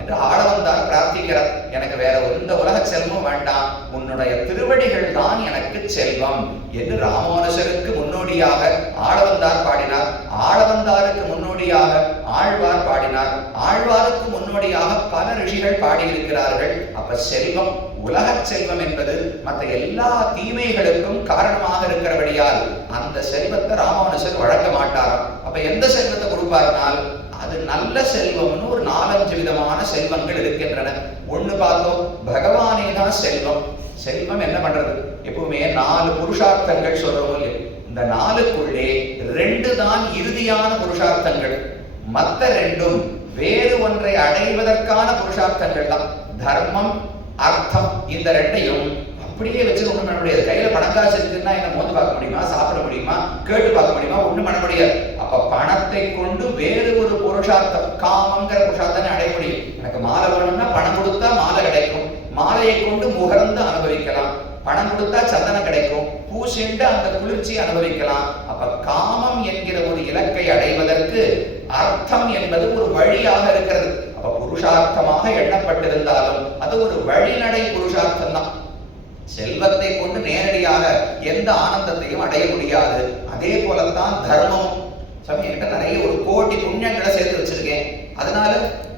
என்று ஆளவந்தார் பிரார்த்திக்கிறார். எனக்கு வேற எந்த உலக செல்வம் வேண்டாம், உன்னுடைய திருவடிகள் தான் எனக்கு செல்வம் என்று ராமானுஜருக்கு முன்னோடியாக ஆளவந்தார் பாடினார். ஆளவந்தாருக்கு முன்னோடியாக ஆழ்வார் பாடினார். ஆழ்வாருக்கு முன்னோடியாக பல ரிஷிகள் பாடியிருக்கிறார்கள். அப்ப செல்வம், உலக செல்வம் என்பது மற்ற எல்லா தீமைகளுக்கும் காரணமாக இருக்கிறபடியால் அந்த செல்வத்தை ராமானுஜர் வழங்க மாட்டாராம். அப்ப எந்த செல்வத்தை கொடுப்பார்னால் அது நல்ல செல்வம்னு ஒரு 4-5 விதமான செல்வங்கள் இருக்கின்றன. ஒண்ணு பார்த்தோம், பகவானே தான் செல்வம். செல்வம் என்ன பண்றது? எப்பவுமே 4 புருஷார்த்தங்கள் சொல்றோம் இல்லையா, இந்த 4க்குள்ளே 2 தான் இறுதியான புருஷார்த்தங்கள். மற்ற 2ம் வேறு ஒன்றை அடைவதற்கான புருஷார்த்தங்கள் தான். தர்மம் அர்த்தம், இந்த 2ஐயும் அப்படியே வச்சு ஒண்ணும் பண்ண முடியாது. கையில பணம் காசு இருக்குன்னா என்ன மோந்து பார்க்க முடியுமா, சாப்பிட முடியுமா, கேட்டு பார்க்க முடியுமா? ஒண்ணும் பண்ண முடியாது. அப்ப பணத்தை கொண்டு வேறு ஒரு புருஷார்த்தம், காமங்கிற புருஷார்த்தம் அடைய முடியும். எனக்கு மாலை வேணும்னா பணம் கொடுத்தா மாலை கிடைக்கும். மாலையை கொண்டு முகர்ந்து அனுபவிக்கலாம். பணம் கொடுத்தா சந்தனம் கிடைக்கும். பூசென்று அந்த குளிர்ச்சி அனுபவிக்கலாம். அப்ப காமம் என்கிற ஒரு இலக்கை அடைவதற்கு அர்த்தம் என்பது ஒரு வழியாக இருக்கிறது. அப்ப புருஷார்த்தமாக எண்ணப்பட்டிருந்தாலும் அது ஒரு வழிநடை புருஷார்த்தம் தான். செல்வத்தை கொண்டு நேரடியாக எந்த ஆனந்தத்தையும் அடைய முடியாது. அதே போலத்தான் தர்மம். சாமி என்கிட்ட நிறைய 1 கோடி புண்ணியங்களை சேர்த்து வச்சிருக்கேன், அதனால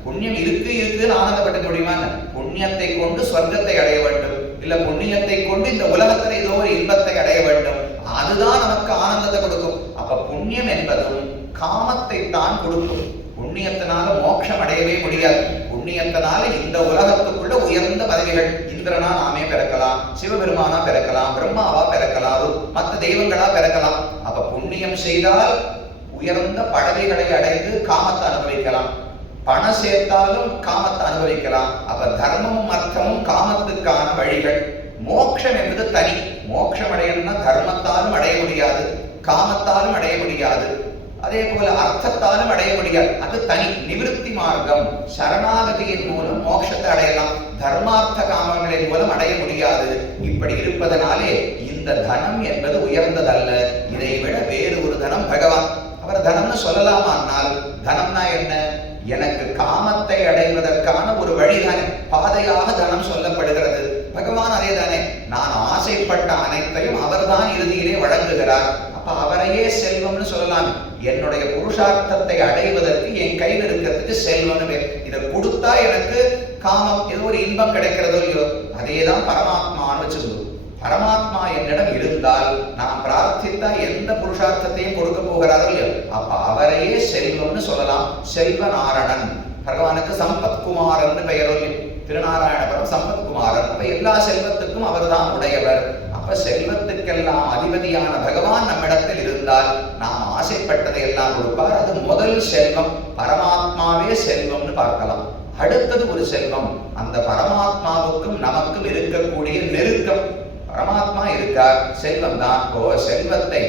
புண்ணியம் இருக்குன்னு ஆனந்தப்பட முடியுமான்னு? புண்ணியத்தை கொண்டு சொர்க்கத்தை அடைய வேண்டும், இல்ல புண்ணியத்தை கொண்டு இந்த உலகத்துல ஏதோ ஒரு இன்பத்தை அடைய வேண்டும், அதுதான் நமக்கு ஆனந்தத்தை கொடுக்கும். அப்ப புண்ணியம் என்பதும் காமத்தை தான் கொடுக்கும். புண்ணியத்தினால மோட்சம் அடையவே முடியாது. புண்ணியத்தினால இந்த உலகத்துக்குள்ள உயர்ந்த பதவிகள், இந்திரனா நாமே பிறக்கலாம், சிவபெருமானா பிறக்கலாம், பிரம்மாவா பிறக்கலாம், மற்ற தெய்வங்களா பிறக்கலாம். அப்ப புண்ணியம் செய்தால் உயர்ந்த பதவிகளை அடைந்து காமத்தை அனுபவிக்கலாம், பணம் சேர்த்தாலும் காமத்தை அனுபவிக்கலாம். அப்ப தர்மமும் அர்த்தமும் காமத்துக்கான வழிகள். மோட்சம் என்பது தனி. மோட்சம் அடையணும்னா தர்மத்தாலும் அடைய முடியாது, காமத்தாலும் அடைய முடியாது, அதே போல அர்த்தத்தாலும் அடைய முடியாது, அது தனி. நிவிருத்தி மார்க்கம், சரணாகதியின் மூலம் மோட்சத்தை அடையலாம், தர்மார்த்த காமங்களின் மூலம் அடைய முடியாது. இப்படி இருப்பதனாலே இந்த தனம் என்பது உயர்ந்ததல்ல. இதை விட வேறு ஒரு தனம் பகவான். அவர் தனம்னு சொல்லலாமானால், தனம்னா என்ன? எனக்கு காமத்தை அடைவதற்கான ஒரு வழிதானே, பாதையாக தனம் சொல்லப்படுகிறது. பகவான் அதே தானே, நான் ஆசைப்பட்ட அனைத்தையும் அவர்தான் இறுதியிலே வழங்குகிறார். அப்ப அவரையே செல்வம்னு சொல்லலாம். என்னுடைய புருஷார்த்தத்தை அடைவதற்கு என் கையில் இருக்கிறதுக்கு செல்வம்னு பேர். இதை கொடுத்தா எனக்கு காமம் ஏதோ ஒரு இன்பம் கிடைக்கிறதோ இல்லையோ, அதேதான் பரமாத்மான்னு வச்சுக்கணும். பரமாத்மா என்னிடம் இருந்தால் நான் பிரார்த்தித்தா எந்த புருஷார்த்தத்தையும் கொடுக்க போகிறாரோ இல்லையோ, அப்ப அவரையே செல்வம்னு சொல்லலாம். செல்வநாரணன், பகவானுக்கு சம்பத்குமாரன் பெயரோ இல்லையோ, திருநாராயணபுரம் சம்பத்குமாரன். அப்ப எல்லா செல்வத்துக்கும் அவர் தான் உடையவர். அப்ப செல்வத்துக்கெல்லாம் அதிபதியான பகவான் நம்மிடத்தில் இருந்தால் நாம் ஆசைப்பட்டதை எல்லாம் கொடுப்பார். அது முதல் செல்வம். பரமாத்மாவே செல்வம்னு பார்க்கலாம். அடுத்தது ஒரு செல்வம், அந்த பரமாத்மாவுக்கும் நமக்கும் இருக்கக்கூடிய நெருக்கம். பரமாத்மா இருக்கார், செல்வம் தான். செல்வத்தை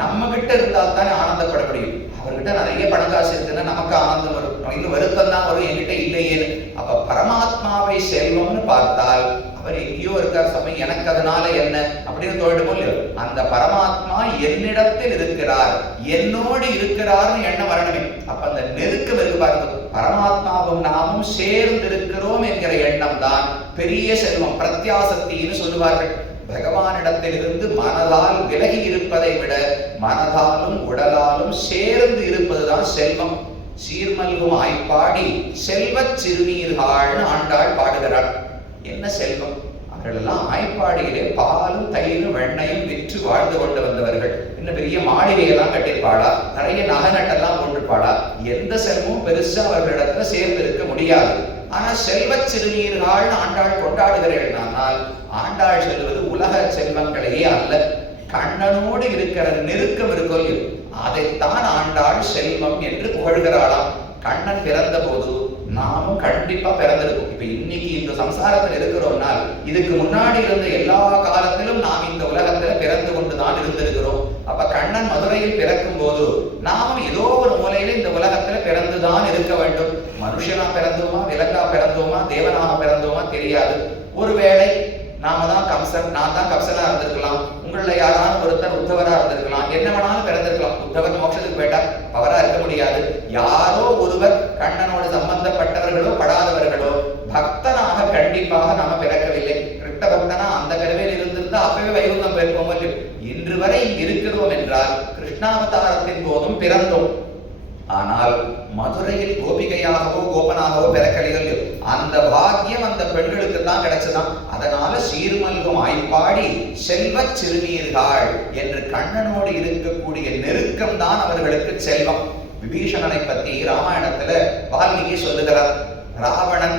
நம்ம கிட்ட இருந்தால் தானே ஆனந்தப்பட முடியும். அவர்கிட்ட நிறைய பணம் காசு இருக்குன்னா நமக்கு ஆனந்தம் வரும், இன்னும் வருத்தம் தான் வரும், என்கிட்ட இல்லையேன்னு. அப்ப பரமாத்மாவை செல்வம்னு பார்த்தால் அவர் எங்கேயோ இருக்கார் சாமி, எனக்கு அதனால என்ன அப்படின்னு தோழிடுமோ இல்லையோ, அந்த பரமாத்மா என்னிடத்தில் இருக்கிறார், என்னோடு இருக்கிறார்னு எண்ணம் வரணுமே. அப்ப அந்த நெருக்கம் இருக்கு பாருங்க. பரமாத்மாவும் நாமும் சேர்ந்து இருக்கிறோம் என்கிற எண்ணம் தான் பெரிய செல்வம். பிரத்யாசக்தின்னு சொல்லுவார்கள். பகவானிடத்திலிருந்து மனதால் விலகி இருப்பதை விட மனதாலும் உடலாலும் சேர்ந்து இருப்பதுதான் செல்வம். சீர்மல்கும் ஆய்ப்பாடி செல்வச் சிறுநீர்கள்னு ஆண்டாள் பாடுகிறாள். என்ன செல்வம்? அவர்களெல்லாம் ஆய்ப்பாடியிலே பாலும் தயிரும் வெண்ணையும் விற்று வாழ்ந்து கொண்டு வந்தவர்கள். இன்னும் பெரிய மாளிகையெல்லாம் கட்டிருப்பாளா, நிறைய நகை நட்டெல்லாம் கொண்டிருப்பாளா? எந்த செல்வமும் பெருசா அவர்களிடத்துல சேர்ந்து இருக்க முடியாது. ஆனா செல்வச் சிறுநீர்கள்னு ஆண்டாள் கொண்டாடுகிறேன். ஆனால் ஆண்டாள் சொல்வது உலக செல்வங்களையே அல்ல, கண்ணனோடு இருக்கிற நெருக்கம் இருக்கொல்லு, அதைத்தான் ஆண்டாள் செல்வம் என்று புகழ்கிறாளாம். கண்ணன் பிறந்த போது நாமும் கண்டிப்பா பிறந்திருக்கும். இப்ப இன்னைக்கு இந்த சம்சாரத்தில் இருக்கிறோம்னால் இதுக்கு முன்னாடி இருந்த எல்லா காலத்திலும் நாம் இந்த உலகத்துல பிறந்து கொண்டுதான் இருந்திருக்கிறோம். அப்ப கண்ணன் மதுரையில் பிறக்கும் போது நாமும் ஏதோ ஒரு மூலையில இந்த உலகத்துல பிறந்துதான் இருக்க வேண்டும். மனுஷனா பிறந்தோமா, விலங்கா பிறந்தோமா, தேவனாக பிறந்தோமா தெரியாது. ஒருவேளை நாம தான் கம்சன், நான் தான் கம்சனா இருந்திருக்கலாம், உங்கள யாராலும் ஒருத்தர் உத்தவரா இருந்திருக்கலாம், என்ன வேணாலும் பிறந்திருக்கலாம். உத்தவர் மோட்சத்துக்கு போயிட்டா அவரா இருக்க முடியாது. யாரோ ஒருவர் கண்ணனோடு சம்பந்தப்பட்டவர்களோ படாதவர்களோ பக்தனாக கண்டிப்பாக நாம பிறக்கவில்லை. கிருஷ்ண பக்தனா அந்த கருவையில் இருந்திருந்தா அப்பவே வைகுந்தம் போயிருப்போம். இன்று வரை இங்கு இருக்கிறோம் என்றால் கிருஷ்ணாவதாரத்தின் போதும் பிறந்தோம். ஆனால் மதுரையில் கோபிகையாகவோ கோபனாகவோ பிறக்கலையோ, அந்த பாக்கியம் அந்த பெண்களுக்கு தான் கிடைச்சதான். அதனால சீர்மல்கும் ஆய்ப்பாடி செல்வச் சிறுநீர்கள் என்று கண்ணனோடு இருக்கக்கூடிய நெருக்கம் தான் அவர்களுக்கு செல்வம். விபீஷணனை பத்தி ராமாயணத்துல வால்மீகி சொல்லுகிறார். ராவணன்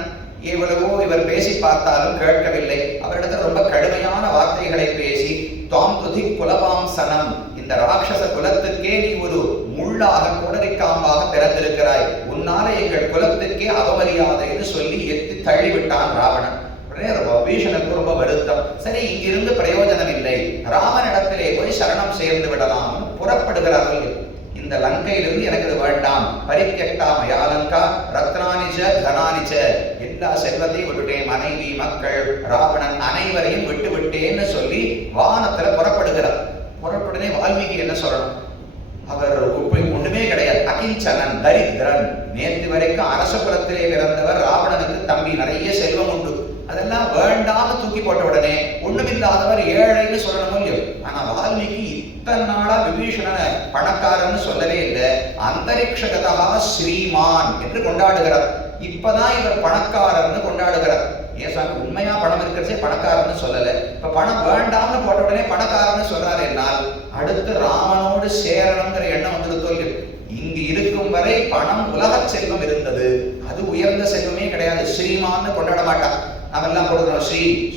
எவ்வளவோ இவர் பேசி பார்த்தாலும் கேட்கவில்லை. அவரிடத்துல ரொம்ப கடுமையான வார்த்தைகளை பேசி தாம் துதி குலவாம்சனம், இந்த ராட்சச குலத்துக்கே நீ ஒரு முள்ளாக கோடரிக்காம்பாக பிறந்திருக்கிறாய், உன்னால எங்கள் குலத்துக்கே அவமரியாதைன்னு சொல்லி எத்தி தள்ளிவிட்டான் ராவணன். விபீஷணனுக்கு ரொம்ப வருத்தம். சரி, இங்கிருந்து பிரயோஜனம் இல்லை, ராமனிடத்திலே போய் சரணம் சேர்ந்து விடலாம் புறப்படுகிறார்கள். இந்த லங்கையிலிருந்து எனக்கு இது வேண்டாம், பரிக்கெட்டா மயாலங்கா ரத்னானிச்ச தனானிச்ச, எல்லா செல்வத்தையும் விட்டுட்டேன், மனைவி மக்கள் ராவணன் அனைவரையும் விட்டு விட்டேன்னு சொல்லி வானத்துல புறப்படுகிறார். புறப்படுனே வால்மீகி என்ன சொல்லணும்? அவர் ஒண்ணுமே கிடையாது, அகிஞ்சனன், தரித்திரன். நேற்று வரைக்கும் அரச குலத்திலே பிறந்தவர், ராவணனுக்கு தம்பி, நிறைய செல்வம் உண்டு, அதெல்லாம் வேண்டாம தூக்கி போட்ட உடனே ஒண்ணுமில்லாதவர் ஏழைன்னு சொல்லணும் இல்லையோ. ஆனா வால்மீகி இத்தனை நாளா விபீஷணனை பணக்காரன்னு சொல்லவே இல்லை, அந்தரிக்ஷகதா ஸ்ரீமான் என்று கொண்டாடுகிறார். இப்பதான் இவர் பணக்காரர்னு கொண்டாடுகிறார். ஏன் சாமி உண்மையா பணம் இருக்கிறதே பணக்காரன்னு சொல்லல, இப்ப பணம் வேண்டாம்னு போட்ட உடனே பணக்காரன்னு சொல்றாரு என்னால் அடுத்து ராமனோடு சேரணுங்கிற எண்ணம் வந்துட்டு தோல்வி. இங்கு இருக்கும் வரை பணம் உலக செல்வம் இருந்தது, அது உயர்ந்த செல்வமே கிடையாது. ஸ்ரீமான்னு கொண்டாட மாட்டான். நாமெல்லாம் போடுகிறோம்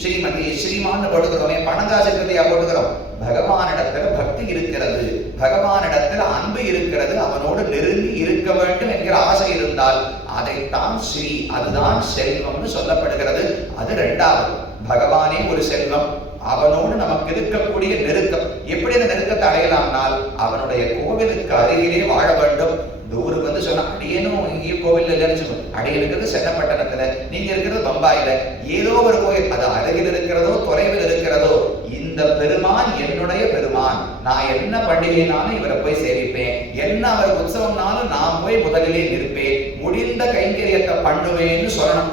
ஸ்ரீமதி ஸ்ரீமான்னு போடுகிறோமே, பணங்காசு இருக்கிறதையா போட்டுக்கிறோம். பகவானிடத்துல பக்தி இருக்கிறது, பகவானிடத்துல அன்பு இருக்கிறது, அவனோடு நெருங்கி இருக்க வேண்டும் என்கிற ஆசை இருந்தால் அதைத்தான் ஸ்ரீ, அதுதான் செல்வம்னு சொல்லப்படுகிறது. அது இரண்டாவது. பகவானே ஒரு செல்வம், அவனோடு நமக்கு இருக்கக்கூடிய நெருக்கம். எப்படி அந்த நெருக்கத்தை அடையலாம்னால் அவனுடைய கோவிலுக்கு அருகிலே வாழ வேண்டும். இந்த ஊருக்கு வந்து சொன்னா அடியேனும் இங்கேயும் கோவில் இல்லைன்னு, அடியில் இருக்கிறது சென்னப்பட்டணத்துல, நீங்க இருக்கிறது பம்பாயில, ஏதோ ஒரு கோயில், அது அருகில் இருக்கிறதோ தொலைவில் இருக்கிறதோ, இந்த பெருமான் என்னுடைய பெருமான், நான் என்ன பண்டிகைனாலும் இவரை போய் சேவிப்பேன், என்ன அவர் உற்சவம்னாலும் நான் போய் முதலிலே நிற்பேன், முடிந்த கைங்கரியத்தை பண்ணுவேன்னு சொல்லணும்.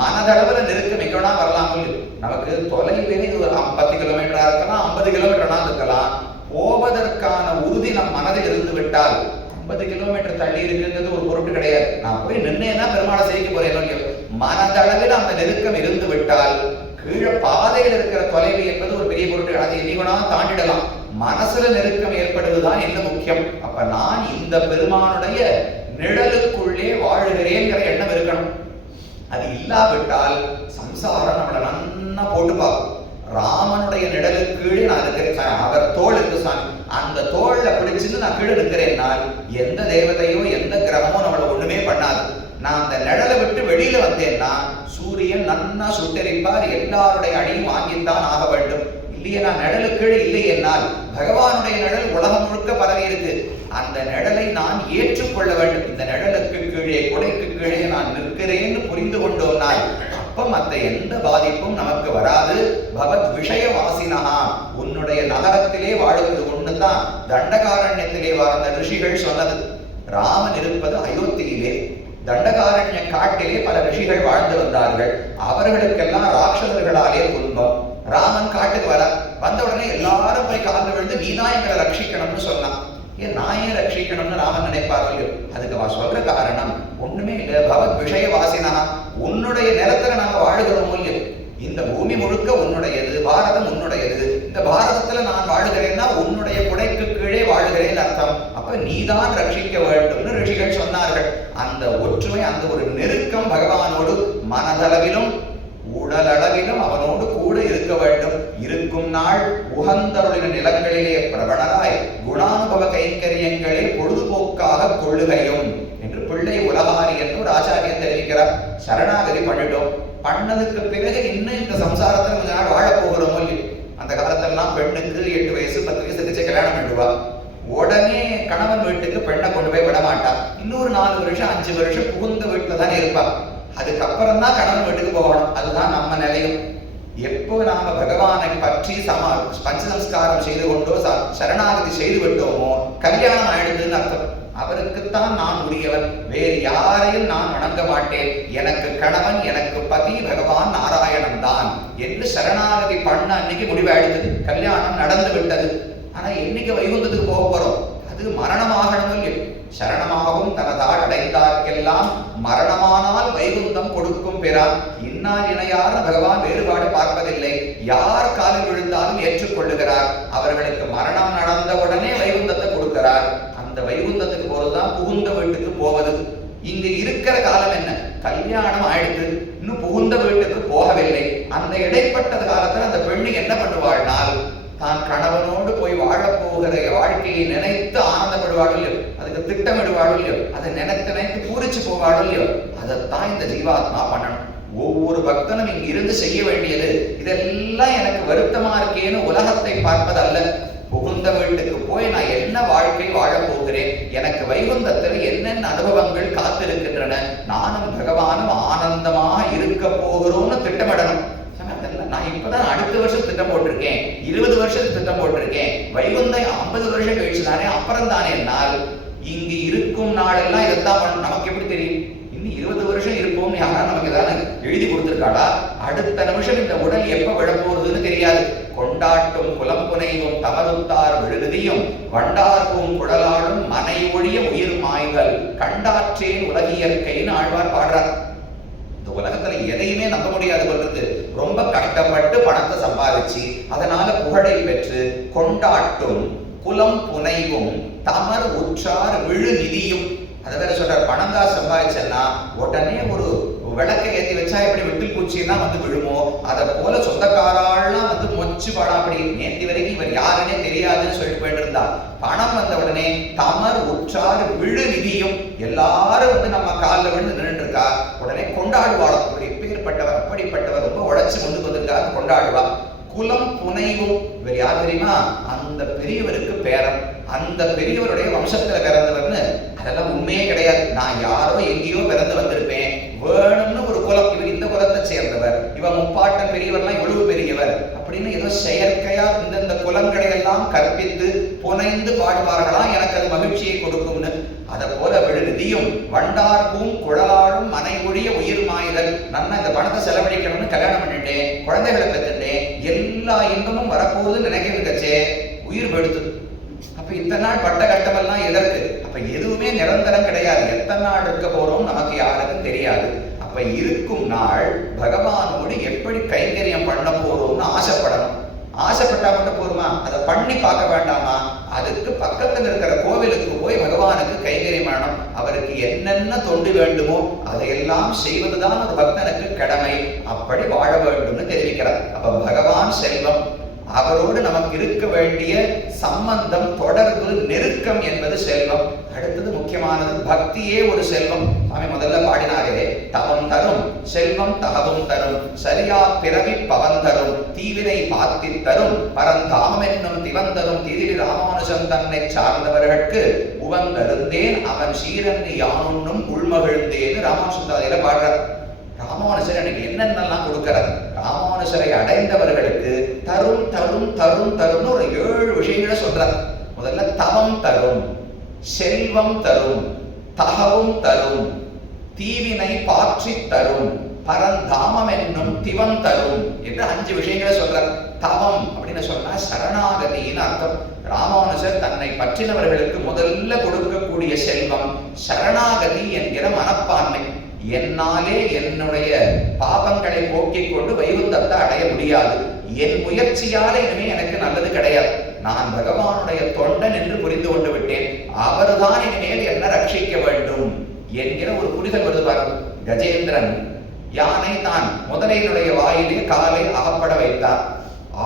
மனதளவுல நெருக்கம் எங்கன்னா வரலாம். நமக்கு தொலைவிலே ஒரு 10 கிலோமீட்டரா இருக்கலாம், 50 கிலோமீட்டர்னா இருக்கலாம். போவதற்கான உறுதி நம் மனதில் இருந்து விட்டால் 50 கிலோமீட்டர் தள்ளி இருக்குங்கிறது ஒரு பொருட்டு கிடையாது. நான் போய் நின்னேன்னா பெருமாளை செய்ய போறேன். மனதளவில் அந்த நெருக்கம் இருந்து விட்டால் கீழே பாதையில் இருக்கிற தொலைவு என்பது ஒரு பெரிய பொருட்டு, அதை எண்ணிக்கொண்டா தாண்டிடலாம். மனசுல நெருக்கம் ஏற்படுவதுதான் என்ன முக்கியம். அப்ப நான் இந்த பெருமானுடைய நிழலுக்குள்ளே வாழுகிறேங்கிற எண்ணம் இருக்கணும். அது இல்லாவிட்டால் சம்சாரம் நம்மளை நன்னா போட்டு பார்க்கும். ராமனுடைய நிழலுக்கு கீழே நான் இருக்கிறேன், அவர் தோல் இருக்கு சாமி, அந்த தோல்ல பிடிச்சிருந்து நான் கீழே இருக்கிறேன்னால் எந்த தேவதையோ எந்த கிரகமோ நம்மளை ஒண்ணுமே பண்ணாது. நான் அந்த நிழலை விட்டு வெளியில வந்தேன்னா சூரியன் நன்னா சுட்டெரிப்பார், எல்லாருடைய அடியும் வாங்கித்தான் ஆக வேண்டும். இல்லையே நான் நிழலுக்கு கீழே இல்லை என்னால் பகவானுடைய நிழல் உலகம் முழுக்க பரவி இருக்கு. அந்த நிழலை நான் ஏற்றுக்கொள்ள வேண்டும். இந்த நிழலுக்கு கீழே கொடைக்கு கீழே நான் நிற்கிறேன்னு புரிந்து கொண்டோம்னால் அப்ப மற்ற எந்த பாதிப்பும் நமக்கு வராது. பகவத் விஷய வாசினஹா, உன்னுடைய நகரத்திலே வாழ்வது ஒண்ணுதான் தண்டகாரண்யத்திலே வாழ்ந்த ரிஷிகள் சொன்னது. ராமன் இருப்பது அயோத்தியிலே, தண்டகாரண்ய காட்டிலே பல ரிஷிகள் வாழ்ந்து வந்தார்கள். அவர்களுக்கெல்லாம் ராட்சசர்களாலே துன்பம். ராமன் காட்டுக்கு வந்த உடனே எல்லாரும் போய் காலில் விழுந்து நீதான் எங்களை ரட்சிக்கணும்னு சொன்னான். ஏன் நான் ஏன் ரட்சிக்கணும்னு ராமன் நினைப்பார்கள். அதுக்கு அவ சொல்ற காரணம் ஒண்ணுமே இல்லை. பகவத் விஷய வாசினா, உன்னுடைய நிலத்துல நாங்க வாழுகிறோம் இல்லையோ, இந்த பூமி முழுக்க உன்னுடையது, பாரதம் உன்னுடையது. இந்த பாரதத்துல நான் வாழுகிறேன்னா உன்னுடைய குடைக்கு கீழே வாழுகிறேன் அர்த்தம். அப்ப நீதான் ரட்சிக்க வேண்டும்னு ரிஷிகள் சொன்னார்கள். அந்த ஒற்றுமை, அந்த ஒரு நெருக்கம் பகவானோடு மனதளவிலும் உடலளவிலும் அவனோடு கூட இருக்க வேண்டும். இருக்கும் நாள் உகந்தருளின நிலங்களிலே பிரபணராய் குணானுபவ கைங்கரியங்களே பொழுதுபோக்காக கொள்ளுகையும் என்று பிள்ளை உலகாரி என்று ஒரு ஆச்சாரியன் தெரிவிக்கிறார். சரணாகதி பண்ணிட்டோம், பண்ணதுக்கு பிறகு இன்னும் இந்த சம்சாரத்துல கொஞ்ச நாள் வாழ போகிறோமோ இல்லையோ. அந்த காலத்திலாம் பெண்ணுக்கு 8 வயசு 10 வயசு இருந்துச்சு கல்யாணம் பண்ணுவா. உடனே கணவன் வீட்டுக்கு பெண்ணை கொண்டு போய் விட மாட்டான். இன்னொரு 4 வருஷம் 5 வருஷம் புகுந்த வீட்டுல தானே இருப்பா. அதுக்கப்புறம் தான் கணவன் வீட்டுக்கு போகணும். அதுதான் நம்ம நிலையும். எப்போ நாம பகவானை பற்றி பஞ்சசம்ஸ்காரம் செய்து கொண்டோ சரணாகதி செய்து விட்டோமோ கல்யாணம் ஆயிடுதுன்னு அர்த்தம். அவருக்குத்தான் நான் உரியவன், வேறு யாரையும் நான் வணங்க மாட்டேன், எனக்கு கணவன் எனக்கு பதி பகவான் நாராயணன் தான் என்று சரணாகதி பண்ண அன்னைக்கு முடிவாயிடுது. கல்யாணம் நடந்து விட்டது. ஆனா என்னைக்கு வைகுந்தத்துக்கு போக போறோம்? அது மரணமாகணும் இல்லையோ. சரணமாகவும் தனதால் அடைந்தார்க்கெல்லாம் மரணமானால் வைகுந்தம் கொடுக்கும் பெறான். இன்னார் இணையார் பகவான் வேறுபாடு பார்ப்பதில்லை. யார் காலில் விழுந்தாலும் ஏற்றுக்கொள்ளுகிறார். அவர்களுக்கு மரணம் நடந்த உடனே வைகுந்தத்தை கொடுக்கிறார். அந்த வைகுந்தத்துக்கு போறதுதான் புகுந்த வீட்டுக்கு போவது. இங்க இருக்கிற காலம் என்ன? கல்யாணம் ஆயிடுத்து, இன்னும் புகுந்த வீட்டுக்கு போகவில்லை. அந்த இடைப்பட்ட காலத்துல அந்த பெண்ணு என்ன பண்ணுவாள்னால் தான் கணவனோடு போய் வாழப்போகிற வாழ்க்கையை நினைத்து ஆனந்தப்படுவாள் இல்லையோ, அதுக்கு திட்டமிடுவாள் இல்லையோ, அதை நினைத்து பூரிச்சு போவாள் இல்லையோ, அதைத்தான் இந்த ஜீவாத்மா பண்ணணும். ஒவ்வொரு பக்தனும் இங்க இருந்து செய்ய வேண்டியது இதெல்லாம் எனக்கு வருத்தமா இருக்கேன்னு உலகத்தை பார்ப்பதல்ல. புகுந்த வீட்டுக்கு போய் நான் என்ன வாழ்க்கை வாழப் போகிறேன், எனக்கு வைகுந்தத்தில் என்னென்ன அனுபவங்கள் காத்திருக்கின்றன, நானும் பகவானும் ஆனந்தமாக இருக்க போகிறோம்னு திட்டமிடணும். நான் இப்பதான் அடுத்த வருஷம் திட்டம் போட்டிருக்கேன், 20 வருஷத்துக்கு திட்டம் போட்டிருக்கேன், வைகுந்தம் 50 வருஷம் கழிச்சு தானே, அப்புறம் தானே என்னால். இங்கு இருக்கும் நாளெல்லாம் இதைத்தான் பண்ணணும். நமக்கு எப்படி தெரியும்? இன்னும் 20 வருஷம் இருப்போம்னு யாரா நமக்கு ஏதாவது எழுதி கொடுத்திருக்காளா? அடுத்த நிமிஷம் இந்த உடல் எப்ப விழப்போறதுன்னு தெரியாது. கொண்டாட்டும் குலம்புனையும் தமருத்தார் விழுதியும் வண்டார்பூம் குழலாளும் மனை ஒழிய உயிர் மாய்தல் கண்டாற்றேன் உலகியற்கைன்னு ஆழ்வார் பாடுறார். இந்த உலகத்துல எதையுமே நம்ப முடியாது போன்றது. ரொம்ப கஷ்டப்பட்டு பணத்தை சம்பாதிச்சு அதனால புகழை பெற்று கொண்டாட்டும் குலம் புனைவும் தமர் உற்றார் விழு நிதியும். அதை வேற சொல்றார், பணம் தான் சம்பாதிச்சேன்னா உடனே ஒரு விளக்கை ஏற்றி வச்சா எப்படி விட்டில் பூச்சின்னா வந்து விழுமோ, அதை போல சொந்தக்காரெல்லாம் வந்து மொச்சு படம் அப்படி நேற்று வரைக்கும் இவர் யாருன்னே தெரியாதுன்னு சொல்லிட்டு போயிட்டு இருந்தா. பணம் வந்த உடனே தமர் உற்றார் விழு நிதியும், எல்லாரும் வந்து நம்ம காலில் விழுந்து நின்று இருக்கா, உடனே கொண்டாடுவாளாம். இவர் எப்பேற்பட்டவர், அப்படிப்பட்டவர், ரொம்ப உழைச்சு முன்னுக்கு வந்திருக்காரு, கொண்டாடுவா. குலம் புனைவும், இவர் யார் தெரியுமா? அந்த பெரியவருக்கு பேரன், அந்த பெரியவருடைய வம்சத்துல பிறந்தவர்னு. அதெல்லாம் உண்மையே கிடையாது. நான் யாரோ எங்கேயோ பிறந்து வந்திருப்பேன், வேணும்னு ஒரு குலம், இவர் இந்த குலத்தை சேர்ந்தவர், இவன் முப்பாட்டன் பெரியவர்லாம் இவ்வளவு பெரியவர் அப்படின்னு ஏதோ செயற்கையா இந்த குலங்களை எல்லாம் கற்பித்து புனைந்து பாடுவார்களாம். எனக்கு அது மகிழ்ச்சியை கொடுக்கும்னு. அதை போல விழுதியும் வண்டார்பூம் குழலாளும் மனை ஒழிய உயிர் மாய்தல். நான் இந்த பணத்தை செலவழிக்கணும்னு கல்யாணம் பண்ணிட்டேன், குழந்தைகளை பெற்றுட்டேன், எல்லா இன்பமும் வரப்போகுதுன்னு நினைக்கிறதுக்கச்சே உயிர் படுத்து. அப்ப இத்தனை நாள் பட்ட கஷ்டமெல்லாம் எதற்கு? அப்ப எதுவுமே நிரந்தரம் கிடையாது. எத்தனை நாள் இருக்க போறோம் நமக்கு யாருக்கும் தெரியாது. அப்ப இருக்கும் நாள் பகவானோடு எப்படி கைங்கரியம் பண்ண போறோம்னு ஆசைப்படணும். ஆசைப்பட்டா மட்டும் போருமா? அதை பண்ணி பார்க்க வேண்டாமா? அதுக்கு பக்கத்தில் இருக்கிற கோவிலுக்கு போய் பகவானுக்கு கைங்கரியம் பண்ணணும். அவருக்கு என்னென்ன தொண்டு வேண்டுமோ அதையெல்லாம் செய்வதுதான் ஒரு பக்தனுக்கு கடமை. அப்படி வாழ வேண்டும்னு தெரிவிக்கிறார். அப்ப பகவான் செல்வம், அவரோடு நமக்கு இருக்க வேண்டிய சம்பந்தம், தொடர்பு, நெருக்கம் என்பது செல்வம். அடுத்தது முக்கியமானது பக்தியே ஒரு செல்வம். சாமி முதல்ல பாடினாரே, தவம் தரும் செல்வம் தகவும் தரும், சரியா பிறவி பவன் தரும், தீவினை பாத்தி தரும், பரந்தாமம் என்னும் திவந்தரும், திதிரி ராமானுஜன் தன்னை சார்ந்தவர்களுக்கு உவந்தருந்தேன் அவன் சீரன்னு யானுன்னும் உள்மகிழ்ந்தேன்னு ராமானுஜந்தாதியில பாடுறார். ராமானுஜர் எனக்கு என்னென்னலாம் கொடுக்கிறார். ராமானுஜரை அடைந்தவர்களுக்கு தரும் தரும் தரும் தரும்னு ஒரு 7 விஷயங்களை சொல்றார். முதல்ல தவம் தரும், செல்வம் தரும், தகவும் தரும், தீவினை பாற்றி தரும், பரந்தாமம் என்னும் திவம் தரும் என்று 5 விஷயங்களை சொல்றார். தவம் அப்படின்னு சொன்னா சரணாகதின்னு அர்த்தம். ராமானுஜர் தன்னை பற்றினவர்களுக்கு முதல்ல கொடுக்கக்கூடிய செல்வம் சரணாகதி என்கிற மனப்பான்மை. என்னாலே என்னுடைய பாபங்களை போக்கிக் கொண்டு வைகுந்தத்தை அடைய முடியாது, என் முயற்சியாலே இனிமே எனக்கு நல்லது கிடையாது, நான் பகவானுடைய தொண்டன் என்று புரிந்து கொண்டு விட்டேன், அவர்தான் இனிமேல் என்ன ரட்சிக்க வேண்டும் என்கிற ஒரு புரிதல் வருது பாருங்க. கஜேந்திரன் யானை தான் முதலையினுடைய வாயிலே காலை அகப்பட வைத்தார்.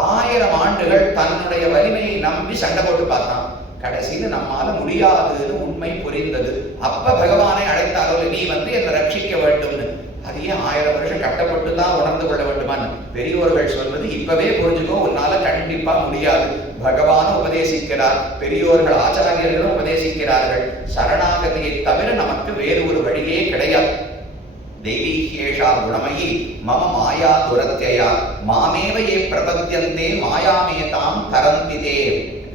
1000 ஆண்டுகள் தன்னுடைய வலிமையை நம்பி சண்டை போட்டு பார்த்தான். கடைசியில் நம்மால முடியாதுன்னு உண்மை புரிந்தது. அப்ப பகவானை அழைத்தாரோ, நீ வந்து என்னை ரட்சிக்க வேண்டும்னு. அது ஏன் 1000 வருஷம் கட்டப்பட்டு தான் உணர்ந்து கொள்ள வேண்டுமான்னு பெரியோர்கள் சொல்வது இப்பவே புரிஞ்சுக்கோ, உன்னால கண்டிப்பா முடியாது. பகவான் உபதேசிக்கிறார், பெரியோர்கள் ஆச்சாரியர்களும் உபதேசிக்கிறார்கள். சரணாகதியை தவிர நமக்கு வேறு ஒரு வழியே கிடையாது. தெய்வீகேஷா குணமயி மம மாயா துரத்யயா மாமேவையே பிரபத்தியந்தே மாயாமேதாம் தரந்திதே.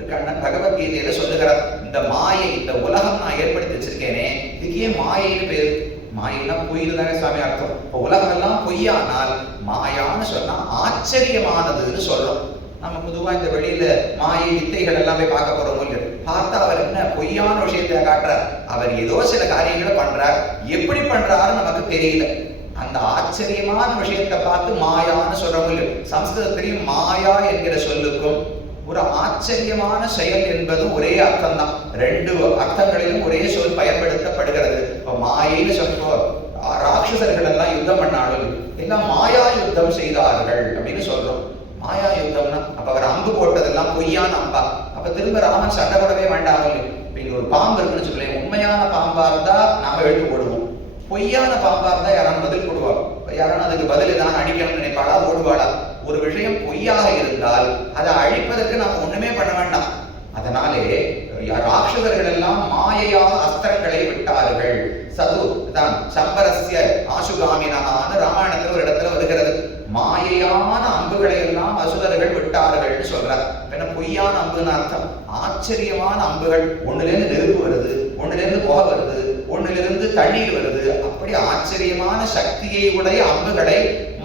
கண்ணன் பகவத்கீதையில சொல்லுகிறார், இந்த மாயை, இந்த உலகம் நான் ஏற்படுத்தி வச்சிருக்கேனே, இதுக்கே மாயைன்னு பேரு. மாயைனா பொய்னு தானே சுவாமி அர்த்தம். இப்போ உலகம் எல்லாம் பொய்யானால் மாயான்னு சொன்னா ஆச்சரியமானதுன்னு சொல்றோம். நம்ம பொதுவா இந்த வெளியில மாயை வித்தைகள் எல்லாம் போய் பார்க்க போறோம் இல்ல, பார்த்தா அவர் என்ன பொய்யான விஷயத்தை காட்டுறார். அவர் ஏதோ சில காரியங்களை பண்றார், எப்படி பண்றாருன்னு நமக்கு தெரியல. அந்த ஆச்சரியமான விஷயத்தை பார்த்து மாயான்னு சொல்றோம் இல்ல. சம்ஸ்கிருதத்திலையும் மாயா என்கிற சொல்லுக்கும் ஒரு ஆச்சரியமான செயல் என்பதும் ஒரே அர்த்தம் தான். 2 அர்த்தங்களிலும் ஒரே சொல் பயன்படுத்தப்படுகிறது. இப்ப மாயைன்னு சொல்றோம், ராட்சசர்கள் எல்லாம் யுத்தம் பண்ணாலும் எல்லாம் மாயா யுத்தம் செய்தார்கள் அப்படின்னு சொல்றோம். மாயா யுத்தம்னா அப்ப அவர் அம்பு போட்டதெல்லாம் பொய்யான அம்பா. அப்ப திரும்ப ராமன் சண்டை போடவே வேண்டாம். இங்க ஒரு பாம்பு இருக்குன்னு சொல்லுவேன், உண்மையான பாம்பா இருந்தா நாம எழுத்து போடுவோம், பொய்யான பாம்பா இருந்தா யாரான பதில் போடுவாங்க. யாரான அதுக்கு பதில் ஏதாவது அடிக்கணும்னு நினைப்பாளா, ஓடுவாளா? ஒரு விஷயம் பொய்யாக இருந்தால் அதை அழிப்பதற்கு நாம் ஒண்ணுமே பண்ண வேண்டாம். அதனாலே ராட்சசர்கள் எல்லாம் மாயையாக அஸ்திரங்களை விட்டார்கள். சது தான் சம்பரஸ்ய ஆசுகாமினான்னு ராமாயணத்துல ஒரு இடத்துல வருகிறது. மாயையான அம்புகளை எல்லாம் அசுரர்கள் விட்டார்கள் சொல்றார். என்ன பொய்யான அம்புன்னு அர்த்தம்? ஆச்சரியமான அம்புகள். ஒண்ணுலேருந்து நெருப்பு வருது, ஒண்ணுலேருந்து புகை வருது, ஒண்ணிலிருந்து தண்ணீர் வருது. அப்படி ஆச்சரியமான சக்தியை உடைய அம்புகளை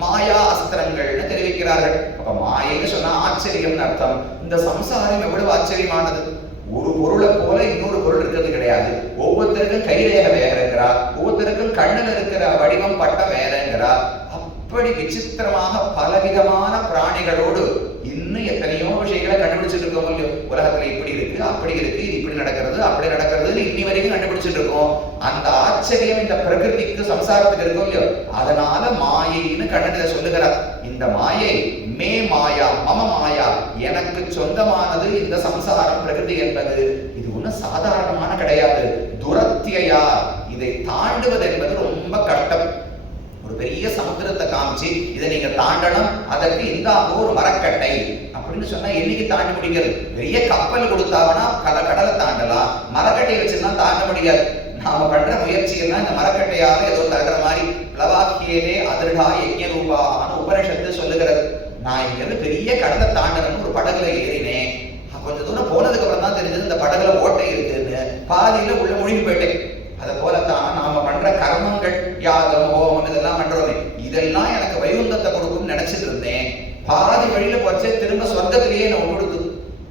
மாயா அஸ்திரங்கள்னு தெரிவிக்கிறார்கள். அப்ப மாயைன்னு சொன்னா ஆச்சரியம்னு அர்த்தம். இந்த சம்சாரம் எவ்வளவு ஆச்சரியமானது. ஒரு பொருளை போல இன்னொரு பொருள் இருக்கிறது கிடையாது. ஒவ்வொருத்தருக்கும் கைரேக வேறங்கிறா, ஒவ்வொருத்தருக்கும் கண்ணில் இருக்கிற வடிவம் பட்டம் வேறங்கிறா. அப்படி விசித்திரமாக பலவிதமான பிராணிகளோடு இன்னும் எத்தனையோ விஷயங்களை கண்டுபிடிச்சிட்டு இருக்கோம் இல்லையோ. உலகத்துல இப்படி இருக்கு, அப்படி இருக்கு, இது இப்படி நடக்கிறது, அப்படி நடக்கிறது, இன்னி வரைக்கும் கண்டுபிடிச்சிட்டு இருக்கோம். அந்த ஆச்சரியம் இந்த பிரகிருதிக்கு சம்சாரத்துக்கு இருக்கும் இல்லையோ. அதனால மாயைன்னு கண்ணனில சொல்லுகிறார். இந்த மாயை மே மாயா மம மாயா, எனக்கு சொந்தமானது இந்த சம்சாரம் பிரகிருதி என்பது. இது ஒன்றும் சாதாரணமான கிடையாது. துரத்தியா, இதை தாண்டுவது என்பது ரொம்ப கஷ்டம். ஒரு பெரிய சமுத்திரத்தை காமிச்சு இதை நீங்க தாண்டணும், அதற்கு இந்தாங்க ஒரு மரக்கட்டை அப்படின்னு சொன்னா என்னைக்கு தாண்டி முடிக்கிறது? பெரிய கப்பல் கொடுத்தாங்கன்னா கடலை தாண்டலாம், மரக்கட்டையை வச்சுன்னா தாண்ட முடியாது. நாம பண்ற முயற்சி எல்லாம் இந்த மரக்கட்டையாக ஏதோ தடுற மாதிரி. பிளவாக்கியதே அதிர்டா யஜ்ஞ ரூபான்னு உபனிஷத்து சொல்லுகிறது. நான் இங்கிருந்து பெரிய கடலை தாண்டணும்னு ஒரு படகுல ஏறினேன். கொஞ்சம் தூரம் போனதுக்கு அப்புறம் தான் தெரிஞ்சது இந்த படகுல ஓட்டை இருக்குன்னு. பாதியில உள்ள மூழ்கி போயிட்டேன். அதை போலத்தான் நாம பண்ற கர்மங்கள், யாகம் ஹோமம் இதெல்லாம் பண்றோமே, இதெல்லாம் எனக்கு வைகுந்தத்தை கொடுக்கும்னு நினைச்சிட்டு இருந்தேன். பாதி வழியில போச்சே திரும்ப சொர்க்கத்திலேயே நான் கொடுத்து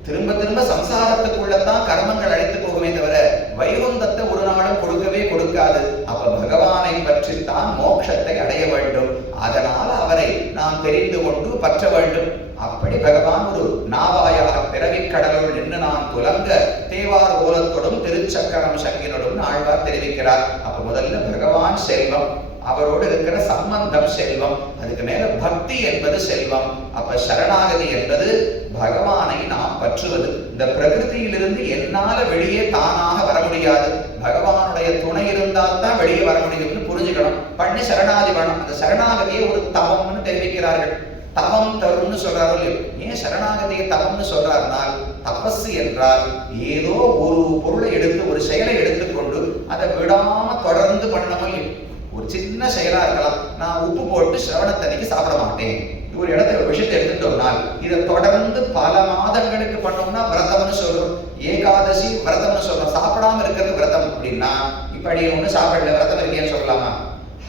திரும்ப திரும்ப சம்சாரத்துக்குள்ளதான் கர்மங்கள் அழைத்து போகுமே தவிர வைகுந்தத்தை ஒரு நாளும் கொடுக்கவே கொடுக்காது. அப்ப பகவானை பற்றித்தான் மோட்சத்தை அடைய வேண்டும். அதனால் அவரை நாம் தெரிந்து கொண்டு பற்ற வேண்டும். அப்படி பகவான் ஒரு நாவாயாக பிறவி கடலுள் நின்று நான் துலங்க தேவார் ஓலத்தோடும் திருச்சக்கரம் சங்கினோடும் ஆழ்வார் தெரிவிக்கிறார். அப்ப முதல்ல பகவான் செல்வம், அவரோடு இருக்கிற சம்பந்தம் செல்வம், அதுக்கு மேல பக்தி என்பது செல்வம். அப்ப சரணாகதி என்பது பகவானை நாம் பற்றுவது. இந்த பிரகிருதியிலிருந்து என்னால வெளியே தானாக வர முடியாது, பகவானுடைய துணை இருந்தால் தான் வெளியே வர முடியும்னு புரிஞ்சுக்கணும். பண்ணி சரணாதி வேணும். அந்த சரணாகதியை ஒரு தவம்னு தெரிவிக்கிறார்கள். தவம் தரும்னு சொல்றாரு. ஏன் சரணாகதியை தவம்னு சொல்றாருனால், தபஸ் என்றால் ஏதோ ஒரு பொருளை எடுத்து ஒரு செயலை எடுத்துக்கொண்டு அதை விடாம தொடர்ந்து பண்ணணும். ஒரு சின்ன செயலா இருக்கலாம். நான் உப்பு போட்டு சிரவணத்தன்னைக்கு சாப்பிட மாட்டேன், ஒரு இடத்துல ஒரு விஷயத்தை எடுத்துட்டோம்னால் இதை தொடர்ந்து பல மாதங்களுக்கு பண்ணோம்னா விரதம்னு சொல்றோம். ஏகாதசி விரதம்னு சொல்றோம். சாப்பிடாம இருக்கிறது விரதம் அப்படின்னா, இப்ப அடி ஒண்ணு சாப்பிடல விரதம் இருக்கேன்னு சொல்லலாமா?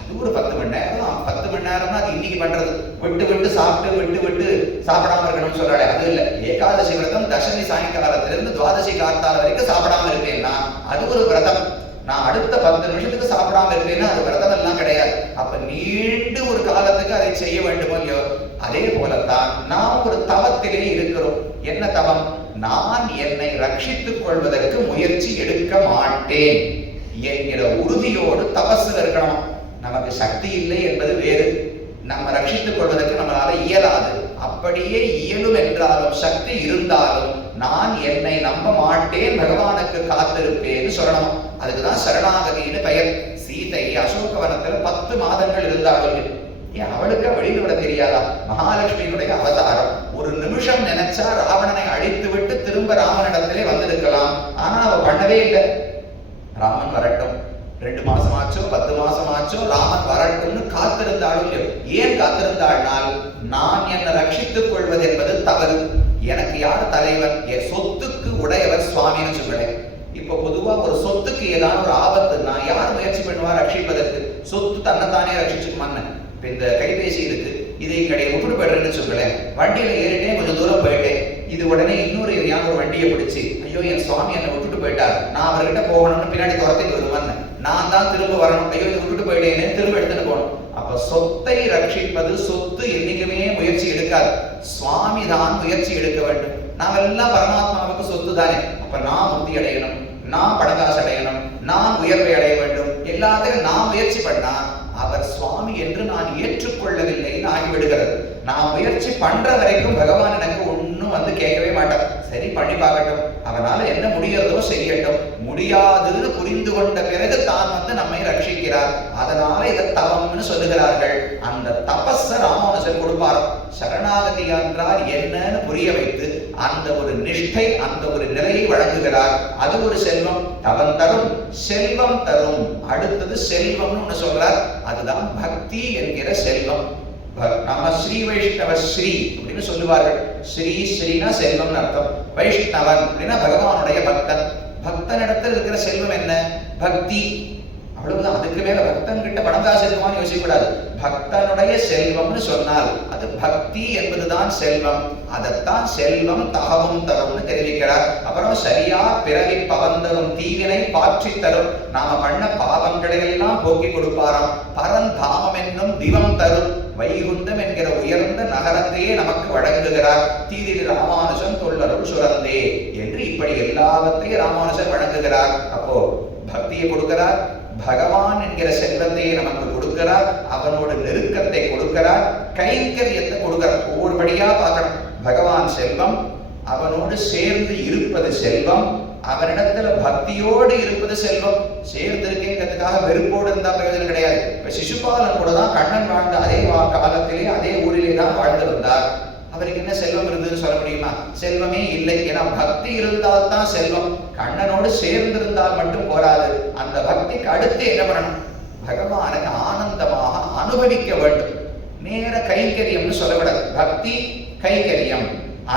அது ஒரு 10 மணி நேரம். 10 மணி நேரம்னா அது இன்னைக்கு பண்றது. விட்டு விட்டு சாப்பிட்டு விட்டு விட்டு சாப்பிடாம இருக்கணும்னு சொல்றாரு. அது இல்ல. ஏகாதசி விரதம் தசமி சாயங்காலத்திலிருந்து துவாதசி கார்த்தால வரைக்கும் சாப்பிடாம இருக்கேன்னா அது ஒரு விரதம். நான் அடுத்த 10 நிமிஷத்துக்கு சாப்பிடாம இருப்பேன்னா அது விரதம் எல்லாம் கிடையாது. அப்ப நீண்டு ஒரு காலத்துக்கு அதை செய்ய வேண்டுமோ இல்லையோ. அதே போலத்தான் நாம் ஒரு தவத்திலே இருக்கிறோம். என்ன தவம்? நான் என்னை ரட்சித்துக் கொள்வதற்கு முயற்சி எடுக்க மாட்டேன் என்கிற உறுதியோடு தபஸ்ல இருக்கணும். நமக்கு சக்தி இல்லை என்பது வேறு. நம்ம ரட்சித்துக் கொள்வதற்கு நம்மளால இயலாது. அப்படியே இயலும் என்றாலும் சக்தி இருந்தாலும் நான் என்னை நம்ப மாட்டேன், பகவானுக்கு காத்திருப்பேன்னு சொல்லணும். அதுக்குதான் சரணாகதின்னு பெயர். சீதை அசோகவனத்துல 10 மாதங்கள் இருந்தாலும் ஏன் அவளுக்கு வெளியில் விட தெரியாதா? மகாலட்சுமியினுடைய அவதாரம். ஒரு நிமிஷம் நினைச்சா ராவணனை அழித்து விட்டு திரும்ப ராமனிடத்திலே வந்திருக்கலாம். ஆனா அவ பண்ணவே இல்லை. ராமன் வரட்டும், 2 மாசம் ஆச்சோ 10 மாசம் ஆச்சோ, ராமன் வரட்டும்னு காத்திருந்தாலும். ஏன் காத்திருந்தாள்னால், நான் என்னை ரட்சித்துக் கொள்வது என்பது தவறு. எனக்கு யார் தலைவன்? என் சொத்துக்கு உடையவர் சுவாமின்னு சொல்றேன். இப்ப பொதுவா ஒரு சொத்துக்கு ஏதாவது ஒரு ஆபத்துன்னா யார் முயற்சி பண்ணுவா ரட்சிப்பதற்கு? சொத்து தன்னைத்தானே ரட்சிச்சுக்குமான்னு. இப்ப இந்த கைபேசி இருக்கு, இதை இங்கடைய விட்டுட்டு போயிடுறேன்னு சொல்றேன். வண்டியில ஏறிட்டேன், கொஞ்சம் தூரம் போயிட்டேன். இது உடனே இன்னொரு ஒரு வண்டியை பிடிச்சு, ஐயோ என் சுவாமி என்னை விட்டுட்டு போயிட்டார், நான் அவர்கிட்ட போகணும்னு பின்னாடி துரத்திட்டு வருவான்னு. நான் தான் திரும்ப வரணும். ஐயோ இதை விட்டுட்டு போயிட்டேன்னு திரும்ப எடுத்துட்டு போகணும். அப்ப சொத்தை ரட்சிப்பது, சொத்து என்னைக்குமே முயற்சி எடுக்காது. சுவாமி தான் முயற்சி எடுக்க வேண்டும். நாம் எல்லாம் பரமாத்மாவுக்கு சொத்து தானே. அப்ப நான் முக்தி அடையணும், நான் பணக்காசு அடையணும், நான் உயர்வை அடைய வேண்டும். எல்லாத்தையும் நான் முயற்சி பண்ணா அவர் சுவாமி என்று நான் ஏற்றுக்கொள்ளவில்லைன்னு ஆகிவிடுகிறது. நான் முயற்சி பண்ற வரைக்கும் பகவான் எனக்கு ஒன்னும் வந்து கேட்கவே மாட்டார். சரி பண்ணி பார்க்கட்டும், அவனால என்ன முடியறதோ செய்யட்டும். முடியாதுன்னு புரிந்து கொண்ட பிறகு தான் வந்து நம்மை ரட்சிக்கிறார். அதனால இதை தவம்னு சொல்லுகிறார்கள். அந்த தபஸ ராமானுஜர் கொடுப்பார். சரணாகதி என்றால் என்னன்னு புரிய வைத்து அந்த ஒரு நிஷ்டை, அந்த ஒரு நிலையை வழங்குகிறார். அது ஒரு செல்வம். தவம் தரும், செல்வம் தரும். அடுத்தது செல்வம்னு ஒண்ணு சொல்றார். அதுதான் பக்தி என்கிற செல்வம். நம்ம ஸ்ரீ வைஷ்ணவ ஸ்ரீ அப்படின்னு சொல்லுவார்கள். ஸ்ரீ ஸ்ரீனா செல்வம் அர்த்தம். வைஷ்ணவன் அப்படின்னா பகவானுடைய பக்தன். பக்தனிடத்தில் இருக்கிற செல்வம் என்ன? பக்தி. அவ்வளவுதான். அதுக்கு மேல பக்தன் கிட்ட பணம் காசு இருக்குமான்னு யோசிக்க கூடாது. பக்தனுடைய செல்வம்னு சொன்னால் அது பக்தி என்பதுதான் செல்வம். அதைத்தான் செல்வம் தகவும் தரும்னு தெரிவிக்கிறார். அப்புறம் சரியா பிறவி பவந்தரும் தீவினை பாற்றி தரும். நாம பண்ண பாவங்களை எல்லாம் போக்கி கொடுப்பாராம். பரந்தாமம் என்னும் திவம் தரும். வைகுண்டம் என்கிற உயர்ந்த நகரத்தையே நமக்கு வழங்குகிறார். தீதில் ராமானுஜன் தொல்லருள் சுரந்தே என்று இப்படி எல்லாவற்றையும் ராமானுஜர் வழங்குகிறார். அப்போ பக்தியை கொடுக்கிறார், பகவான் என்கிற செல்வத்தையே நமக்கு கொடுக்கிறார், அவனோட நெருக்கத்தை கொடுக்கிறார், கைங்கரியத்தை கொடுக்கிறார். ஒவ்வொருபடியா பார்க்கணும். பகவான் செல்வம், அவனோடு சேர்ந்து இருப்பது செல்வம், அவனிடத்துல பக்தியோடு இருப்பது செல்வம். சேர்ந்து இருக்கேங்கிறதுக்காக வெறுப்போடு இருந்தா பிரயோஜனம் கிடையாது. இப்ப சிசுபாலன் கூட தான் கண்ணன் வாழ்ந்த அதே காலத்திலே அதே ஊரிலே தான் வாழ்ந்து வந்தார். அவருக்கு என்ன செல்வம் இருந்ததுன்னு சொல்ல முடியுமா? செல்வமே இல்லை. ஏன்னா பக்தி இருந்தால் தான் செல்வம். கண்ணனோடு சேர்ந்திருந்தால் மட்டும் போராது. அந்த பக்திக்கு அடுத்து என்ன பண்ணணும்? பகவானை ஆனந்தமாக அனுபவிக்க வேண்டும். நேர கைங்கரியம்னு சொல்லக்கூடாது. பக்தி கைங்கரியம்,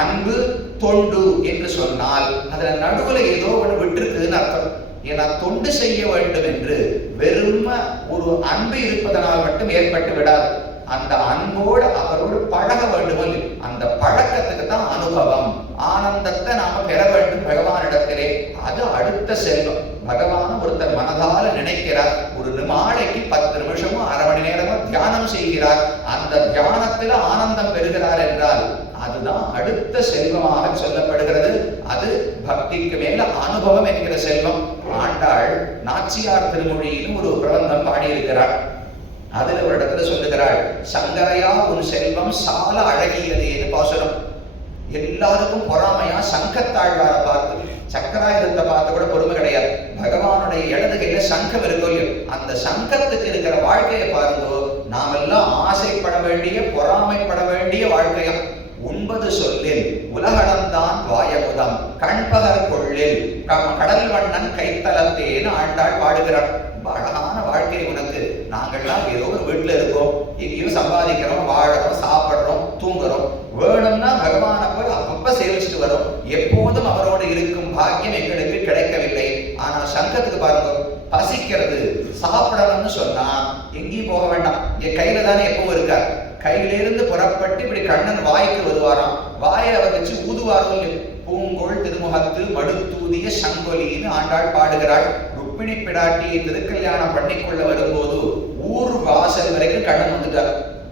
அன்பு தொண்டு என்று சொன்னால் அதுல நடுவுல ஏதோ ஒன்று விட்டுருக்குன்னு அர்த்தம். ஏன்னா தொண்டு செய்ய வேண்டும் என்று வெறும ஒரு அன்பு இருப்பதனால் மட்டும் ஏற்பட்டு விடாது. அந்த அன்போடு அவரோடு பழக வேண்டும். அந்த பழக்கத்துக்கு தான் அனுபவம், ஆனந்தத்தை நாம பெற வேண்டும் பகவானிடத்திலே. அது அடுத்த செல்வம். பகவான் ஒருத்தர் மனதால நினைக்கிறார். ஒரு நாளைக்கு 10 நிமிஷமோ அரை மணி நேரமோ தியானம் செய்கிறார். அந்த தியானத்துல ஆனந்தம் பெறுகிறார் என்றால் அதுதான் அடுத்த செல்வமாக சொல்லப்படுகிறது. அது பக்திக்கு மேல அனுபவம் என்கிற செல்வம். ஆண்டாள் நாச்சியார் திருமொழியிலும் ஒரு பிரபந்தம் பாடியிருக்கிறார். அதுல ஒரு இடத்துல சொல்லுகிறாள், சங்கரையா உன் செல்வம் சால அழகியதேன்னு பாசுரம். எல்லாருக்கும் பொறாமையா சங்கத்தாழ்வார பார்த்து, சக்கராயுதத்தை பார்த்து கூட பொறுமை கிடையாது. பகவானுடைய இடது கையில சங்கம் இருக்கோ இல்லையோ, அந்த சங்கத்துக்கு இருக்கிற வாழ்க்கையை பாருங்கோ. நாமெல்லாம் ஆசைப்பட வேண்டிய, பொறாமைப்பட வேண்டிய வாழ்க்கையம். உண்பது சொல்லில் உலகளந்தான் வாயமுதம் கண்பகர் கொள்ளில் கடல் வண்ணன் கைத்தலத்தேன்னு ஆண்டாள் பாடுகிறாள். அழகான வாழ்க்கை உனக்கு. நாங்கள்லாம் ஏதோ ஒரு வீட்டுல இருக்கோம், எங்கேயும் சம்பாதிக்கிறோம், வாழறோம், சாப்பிடுறோம், தூங்குறோம். வேணும்னா பகவானை போய் அப்பப்ப சேவிச்சுட்டு வரோம். எப்போதும் அவரோடு இருக்கும் பாக்கியம் எங்களுக்கு கிடைக்கவில்லை. ஆனா சங்கத்துக்கு பாருங்க, பசிக்கிறது, சாப்பிடணும்னு சொன்னா எங்கேயும் போக வேண்டாம், என் கையில தானே எப்பவும் இருக்கார். கையிலிருந்து புறப்பட்டு இப்படி கண்ணன் வாய்க்கு வருவாராம். வாயை அவர் வச்சு ஊதுவார்கள். பூங்கோள் திருமுகத்து மடுத்தூதிய சங்கொலின்னு ஆண்டாள் பாடுகிறாள். ருக்மிணி பிராட்டியை திருக்கல்யாணம் பண்ணிக்கொள்ள வரும்போது ஊர் வாசல் வரைக்கும் கண்ணன் வந்துட்டார்.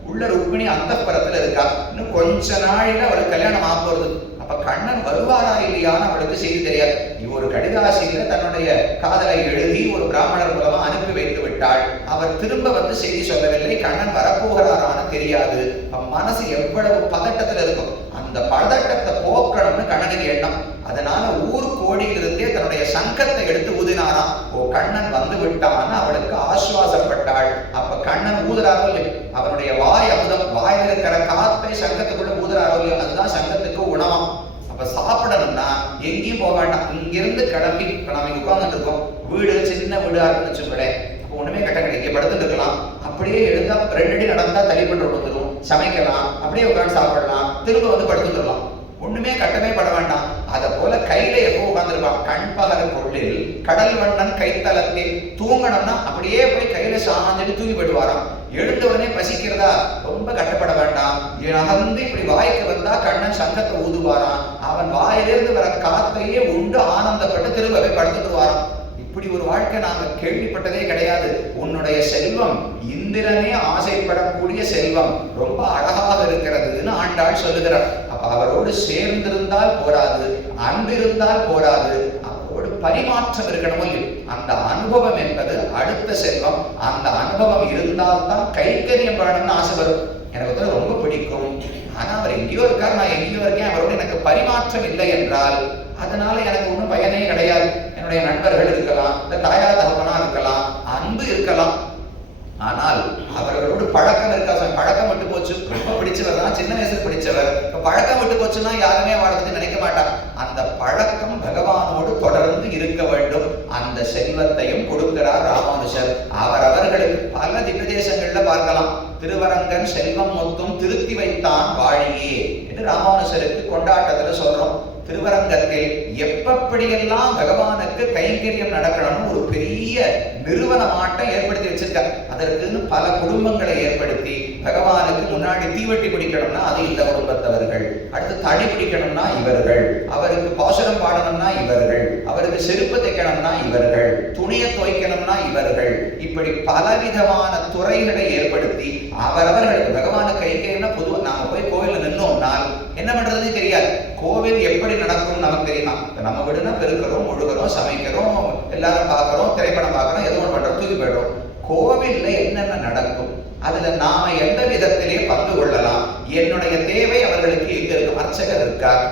உள்ள ருக்மிணி அந்தப்புறத்துல இருக்கா. இன்னும் கொஞ்ச நாளில அவளுக்கு கல்யாணம் ஆக போறது. அப்ப கண்ணன் வருவாரா இல்லையான்னு அவளுக்கு செய்தி தெரியாது. ஒரு கடிதாசியில தன்னுடைய காதலை எழுதி ஒரு பிராமணர் மூலமா அனுப்பி வைத்து விட்டாள். அவர் திரும்ப வந்து செய்தி சொல்லவில்லை. கண்ணன் வரப்போகிறாரான்னு தெரியாது. மனசு எவ்வளவு பதட்டத்துல இருக்கும். அந்த பதட்டத்தை போக்கணும்னு கண்ணனுக்கு எண்ணம். அதனால ஊர் கோடியிலிருந்தே தன்னுடைய சங்கத்தை எடுத்து ஊதினாராம். ஓ, கண்ணன் வந்து விட்டான்னு அவளுக்கு ஆசுவாசப்பட்டாள். அப்ப கண்ணன் ஊதுறாரோ இல்லையோ, அவனுடைய வாய் அமுதம், வாயில இருக்கிற காத்தை சங்கத்துக்குள்ள ஊதுறாரோ இல்லையோ, அதுதான் சங்கத்துக்கு உணவம். அப்ப சாப்பிடணும்னா எங்கேயும் போக வேண்டாம். இங்கிருந்து கிளம்பி, இப்ப நம்ம இங்க உட்கார்ந்துட்டு இருக்கோம், வீடு சின்ன வீடா இருக்குன்னு வச்சுக்கோங்களேன். ஒண்ணுமே கட்ட கிடையாது, இங்க படுத்துட்டு இருக்கலாம். அப்படியே எழுந்தா 2 அடி நடந்தா தள்ளி பண்ற வந்துடும். சமைக்கலாம், அப்படியே உட்காந்து சாப்பிடலாம், திரும்ப வந்து படுத்துடலாம். ஒண்ணுமே கட்டமே பட வேண்டாம். அத போல கையில எப்போ உட்காந்துருப்பான். கண்பகர் பொருளில் கடல் வண்ணன் கைத்தலத்தில். தூங்கணும்னா அப்படியே போய் கையில சாஞ்சிட்டு தூங்கி போயிடுவாராம். எழுந்த உடனே பசிக்கிறதா, ரொம்ப கட்டப்பட வேண்டாம். நகர்ந்து இப்படி வாய்க்கு வந்தா கண்ணன் சங்கத்தை ஊதுவாராம். அவன் வாயிலிருந்து வர காத்தையே உண்டு ஆனந்தப்பட்டு திரும்ப போய் படுத்துட்டு வாராம். இப்படி ஒரு வாழ்க்கை நாங்க கேள்விப்பட்டதே கிடையாது. உன்னுடைய செல்வம் இந்திரனே ஆசைப்படக்கூடிய செல்வம், ரொம்ப அழகாக இருக்கிறதுன்னு ஆண்டாள் சொல்லுகிறார். அப்ப அவரோடு சேர்ந்திருந்தால் போராது, அன்பிருந்தால் போராது, அவரோடு பரிமாற்றம் இருக்கணும். அந்த அனுபவம் என்பது அடுத்த செல்வம். அந்த அனுபவம் இருந்தால்தான் கைங்கரியம் பண்ணணும்னு ஆசை வரும். எனக்கு ரொம்ப பிடிக்கும், ஆனா அவர் எங்கேயோ இருக்கார், நான் எங்கேயோ இருக்கேன், அவரோடு எனக்கு பரிமாற்றம் இல்லை என்றால் அதனால எனக்கு ஒன்றும் பயனே கிடையாது. என்னுடைய நண்பர்கள் இருக்கலாம், இந்த தாயார் தகப்பனா இருக்கலாம், அன்பு இருக்கலாம், ஆனால் அவர்களோடு பழக்கம் இருக்கா. பழக்கம் விட்டு போச்சு, ரொம்ப பிடிச்சவர் தான், சின்ன வயசுல பிடிச்சவர், பழக்கம் விட்டு போச்சுன்னா யாருமே அவளை பத்தி நினைக்க மாட்டான். அந்த பழக்கம் பகவானோடு தொடர்ந்து இருக்க வேண்டும். அந்த செல்வத்தையும் கொடுக்கிறார் ராமானுஜர். அவர்களுக்கு பல திவ்யதேசங்கள்ல பார்க்கலாம். திருவரங்கன் செல்வம் மொத்தம் திருத்தி வைத்தான் வாழியே என்று ராமானுஜருக்கு கொண்டாட்டத்துல சொல்றோம். திருவரங்கத்தில் எப்படியெல்லாம் பகவானுக்கு கைங்கரியம் நடக்கணும்னு ஒரு பெரிய நிறுவனமாட்டம் ஏற்படுத்தி வச்சிருக்கார். அதற்குன்னு பல குடும்பங்களை ஏற்படுத்தி பகவானுக்கு முன்னாடி தீவட்டி பிடிக்கணும்னா அது இந்த குடும்பத்தவர்கள், அடுத்து தடி பிடிக்கணும்னா இவர்கள், அவருக்கு பாசுரம் பாடணும்னா இவர்கள், அவருக்கு செருப்பு தைக்கணும்னா இவர்கள், துணியை துவைக்கணும்னா இவர்கள், இப்படி பலவிதமான துறைகளை ஏற்படுத்தி அவரவர்களுக்கு பகவானுக்கு கைங்கரியம்னா பொதுவாக நாம போய் கோவிலில் நின்னோம்னால் என்ன பண்றதுன்னு தெரியாது. கோவில் எப்படி நடக்கும் நமக்கு தெரியுமா? நம்ம வீடுனா பெருக்கிறோம், முழுகிறோம், சமைக்கிறோம், எல்லாரும் பார்க்கிறோம், திரைப்படம் பார்க்கிறோம், எதுவும் ஒன்று பண்றோம், தூக்கி போயிடுறோம். கோவில்ல என்னென்ன நடக்கும், அதுல நாம எந்த விதத்திலே பங்கு கொள்ளலாம், என்னுடைய தேவை அவர்களுக்கு எங்க இருக்கும்? அர்ச்சகர் இருக்கார்,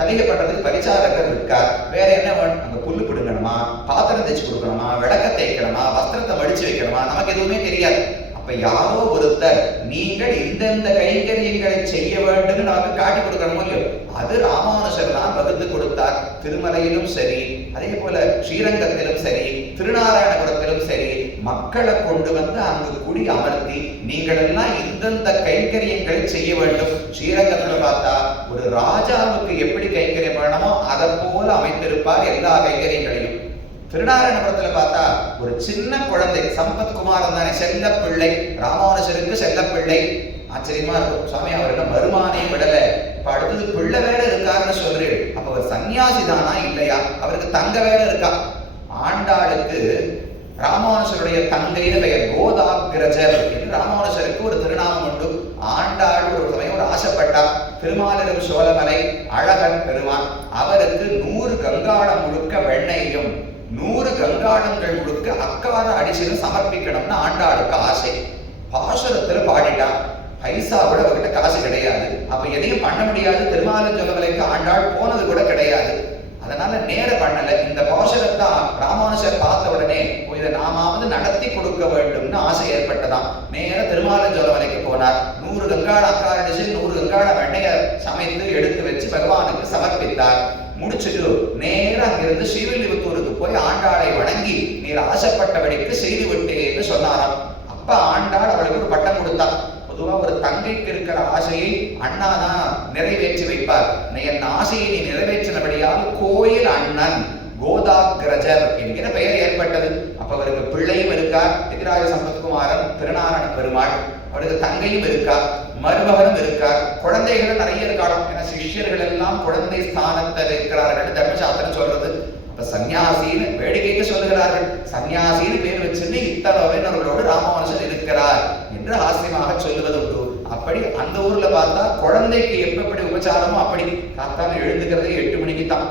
தலிகை பண்றதுக்கு பரிசாரகர் இருக்கார், வேற என்ன வேணும்? அங்க புல்லு பிடுங்கணுமா, பாத்திரம் தேய்ச்சி கொடுக்கணுமா, விளக்க தேய்க்கணுமா, வஸ்திரத்தை மடிச்சு வைக்கணுமா, நமக்கு எதுவுமே தெரியாது. அப்ப யாரோ ஒருத்தர் நீங்கள் இந்தந்த கைங்கரியங்களை செய்ய வேண்டும் நமக்கு காட்டி கொடுக்கணும் இல்லையோ, அது ராமானுஜர் தான் வகுத்து கொடுத்தார். திருமலையிலும் சரி, அதே போல ஸ்ரீரங்கத்திலும் சரி, திருநாராயணபுரத்திலும் சரி, மக்களை கொண்டு வந்து அங்கு குடி அமர்த்தி நீங்கள் எல்லாம் இந்தந்த கைங்கரியங்களை செய்ய வேண்டும். ஸ்ரீரங்கத்துல பார்த்தா ஒரு ராஜாவுக்கு எப்படி கைங்கரியம் பண்ணணுமோ அதை போல அமைத்திருப்பார் எல்லா கைங்கரியங்களையும். திருநாராயணபுரத்துல பார்த்தா ஒரு சின்ன குழந்தை, சம்பத் குமாரன் தானே, செல்ல பிள்ளை, ராமானுஜருக்கு செல்ல பிள்ளை. ஆச்சரியமா இருக்கும், சுவாமி அவர் என்ன மருமானே விடல, இப்ப அடுத்தது பிள்ளை வேற இருக்காருன்னு சொல்றேன். அப்ப அவர் சன்னியாசி தானா இல்லையா? அவருக்கு தங்க வேற இருக்கா? ஆண்டாளுக்கு ராமானுஜருடைய தங்கைன்னு பெயர், கோதாகிரஜர் என்று ராமானுஜருக்கு ஒரு திருநாமம் உண்டு. ஆண்டாள் ஒரு சமயம் ஒரு ஆசைப்பட்டா, திருமாலிரும் சோழமலை அழகன் பெருமான் அவருக்கு 100 கங்காளம் முழுக்க வெண்ணையும் 100 கங்காளங்கள் முழுக்க அக்கார அடிசலும் சமர்ப்பிக்கணும்னு ஆண்டாளுக்கு ஆசை. பாசுரத்துல பாடிட்டா, பைசாவோட அவர்கிட்ட காசு கிடையாது, அப்ப எதையும் பண்ண முடியாது. திருமாலிரும் சோழமலைக்கு ஆண்டாள் போனது கூட கிடையாது, அதனால நேர பண்ணல. இந்த பாசுரத்தை ராமானுஜர் பார்த்த உடனே இதை நாமாவது நடத்தி கொடுக்க வேண்டும்னு ஆசை ஏற்பட்டதாம். நேர திருமாலிரும் சோழமலைக்கு போனார். 100 கங்காள அக்கார அடிசல் 100 கங்காள வெண்ணைய சமைத்து எடுத்து வச்சு பகவானுக்கு சமர்ப்பித்தார். முடிச்சுட்டு நேர அங்கிருந்து ஸ்ரீவில்லிபுத்தூருக்கு போய் ஆண்டாளை வணங்கி நீர் ஆசைப்பட்டபடிக்கு செய்து விட்டேன்னு சொன்னாராம். அப்ப ஆண்டாள் அவளுக்கு ஒரு பட்டம் கொடுத்தார். பொதுவா ஒரு தங்கைக்கு இருக்கிற ஆசையை அண்ணா தான் நிறைவேற்றி வைப்பார். என் ஆசையை நீ நிறைவேற்றினபடியால் கோயில் அண்ணன் கோதாகிரஜர் என்கிற பெயர் ஏற்பட்டது. அப்ப அவருக்கு பிள்ளையும் இருக்கார், எதிராஜ சம்பத்குமாரன், திருநாராயண பெருமாள். அவருக்கு தங்கையும் இருக்கார், மருமகனும் இருக்கார், குழந்தைகளும் நிறைய இருக்காடும். ஏன்னா சிஷ்யர்கள் எல்லாம் குழந்தை ஸ்தானத்தில் இருக்கிறார்கள் தர்மசாஸ்திரம் சொல்றது. அப்ப சன்னியாசின்னு வேடிக்கைக்கு சொல்லுகிறார்கள். சன்னியாசின்னு பேர் வச்சுட்டு இத்தனவர்களோடு ராமானுஜர் இருக்கிறார் என்று ஆசிரியமாக சொல்லுவது உண்டு. அப்படி அந்த ஊர்ல பார்த்தா குழந்தைக்கு எப்படி உபச்சாரமோ அப்படி காத்தால எழுந்துக்கிறது 8 மணிக்கு தான்.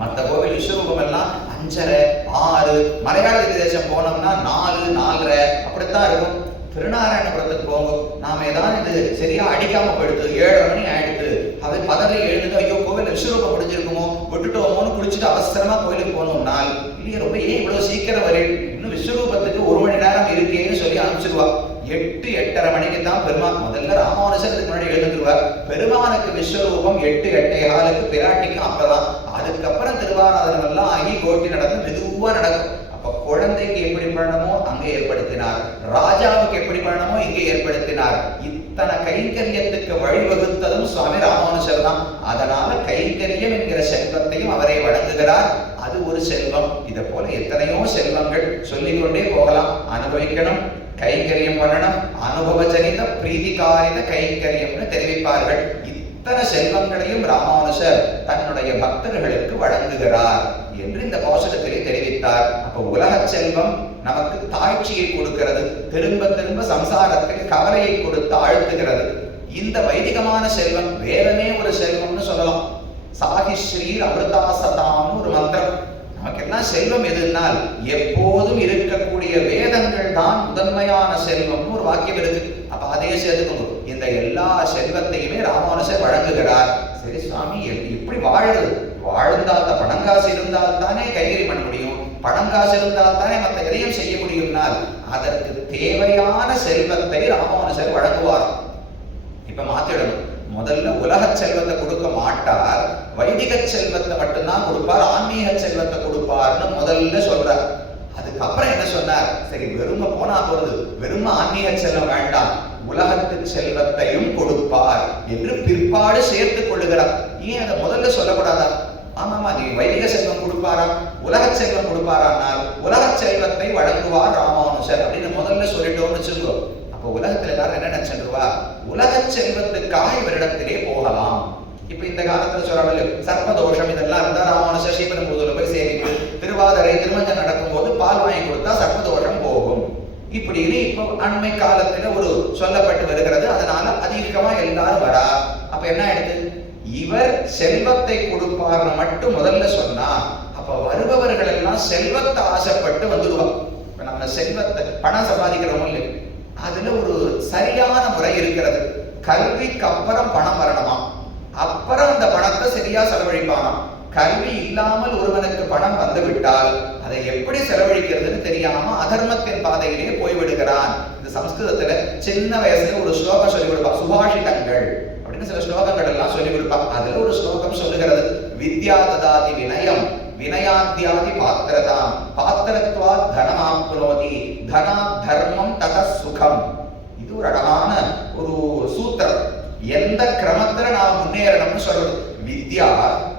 மற்ற கோவில் விஸ்வரூபம் எல்லாம் 5:30, 6, மலையாள தேசம் போனோம்னா 4, 4:30 அப்படித்தான் இருக்கும். திருநாராயணபுரத்துக்கு போங்க, நாம ஏதாவது இது சரியா அடிக்காம போயிடுது, 7:30 மணி ஆயிடுது, அதை பதறி எழுந்து ஐயோ கோவில் விஸ்வரூபம் முடிஞ்சிருக்குமோ விட்டுட்டோமோன்னு குளிச்சுட்டு அவசரமா கோயிலுக்கு போனோம்னால் இல்லையே ரொம்ப ஏன் இவ்வளவு சீக்கிரம் வரேன், இன்னும் விஸ்வரூபத்துக்கு 1 மணி நேரம் இருக்கேன்னு சொல்லி அனுப்பிச்சிருவா. 8, 8:30 மணிக்கு தான் பெருமான் முதல்ல ராமானுஜருக்கு முன்னாடி எழுந்துருவார். பெருமானுக்கு விஸ்வரூபம் 8, 8:15 பிராட்டிக்கு அப்பதான். அதுக்கப்புறம் திருவாராதனம் எல்லாம் ஆகி கோட்டி நடந்து மெதுவா நடக்கும். அப்ப குழந்தைக்கு எப்படி பண்ணணுமோ அங்கே ஏற்படுத்தினார், ராஜாவுக்கு எப்படி பண்ணணுமோ இங்கே ஏற்படுத்தினார். இத்தனை கைங்கரியத்துக்கு வழிவகுத்ததும் சுவாமி ராமானுஜர் தான். அதனால கைங்கரியம் என்கிற செல்வத்தையும் அவரை வழங்குகிறார். அது ஒரு செல்வம். இதை போல எத்தனையோ செல்வங்கள் சொல்லிக்கொண்டே போகலாம். அனுபவிக்கணும், கைங்கரியம் பண்ணணும், அனுபவஜனித பிரீதிகாரித கைங்கரியம்னு தெரிவிப்பார்கள். இத்தனை செல்வங்களையும் ராமானுஜர் தன்னுடைய பக்தர்களுக்கு வழங்குகிறார் என்று இந்த பாசுரத்திலே தெரிவித்தார். அப்ப உலக செல்வம் நமக்கு தாழ்ச்சியை கொடுக்கிறது, திரும்ப திரும்ப சம்சாரத்தில் கவலையை கொடுத்து ஆழ்த்துகிறது. இந்த வைதிகமான செல்வம் வேறமே ஒரு செல்வம்னு சொல்லலாம். சாகிஸ்ரீ அமிர்தாசதாம்னு ஒரு மந்திரம். நமக்கெல்லாம் செல்வம் எதுனால் எப்போதும் இருக்கக்கூடிய வேதங்கள் தான் முதன்மையான செல்வம்னு ஒரு வாக்கியம் இருக்கு. அப்ப அதே சேர்த்துக்கோங்க. இந்த எல்லா செல்வத்தையுமே ராமானுஜர் வழங்குகிறார். சரி சுவாமி இப்படி வாழுது, வாழ்ந்தால் தான் பணங்காசு இருந்தால் தானே கைகறி பண்ண முடியும், பணங்காசு இருந்தால் தானே மற்ற எதையும் செய்ய முடியும்னால் அதற்கு தேவையான செல்வத்தை ராமானுஜர் வழங்குவார். இப்ப மாத்திடணும். முதல்ல உலக செல்வத்தை கொடுக்க மாட்டார், வைதிக செல்வத்தை மட்டும்தான் கொடுப்பார், ஆன்மீக செல்வத்தை கொடுப்பார்னு முதல்ல சொல்றார். அதுக்கப்புறம் என்ன சொன்னார்? சரி வெறும போனா போறது, வெறும ஆன்மீக செல்வம் வேண்டாம், உலகத்து செல்வத்தையும் கொடுப்பார் என்று பிற்பாடு சேர்த்துக் கொள்ளுகிறார். ஏன் அதை முதல்ல சொல்லக்கூடாதா? ஆமாமா, நீ வைதிக செல்வம் கொடுப்பாரா உலக செல்வம் கொடுப்பாரானால் உலக செல்வத்தை வழங்குவார் ராமானுஜர் அப்படின்னு முதல்ல சொல்லிட்டோம்னு வச்சுக்கோ. அப்போ உலகத்துல எல்லாரும் என்ன நினைச்சிருவா, உலக செல்வத்துக்காக இவரிடத்திலே போகலாம். இப்ப இந்த காலத்துல சொல்றாங்க சர்ப்பதோஷம் இதெல்லாம் இருந்தா ராமானுஜர் ஸ்ரீபெரும்புதூர்ல போய் சேமிப்பு, திருவாதிரை திருமஞ்சம் நடக்கும் போது பால் வாங்கி கொடுத்தா சர்ப்பதோஷம் போகும் இப்படின்னு இப்போ அண்மை காலத்துல ஒரு சொல்லப்பட்டு வருகிறது. அதனால அதிகமா எல்லாரும் வரா. அப்ப என்ன ஆயிடுது, இவர் செல்வத்தை கொடுப்பார்னு மட்டும் முதல்ல சொன்னா அப்ப வருபவர்கள் எல்லாம் செல்வத்தை ஆசைப்பட்டு வந்துடுவாங்க. இப்ப நம்ம செல்வத்தை பணம் சம்பாதிக்கிறோம் இல்லை, அதுல ஒரு சரியான முறை இருக்கிறது. கல்விக்கு அப்புறம் பணம் வரணுமா, அப்புறம் அந்த பணத்தை சரியா செலவழிப்பானா. கல்வி இல்லாமல் ஒருவனுக்கு பணம் வந்துவிட்டால் அதை எப்படி செலவழிக்கிறதுன்னு தெரியாம அதர்மத்தின் பாதையிலே போய்விடுகிறான். இந்த சம்ஸ்கிருதத்துல சின்ன வயசுல ஒரு ஸ்லோகம் சொல்லிக் கொடுப்பா, சுபாஷிதங்கள் அப்படின்னு சில ஸ்லோகங்கள் எல்லாம் சொல்லிக் கொடுப்பா. அதுல ஒரு ஸ்லோகம் சொல்லுகிறது, வித்யா ததாதி வினயம் வினயாத்யாதி பாத்திரதாம் பாத்திரத்வா தனமாப்னோதி தனா தர்மம் தத சுகம். இது ஒரு அழகான ஒரு சூத்திரம். எந்த கிரமத்துல நாம் முன்னேறணும்னு சொல்றது. வித்யா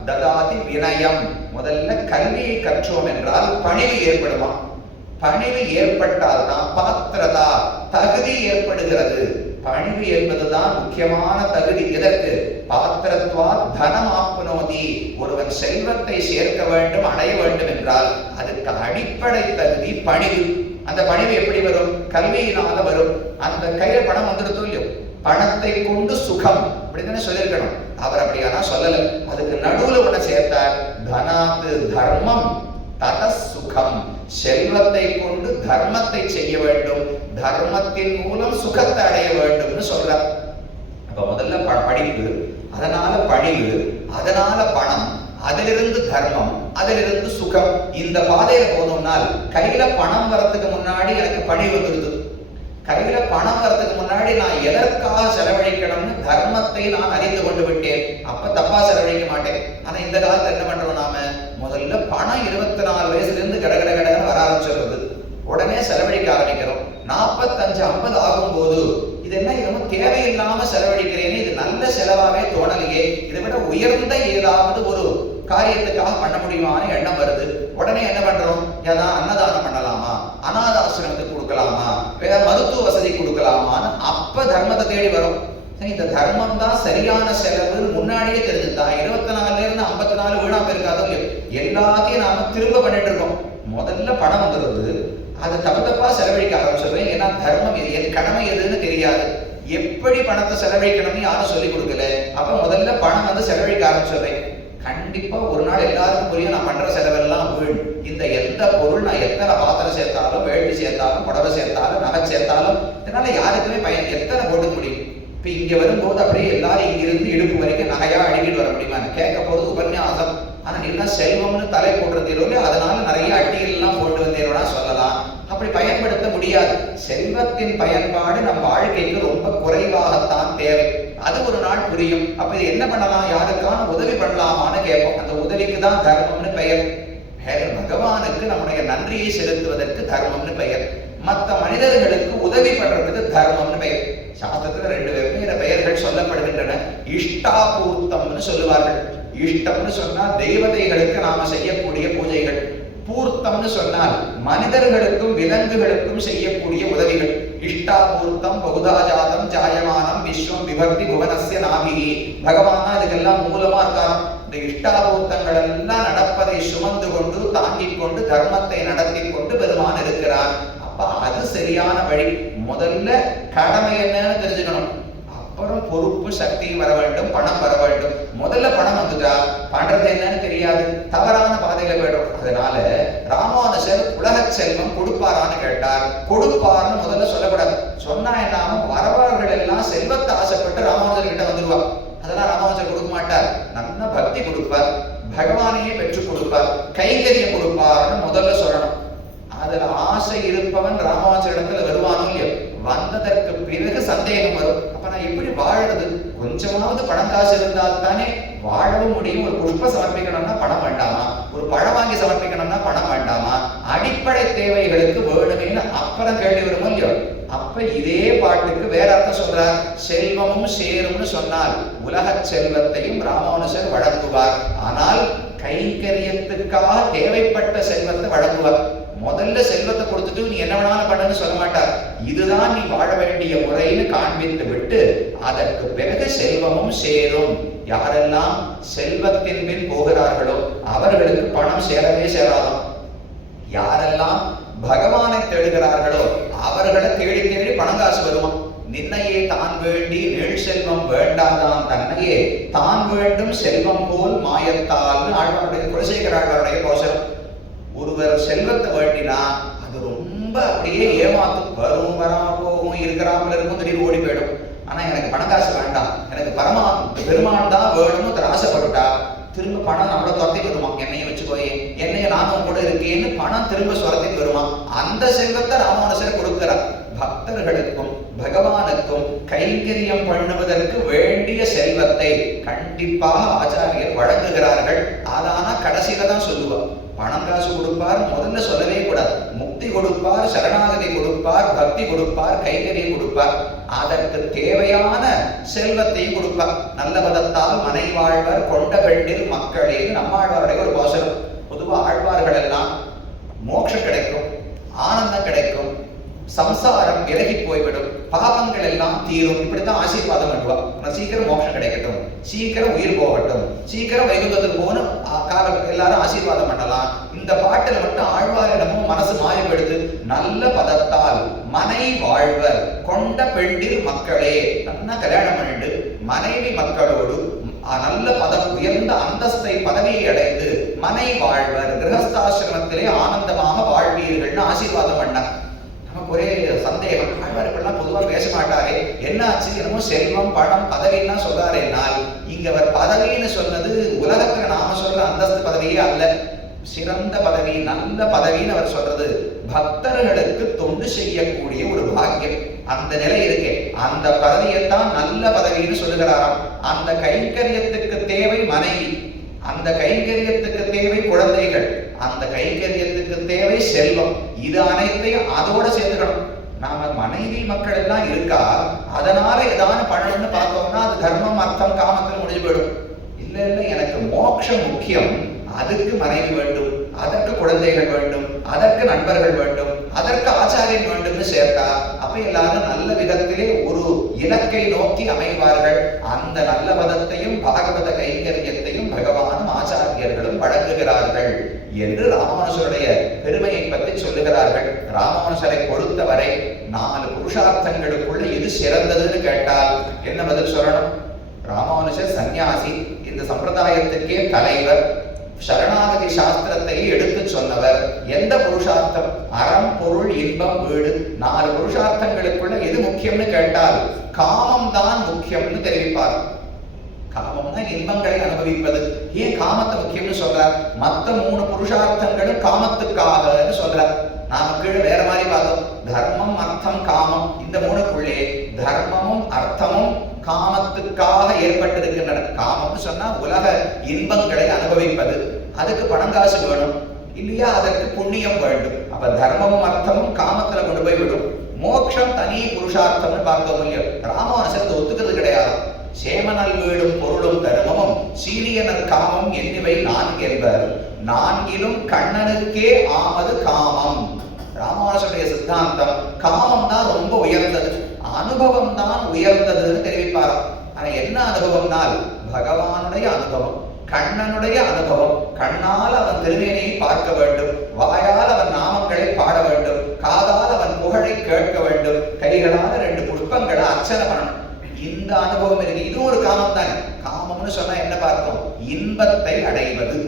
ததாதி வினயம், முதல்ல கல்வியை கற்றோம் என்றால் பணிவு ஏற்படுமா, பணிவு ஏற்பட்டால் தான் பாத்திரதா தகுதி ஏற்படுகிறது. பணிவு என்பதுதான் முக்கியமான தகுதி. எதற்கு? பாத்திரத்வா தனம் ஆப்னோதி, ஒருவன் செல்வத்தை சேர்க்க வேண்டும் அடைய வேண்டும் என்றால் அதுக்கு அடிப்படை தகுதி பணிவு. அந்த பணிவு எப்படி வரும்? கல்வியினால வரும். அந்த கையில பணம் வந்துடுதோ இல்லையோ, பணத்தை கொண்டு சுகம் அப்படின்னு சொல்லியிருக்கணும். அவர் அப்படியானா சொல்லல. அதுக்கு நடுவுல ஒண்ண சேர்த்தார், தனாத்து தர்மம் தத சுகம், செல்வத்தை கொண்டு தர்மத்தை செய்ய வேண்டும், தர்மத்தின் மூலம் சுகத்தை அடைய வேண்டும்னு சொல்றார். அப்ப முதல்ல படிப்பு, அதனால பணிவு, அதனால பணம், அதிலிருந்து தர்மம், அதிலிருந்து சுகம். இந்த பாதையில போனோம்னால் கையில பணம் வரத்துக்கு முன்னாடி எனக்கு பணிவு வந்துடுது. கையில பணம் வரதுக்கு முன்னாடி நான் எதற்காக செலவழிக்கணும்னு தர்மத்தை நான் அறிந்து கொண்டு விட்டேன். அப்ப தப்பா செலவழிக்க மாட்டேன். ஆனா இந்த காலத்துல என்ன பண்றோம், நாம முதல்ல பணம் 24 வயசுல இருந்து கடகட கடகன்னு வர ஆரம்பிச்சிருது. உடனே செலவழிக்க ஆரம்பிக்கிறோம். 45-50 ஆகும் போது இது என்ன, இன்னும் தேவையில்லாம செலவழிக்கிறேன்னு, இது நல்ல செலவாவே தோணலையே, இதை விட உயர்ந்த ஏதாவது ஒரு காரியத்துக்காக பண்ண முடியுமான்னு எண்ணம் வருது. உடனே என்ன பண்றோம், ஏதாவது அன்னதானம் பண்ணலாமா, அநாத ஆசிரமத்துக்கு கொடுக்கலாமா, வேற மருத்துவ வசதி கொடுக்கலாமான்னு அப்ப தர்மத்தை தேடி வரும். இந்த தர்மம் தான் சரியான செலவு முன்னாடியே தெரிஞ்சுதா, 24 இருந்து 54 வீணா போயிருக்காதோ எல்லாத்தையும் நாம திரும்ப பண்ணிட்டு இருக்கோம். முதல்ல பணம் வந்துடுறது, அதை தப்பா செலவழிக்க ஆரம்பிச்சிடுறேன். ஏன்னா தர்மம் எது, என் கடமை எதுன்னு தெரியாது. எப்படி பணத்தை செலவழிக்கணும்னு யாரும் சொல்லிக் கொடுக்கல. அப்ப முதல்ல பணம் வந்து செலவழிக்க ஆரம்பிச்சிடுறேன். கண்டிப்பா ஒரு நாள் எல்லாருக்கும் புரியும், நான் பண்ற செலவெல்லாம் வீண். இந்த எந்த பொருள் நான் எத்தனை பாத்திரம் சேர்த்தாலும், வேட்டி சேர்த்தாலும், புடவை சேர்த்தாலும், நகை சேர்த்தாலும் இதனால யாருக்குமே பயன், எத்தனை போட்டுக்க முடியும். இப்ப இங்க வரும்போது அப்படியே எல்லாரும் இங்கிருந்து இடுப்பு வரைக்கும் நகையா அடிக்கிட்டு வர முடியுமா? கேட்க போறது உபன்யாசம். ஆனா நீங்க செல்வம்னு தலை போட்டிருந்தீரோலே, அதனால நிறைய அட்டிகள் எல்லாம் போட்டு வந்தீரோனா சொல்லலாம். அப்படி பயன்படுத்த முடியாது. செல்வத்தின் பயன்பாடு நம் வாழ்க்கைக்கு ரொம்ப குறைவாகத்தான் தேவை. அது ஒரு நாள் புரியும். அப்ப இது என்ன பண்ணலாம், யாருக்கான உதவி பண்ணலாமான்னு கேட்போம். அந்த உதவிக்கு தான் தர்மம்னு பெயர். பகவானுக்கு நம்முடைய நன்றியை செலுத்துவதற்கு தர்மம்னு பெயர். மற்ற மனிதர்களுக்கு உதவி பண்றதுக்கு தர்மம்னு பெயர். சாஸ்திரத்துல 2 வெவ்வேறு பெயர்கள் சொல்லப்படுகின்றன. இஷ்டாபூர்த்தம்னு சொல்லுவார்கள். இஷ்டம்னு சொன்னா தேவதைகளுக்கு நாம செய்யக்கூடிய பூஜைகள். பூர்த்தம்னு சொன்னால் மனிதர்களுக்கும் விலங்குகளுக்கும் செய்யக்கூடிய உதவிகள். இஷ்டாபூர்த்தம் பகுதாஜாதம் ஜாயமானம் விஸ்வம் விபக்தி புவனஸ்ய நாபிகி. பகவானா இதுக்கெல்லாம் மூலமா இருக்காராம். இந்த இஷ்டாபூர்த்தங்கள் எல்லாம் நடப்பதை சுமந்து கொண்டு தாங்கிக் கொண்டு தர்மத்தை நடத்தி கொண்டு பெருமான் இருக்கிறார். அப்ப அது சரியான வழி. முதல்ல கடமை என்னன்னு தெரிஞ்சுக்கணும், அப்புறம் பொறுப்பு சக்தி வர வேண்டும், பணம் வர வேண்டும். முதல்ல பணம் வந்துட்டா பண்றது என்னன்னு தெரியாது, தவறான பாதையில போயிடும். அதனால ராமானுஜர் உலக செல்வம் கொடுப்பாரான்னு கேட்டார். கொடுப்பார்னு முதல்ல சொல்லக்கூடாது. சொன்னா என்ன, வரவர்கள் எல்லாம் செல்வத்தை ஆசைப்பட்டு ராமானுஜர் கிட்ட வந்துருவார். அதெல்லாம் ராமானுஜர் கொடுக்க மாட்டார். நல்ல பக்தி கொடுப்பார், பகவானையே பெற்றுக் கொடுப்பார், கைங்கரியம் கொடுப்பார்னு முதல்ல சொல்லணும். அதுல ஆசை இருப்பவன் ராமானுஜர் இடத்துல வருவானோ இல்லையோ, வந்ததற்கு பிறகு சந்தேகம் வரும். அப்ப நான் எப்படி வாழறது, கொஞ்சமாவது பணம் காசு இருந்தால் தானே வாழவும் முடியும். ஒரு புஷ்ப சமர்ப்பிக்கணும்னா பணம் வேண்டாமா, ஒரு பழம் வாங்கி சமர்ப்பிக்கணும்னா பணம் வேண்டாமா, அடிப்படை தேவைகளுக்கு வேணுமேனு அப்புறம் கேள்வி வருமோ இல்லையோ. அப்ப இதே பாட்டுக்கு வேற அர்த்தம் சொல்றார். செல்வமும் சேரும்னு சொன்னால் உலக செல்வத்தையும் ராமானுஜர் வழங்குவார். ஆனால் கைங்கரியத்துக்காக தேவைப்பட்ட செல்வத்தை வழங்குவார். முதல்ல செல்வத்தை கொடுத்துட்டு நீ என்ன வேணாலும் பண்ணுன்னு சொல்ல மாட்டார். இதுதான் நீ வாழ வேண்டிய முறைன்னு காண்பித்து விட்டு அதற்கு பிறகு செல்வமும் சேரும். யாரெல்லாம் செல்வத்தின் பின் போகிறார்களோ அவர்களுக்கு பணம் சேரவே சேராதாம். யாரெல்லாம் பகவானை தேடுகிறார்களோ அவர்களை தேடி தேடி பணம் காசு வருமா. நின்னையே தான் வேண்டி நீள் செல்வம் வேண்டாதான் தன்னையே தான் வேண்டும் செல்வம் போல் மாயத்தால் ஆழ்வாருடைய குலசேகர ஆழ்வாருடைய கோஷம். ஒருவர் செல்வத்தை வேண்டினா அது ரொம்ப அப்படியே ஏமாத்தும். வரும் வராம போகும், இருக்கிறாமல் இருக்கும், திடீர்னு ஓடி போயிடும். ஆனா எனக்கு பணக்காசு வேண்டாம், எனக்கு பெருமான் தான் வேணும்னு ஆசைப்பட்டுட்டா திரும்ப பணம் நம்மள துரத்திட்டு வருமா. என்னைய வச்சுக்கோயே, என்னைய நானும் கூட இருக்கேன்னு பணம் திரும்ப சுரத்திட்டு வருமா. அந்த செல்வத்தை ராமானுஜர் கொடுக்கிறார். பக்தர்களுக்கும் பகவானுக்கும் கைங்கரியம் பண்ணுவதற்கு வேண்டிய செல்வத்தை கண்டிப்பாக ஆச்சாரியர் வழங்குகிறார்கள். அதானா கடைசியில தான் சொல்லுவார். பணம் காசு கொடுப்பார் முதல்ல சொல்லவே கூடாது. முக்தி கொடுப்பார், சரணாகதி கொடுப்பார், பக்தி கொடுப்பார், கைங்கரியம் கொடுப்பார். அதற்கு தேவையான செல்வத்தையும் கொடுப்பார். நல்ல பதத்தால் மனை வாழ்வர் கொண்ட பெண்டில் மக்களே நம்மாழ்வாருடைய ஒரு வாசகம். பொதுவா ஆழ்வார்கள் எல்லாம் மோட்சம் கிடைக்கும், ஆனந்தம் கிடைக்கும், சம்சாரம் விலகி போய்விடும், பாவங்கள் எல்லாம் தீரும், இப்படித்தான் ஆசீர்வாதம் பண்ணுவா. சீக்கிரம் மோட்சம் கிடைக்கட்டும், சீக்கிரம் உயிர் போகட்டும், சீக்கிரம் வைகுந்தத்துக்கு போகணும், எல்லாரும் ஆசீர்வாதம் பண்ணலாம். இந்த பாட்டில் மட்டும் ஆழ்வார் என்னமோ மனசு மாயப்படுத்து. நல்ல பதத்தால் மனை வாழ்வர் கொண்ட பெண்டில் மக்களே, நல்லா கல்யாணம் பண்ணிட்டு மனைவி மக்களோடு நல்ல பதம் உயர்ந்த அந்தஸ்தை பதவியை அடைந்து மனை வாழ்வர் கிரகஸ்தாசிரமத்திலே ஆனந்தமாக வாழ்வீர்கள்னு ஆசீர்வாதம் பண்ணார். நமக்கு ஒரே சந்தேகம், ஆழ்வார்கள்லாம் பொதுவாக பேச மாட்டாரே, என்னாச்சு என்னமோ செல்வம் பணம் பதவின்னா சொல்றாருனால் இங்க அவர் பதவின்னு சொன்னது உலகத்துல நாம சொல்ற அந்தஸ்து பதவியே அல்ல. சிறந்த பதவி, நல்ல பதவின்னு அவர் சொல்றது பக்தர்களுக்கு தொண்டு செய்யக்கூடிய ஒரு பாக்கியம். அந்த நிலை இருக்கே, அந்த பதவியைத்தான் நல்ல பதவின்னு சொல்லுகிறாராம். அந்த கைங்கரியத்துக்கு தேவை மனைவி, அந்த கைங்கரியத்துக்கு தேவை குழந்தைகள், அந்த கைங்கரியத்துக்கு தேவை செல்வம். இது அனைத்தையும் அதோட சேர்த்துக்கணும். நாம மனைவி மக்கள் எல்லாம் இருக்கா, அதனால ஏதாவது பண்ணணும்னு பார்த்தோம்னா அது தர்மம் அர்த்தம் காமத்தில் முடிஞ்சு போயிடும். இல்ல இல்ல, எனக்கு மோட்சம் முக்கியம், அதுக்கு மனைவி வேண்டும், அதற்கு குழந்தைகள் வேண்டும், அதற்கு நண்பர்கள் வேண்டும், அதற்கு ஆச்சாரியன் வேண்டும்னு சேர்த்தா அப்ப எல்லாரும் நல்ல விதத்திலே ஒரு இலக்கை நோக்கி அமைவார்கள். அந்த நல்ல பதத்தையும் பாகவத கைங்கரியத்தையும் பகவானும் ஆச்சாரியர்களும் வழங்குகிறார்கள் என்று ராமானுஜருடைய பெருமையை பற்றி சொல்லுகிறார்கள். ராமானுஜரை பொறுத்தவரை 4 புருஷார்த்தங்களுக்குள்ள எது சிறந்ததுன்னு கேட்டால் என்ன பதில் சொல்லணும்? ராமானுஜர் சன்னியாசி, இந்த சம்பிரதாயத்துக்கே தலைவர், சரணாகதி சாஸ்திரத்தை எடுத்து சொன்னவர். எந்த புருஷார்த்தம்? அறம் பொருள் இன்பம் வீடு, 4 புருஷார்த்தங்களுக்குள்ள எது முக்கியம்னு கேட்டால் காமம் தான் முக்கியம்னு தெரிவிப்பார். காமம்னா இன்பங்களை அனுபவிப்பது. ஏன் காமத்தை முக்கியம்னு சொல்றார்? மற்ற 3 புருஷார்த்தங்களும் காமத்துக்காகன்னு சொல்றார். நாம கீழே வேற மாதிரி பார்த்தோம். தர்மம் அர்த்தம் காமம், இந்த 3க்குள்ளே தர்மமும் அர்த்தமும் காமத்துக்காக ஏற்பட்டிருக்கின்றன. காமம்னு சொன்னா உலக இன்பங்களை அனுபவிப்பது, அதுக்கு பணம் காசு வேணும் இல்லையா, அதற்கு புண்ணியம் வேண்டும். அப்ப தர்மமும் அர்த்தமும் காமத்துல கொண்டு போய் விடும். மோட்சம் தனி புருஷார்த்தம்னு பார்த்தோம் இல்லையோ. ராமானுஜர் ஒத்துக்கிறது கிடையாது. சேமனல் வீடும் பொருளும் தர்மமும் சீரியனர் காமம் என்னிவை 4 என்பர், 4லும் கண்ணனுக்கே ஆமது காமம். ராமானுஜருடைய சித்தாந்தம் காமம் தான் ரொம்ப உயர்ந்தது, அனுபவம் தான் உயர்ந்ததுன்னு தெரிவிப்பாராம். ஆனா என்ன அனுபவம்னால் பகவானுடைய அனுபவம், கண்ணனுடைய அனுபவம். கண்ணால் அவன் திருமேனியை பார்க்க வேண்டும், வாயால் அவன் நாமங்களை பாட வேண்டும், காதால் அவன் புகழை கேட்க வேண்டும், கைகளால் 2 புஷ்பங்களை அர்ச்சனை பண்ணணும். இந்த அனுபவம் இருக்கு. இது ஒரு காமம் தானே. காமம்னு சொன்னா என்ன பார்த்தோம்? இன்பத்தை அடைவது,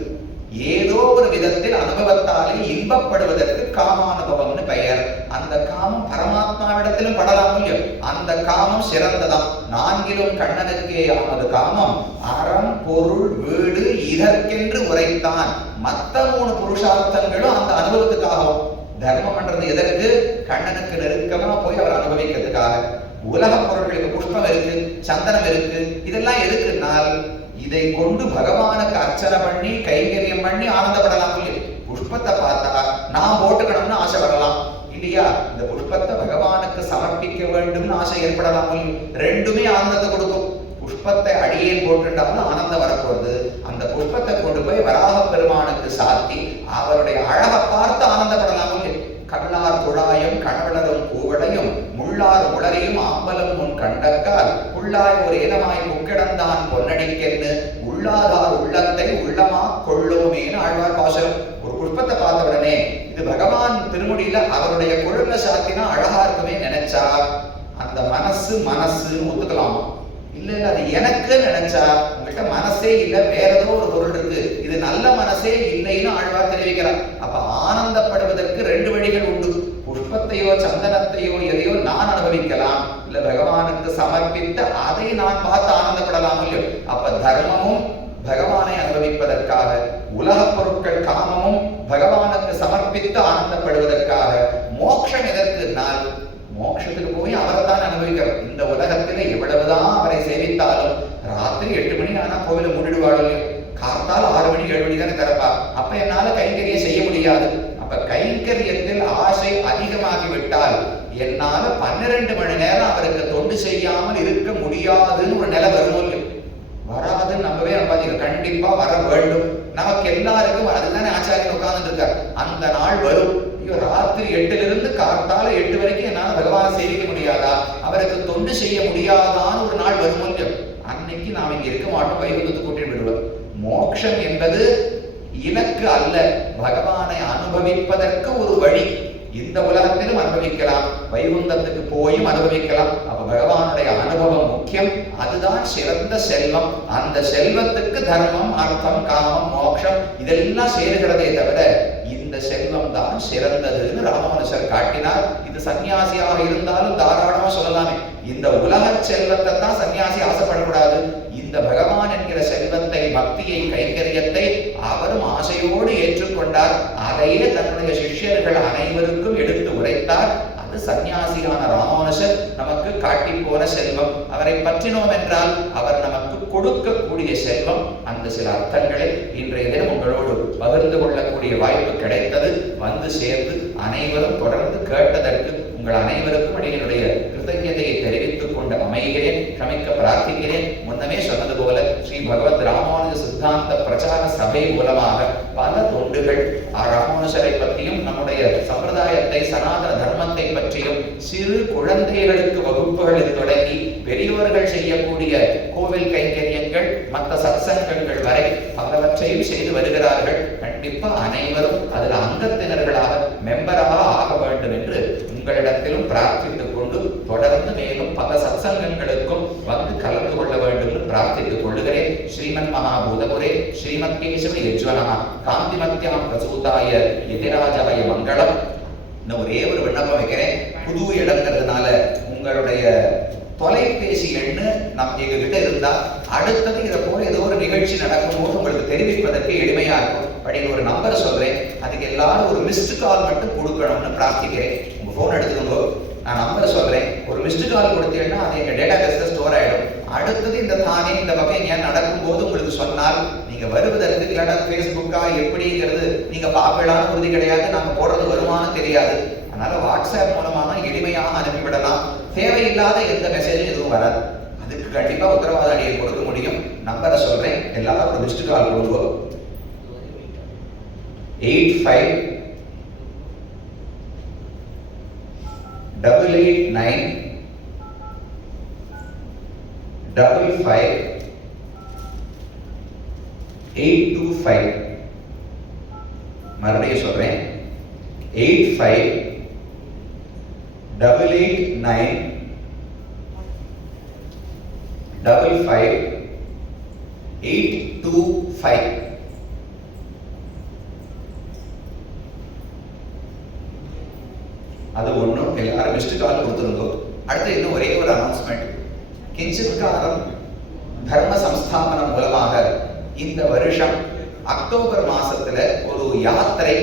ஏதோ ஒரு விதத்தில் அனுபவத்தாலே இன்பப்படுவதற்கு காமானுபவம்னு பெயர். அந்த காமம் பரமாத்மாவிடத்திலும் படலாம் இல்லையோ, அந்த காமம் சிறந்ததாம். 4லும் கண்ணனுக்கே ஆமது காமம் அறம் பொருள் வீடு இதற்கென்று உரைத்தான். மற்ற 3 புருஷார்த்தங்களும் அந்த அனுபவத்துக்காகவும். தர்மம் பண்றது எதற்கு? கண்ணனுக்கு நெருக்கமா போய் அவர் அனுபவிக்கிறதுக்காக. உலக பொருட்களுக்கு புஷ்பம் இருக்கு, சந்தனம் இருக்கு, இதெல்லாம் எதுக்குனால் இதை கொண்டு பகவானுக்கு அர்ச்சனை பண்ணி கைங்கரியம் பண்ணி ஆனந்தப்படலாம் இல்லையா. புஷ்பத்தை பார்த்தா நான் போட்டுக்கணும்னு ஆசை வரலாம் இல்லையா, இந்த புஷ்பத்தை பகவானுக்கு சமர்ப்பிக்க வேண்டும்னு ஆசை ஏற்படலாம். 2மே ஆனந்தத்தை கொடுக்கும். புஷ்பத்தை அடியேன் போட்டுட்டாலும் ஆனந்தம் வரப்போகுது, அந்த புஷ்பத்தை கொண்டு போய் வராக பெருமானுக்கு சாத்தி அவருடைய அழகை பார்த்து ஆனந்தப்படலாம். கல்லார் குழாயும் கணவளரும் பூவளையும் முள்ளார் முளரையும் ஆம்பலம் முன் கண்டக்கால் புள்ளாய் ஒரு இனமாய் முக்கிடந்தான் பொன்னடிக்கென்னு உள்ளாதார் உள்ளத்தை உள்ளமா கொள்ளுமேன்னு ஆழ்வார் பாசுரம். ஒரு புஷ்பத்தை பார்த்த உடனே இது பகவான் திருமுடியில அவருடைய குழந்தை சாத்தினா அழகா இருக்குமே நினைச்சா அந்த மனசுன்னு ஒத்துக்கலாமா? இல்ல அது எனக்கு நினைச்சா உங்கள்கிட்ட மனசே இல்ல, வேற ஏதோ ஒரு பொருள் இருக்கு, இது நல்ல மனசே இல்லைன்னு ஆழ்வார் தெரிவிக்கிறார். அப்ப ஆனந்தப்படுவதற்கு ரெண்டு வழிகள் உண்டு. புஷ்பத்தையோ சந்தனத்தையோ எதையோ நான் அனுபவிக்கலாம், இல்ல பகவானுக்கு சமர்ப்பித்து அதை நான் பார்த்து ஆனந்தப்படலாம் இல்லையோ. அப்ப தர்மமும் பகவானை அனுபவிப்பதற்காக, உலக பொருட்கள் காமமும் பகவானுக்கு சமர்ப்பித்து ஆனந்தப்படுவதற்காக. மோட்சம் எதற்குனால் மோட்சத்துக்கு போய் அவரை தான் அனுபவிக்கிறோம். இந்த உலகத்துல எவ்வளவுதான் அவரை சேவித்தாலும் ராத்திரி 8 மணி ஆனா கோவில மூடிடுவாள், காத்தால் 6 மணி 7 மணி தானே திறப்பா. அப்ப என்னால கைங்கரியம் செய்ய முடியாது. அப்ப கைங்கரியத்தில் ஆசை அதிகமாகிவிட்டால் என்னால 12 மணி நேரம் அவருக்கு தொண்டு செய்யாமல் இருக்க முடியாதுன்னு ஒரு நிலை வருவோம். வராதுன்னு நம்பவே நம்ம கண்டிப்பா வர வேண்டும். நமக்கு எல்லாருக்கும் அதுதானே ஆச்சாரியன் உட்கார்ந்துட்டு இருக்கார். அந்த நாள் வரும். ராத்திரி 8லிருந்து காத்தால 8 வரைக்கும் என்னால பகவானை சேவிக்க முடியாதா, அவருக்கு தொண்டு செய்ய முடியாதான்னு ஒரு நாள் வரும். அன்னைக்கு நாம் இங்க இருக்க மாட்டோம், வைகுந்தத்துக்கு கூட்டிட்டு விடுவோம். மோட்சம் என்பது இலக்கு அல்ல, பகவானை அனுபவிப்பதற்கு ஒரு வழி. இந்த உலகத்திலும் அனுபவிக்கலாம், வைகுந்தத்துக்கு போயும் அனுபவிக்கலாம். அப்ப பகவானுடைய அனுபவம் முக்கியம், அதுதான் சிறந்த செல்வம். அந்த செல்வத்துக்கு தர்மம், அர்த்தம், காமம், மோட்சம் இதெல்லாம் சேருகிறதே தவிர இந்த செல்வம் தான் சிறந்ததுன்னு ராமானுஜர் காட்டினார். இது சன்னியாசியாக இருந்தாலும் தாராளமா சொல்லலாமே. இந்த உலக செல்வத்தை தான் சன்னியாசி ஆசைப்படக்கூடாது. இந்த பகவான் என்கிற செல்வத்தை, பக்தியை, கைங்கரியத்தை அவரும் ஆசையோடு ஏற்றுக்கொண்டார். அதையே தன்னுடைய சிஷ்யர்கள் அனைவருக்கும் எடுத்து உரைத்தார். அது சன்னியாசியான ராமானுஜர் நமக்கு காட்டி போன செல்வம். அவரை பற்றினோம் என்றால் அவர் நமக்கு கொடுக்கக்கூடிய செல்வம். அந்த சில அர்த்தங்களை இன்றைய தினம் உங்களோடு பகிர்ந்து கொள்ளக்கூடிய வாய்ப்பு கிடைத்தது. வந்து சேர்ந்து அனைவரும் தொடர்ந்து கேட்டதற்கு உங்கள் அனைவருக்கும் என்னுடைய கிருதஜதையை தெரிவித்துக் கொண்டு அமைகிறேன், க்ஷமிக்க பிரார்த்திக்கிறேன். முன்னமே சொன்னது போல ஸ்ரீ பகவத் ராமானுஜ சித்தாந்த பிரச்சார சபை மூலமாக பல தொண்டுகள் ராமானுஜரை பற்றியும் நம்முடைய சம்பிரதாயத்தை, சனாதன தர்மத்தை பற்றியும் சிறு குழந்தைகளுக்கு வகுப்புகளில் தொடங்கி பெரியோர்கள் செய்யக்கூடிய கோவில் கைங்கரியங்கள், மற்ற சத்சங்கங்கள் வரை பலவற்றையும் செய்து வருகிறார்கள். கண்டிப்பா அனைவரும் அதில் அங்கத்தினர்களாக, மெம்பராக ஆக வேண்டும் என்று உங்களிடத்திலும் பிரார்த்தித்துக் கொண்டு தொடர்ந்து மேலும் பல சத்சங்கங்களுக்கும் வந்து கலந்து கொள்ள வேண்டும் என்று பிரார்த்தித்துக் கொள்ளுகிறேன். ஸ்ரீமன் மகாபூதபுரே ஸ்ரீமத் கேசவ யஜ்வனா காந்திமத்யாம் பிரசூதாய யதிராஜாய மங்களம். இன்னும் ஒரே ஒரு விண்ணப்பம் வைக்கிறேன். புது இடங்கிறதுனால உங்களுடைய தொலைபேசி எண்ணு நம் எங்ககிட்ட இருந்தா அடுத்தது இதை போல ஏதோ ஒரு நிகழ்ச்சி நடக்கும்போது உங்களுக்கு தெரிவிப்பதற்கு எளிமையா இருக்கும். அப்படின்னு ஒரு நம்பர் சொல்றேன், அதுக்கு எல்லாரும் ஒரு மிஸ்டு கால் மட்டும் கொடுக்கணும்னு பிரார்த்திக்கிறேன். உங்க போன் எடுத்துக்கோங்க, நான் நம்பர் சொல்றேன். ஒரு மிஸ்டு கால் கொடுத்தீங்கன்னா அது எங்க டேட்டா பேஸ்ல ஸ்டோர் ஆயிடும். அடுத்தது இந்த தானே இந்த வகை ஏன் நடக்கும்போது உங்களுக்கு சொன்னால் நீங்க வருவதற்கு இல்லாட்டா ஃபேஸ்புக்கா எப்படிங்கிறது நீங்க பார்க்கலான்னு உறுதி கிடையாது, நாங்க போடுறது வருமானம் தெரியாது. அதனால வாட்ஸ்அப் மூலமா தான் எளிமையாக அனுப்பிவிடலாம். தேவையில்லாத எந்த மெசேஜும் எதுவும் வராது. அதுக்கு கண்டிப்பா உத்தரவாத அடியை கொடுக்க முடியும். நம்பரை சொல்றேன், எல்லாரும் ஒரு மிஸ்டு கால் கொடுங்க. 8588955825. மறுபடியும் சொல்றேன், 8588955825. அது ஒன்றும் எல்லாரும் மிஸ்டு கால் கொடுத்துருந்தோம். அடுத்து இன்னும் ஒரே ஒரு அனௌன்ஸ்மெண்ட். கிஞ்சித்காரம் தர்ம சம்ஸ்தாபனம் மூலமாக இந்த வருஷம் அக்டோபர் மாசத்துல ஒரு யாத்திரை,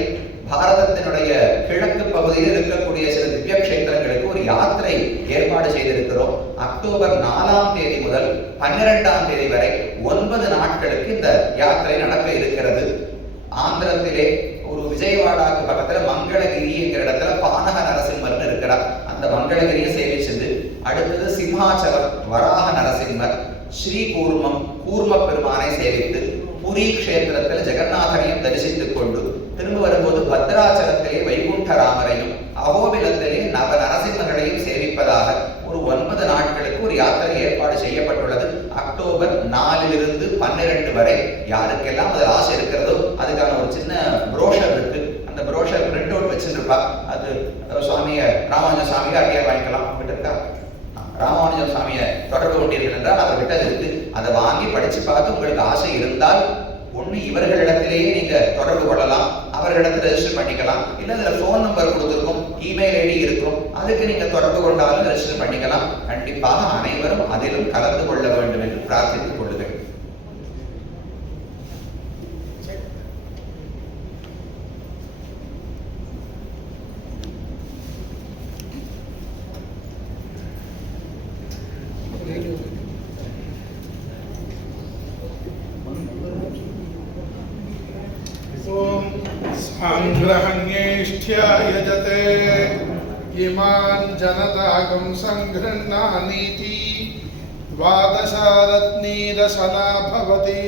பாரதத்தினுடைய கிழக்கு பகுதியில் இருக்கக்கூடிய சில திவ்ய கஷேத்திரங்களுக்கு ஒரு யாத்திரை ஏற்பாடு செய்திருக்கிறோம். அக்டோபர் 4ஆம் தேதி முதல் 12ஆம் தேதி வரை 9 நாட்களுக்கு இந்த யாத்திரை நடக்க இருக்கிறது. ஆந்திரத்திலே ஒரு விஜயவாடாக்கு பக்கத்துல மங்களகிரி என்கிற இடத்துல பானக நரசிம்மர்னு இருக்கிறார். அந்த மங்களகிரியை சேவிச்சது. அடுத்தது சிம்ஹாச்சலம் வராக நரசிம்மர், ஸ்ரீகூர்மம் கூர்ம பெருமானை சேவித்து புரி க்ஷேத்திரத்தில் ஜெகநாதனையும் தரிசித்துக் கொண்டு திரும்ப வரும்போது பத்ராச்சலத்திலே வைகுண்ட ராமரையும் அகோபிலத்திலே நவ நரசிம்மர்களையும் சேவிப்பதாக ஒரு 9 நாட்களுக்கு ஒரு யாத்திரை ஏற்பாடு செய்யப்பட்டுள்ளது. அக்டோபர் 4 to 12 வரை. யாருக்கெல்லாம் அதில் ஆசை இருக்கிறதோ அதுக்கான ஒரு சின்ன புரோஷர் இருக்கு. அந்த புரோஷர் பிரிண்ட் அவுட் வச்சுருப்பா. அது சுவாமியை ராமானுஜ சுவாமியை அப்படியே வாங்கிக்கலாம். விட்டுருக்கா ராமானுஜ சுவாமியை தொடர்பு கொண்டீர்கள் என்றால் அவர்கிட்ட இருக்கு. அதை வாங்கி படிச்சு பார்த்து உங்களுக்கு ஆசை இருந்தால் ஒன்று இவர்களிடத்திலேயே நீங்க தொடர்பு கொள்ளலாம், அவர்களிடத்தில் ரெஜிஸ்டர் பண்ணிக்கலாம். இல்லை அதில் ஃபோன் நம்பர் கொடுத்துருக்கும், இமெயில் ஐடி இருக்கும், அதுக்கு நீங்க தொடர்பு கொண்டாலும் ரெஜிஸ்டர் பண்ணிக்கலாம். கண்டிப்பாக அனைவரும் அதிலும் கலந்து கொள்ள வேண்டும் என்று பிரார்த்தித்துக் கொள்ளுங்கள். सांग्रहण्येष्ठ्यायजते इमान् जनतागं सङ्गृह्णानीति द्वादशारत्नीदशना भवति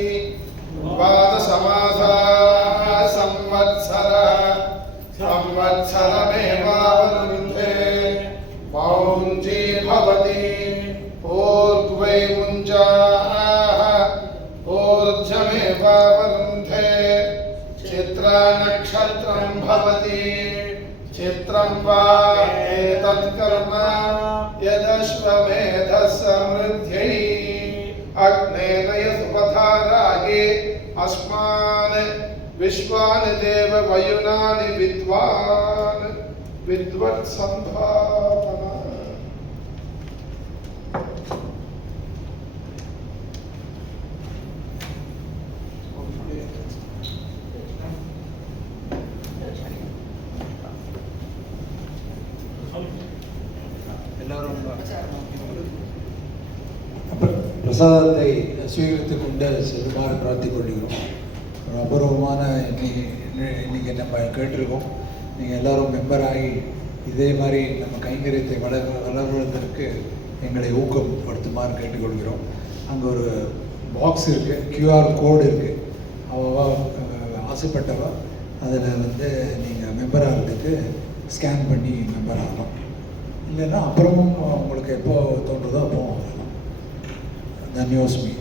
द्वादशमासाः संवत्सरमेवावरुन्धे मौञ्जी भवति ऊर्ध्वे मुञ्जाः ऊर्ध्वमेवावरुन्धे चित्रा नक्षत्रं भवति चित्रं वा एतत् कर्म यदश्वमेधः समृद्ध्यै अग्नेनय सुपथारागे अस्मान् विश्वान् देव वयुनानि विद्वान् विद्वत्सम्भावना. பிரசாதத்தை ஸ்வீகரித்து கொண்டு செல்லுமாறு பிரார்த்திக் கொள்கிறோம். ஒரு அபூர்வமான இன்னைக்கு நம்ம கேட்டிருக்கோம். நீங்கள் எல்லோரும் மெம்பராகி இதே மாதிரி நம்ம கைங்கரியத்தை வளர்வதற்கு எங்களை ஊக்கப்படுத்துமாறு கேட்டுக்கொள்கிறோம். அங்கே ஒரு பாக்ஸ் இருக்குது, QR கோடு இருக்குது. ஆசைப்பட்டவ அதில் நீங்கள் மெம்பர் ஆகிறதுக்கு ஸ்கேன் பண்ணி மெம்பர் ஆகலாம். இல்லைன்னா அப்புறமும் உங்களுக்கு எப்போ தோன்றதோ அப்போ ஆகலாம். தன்யோஸ்மி.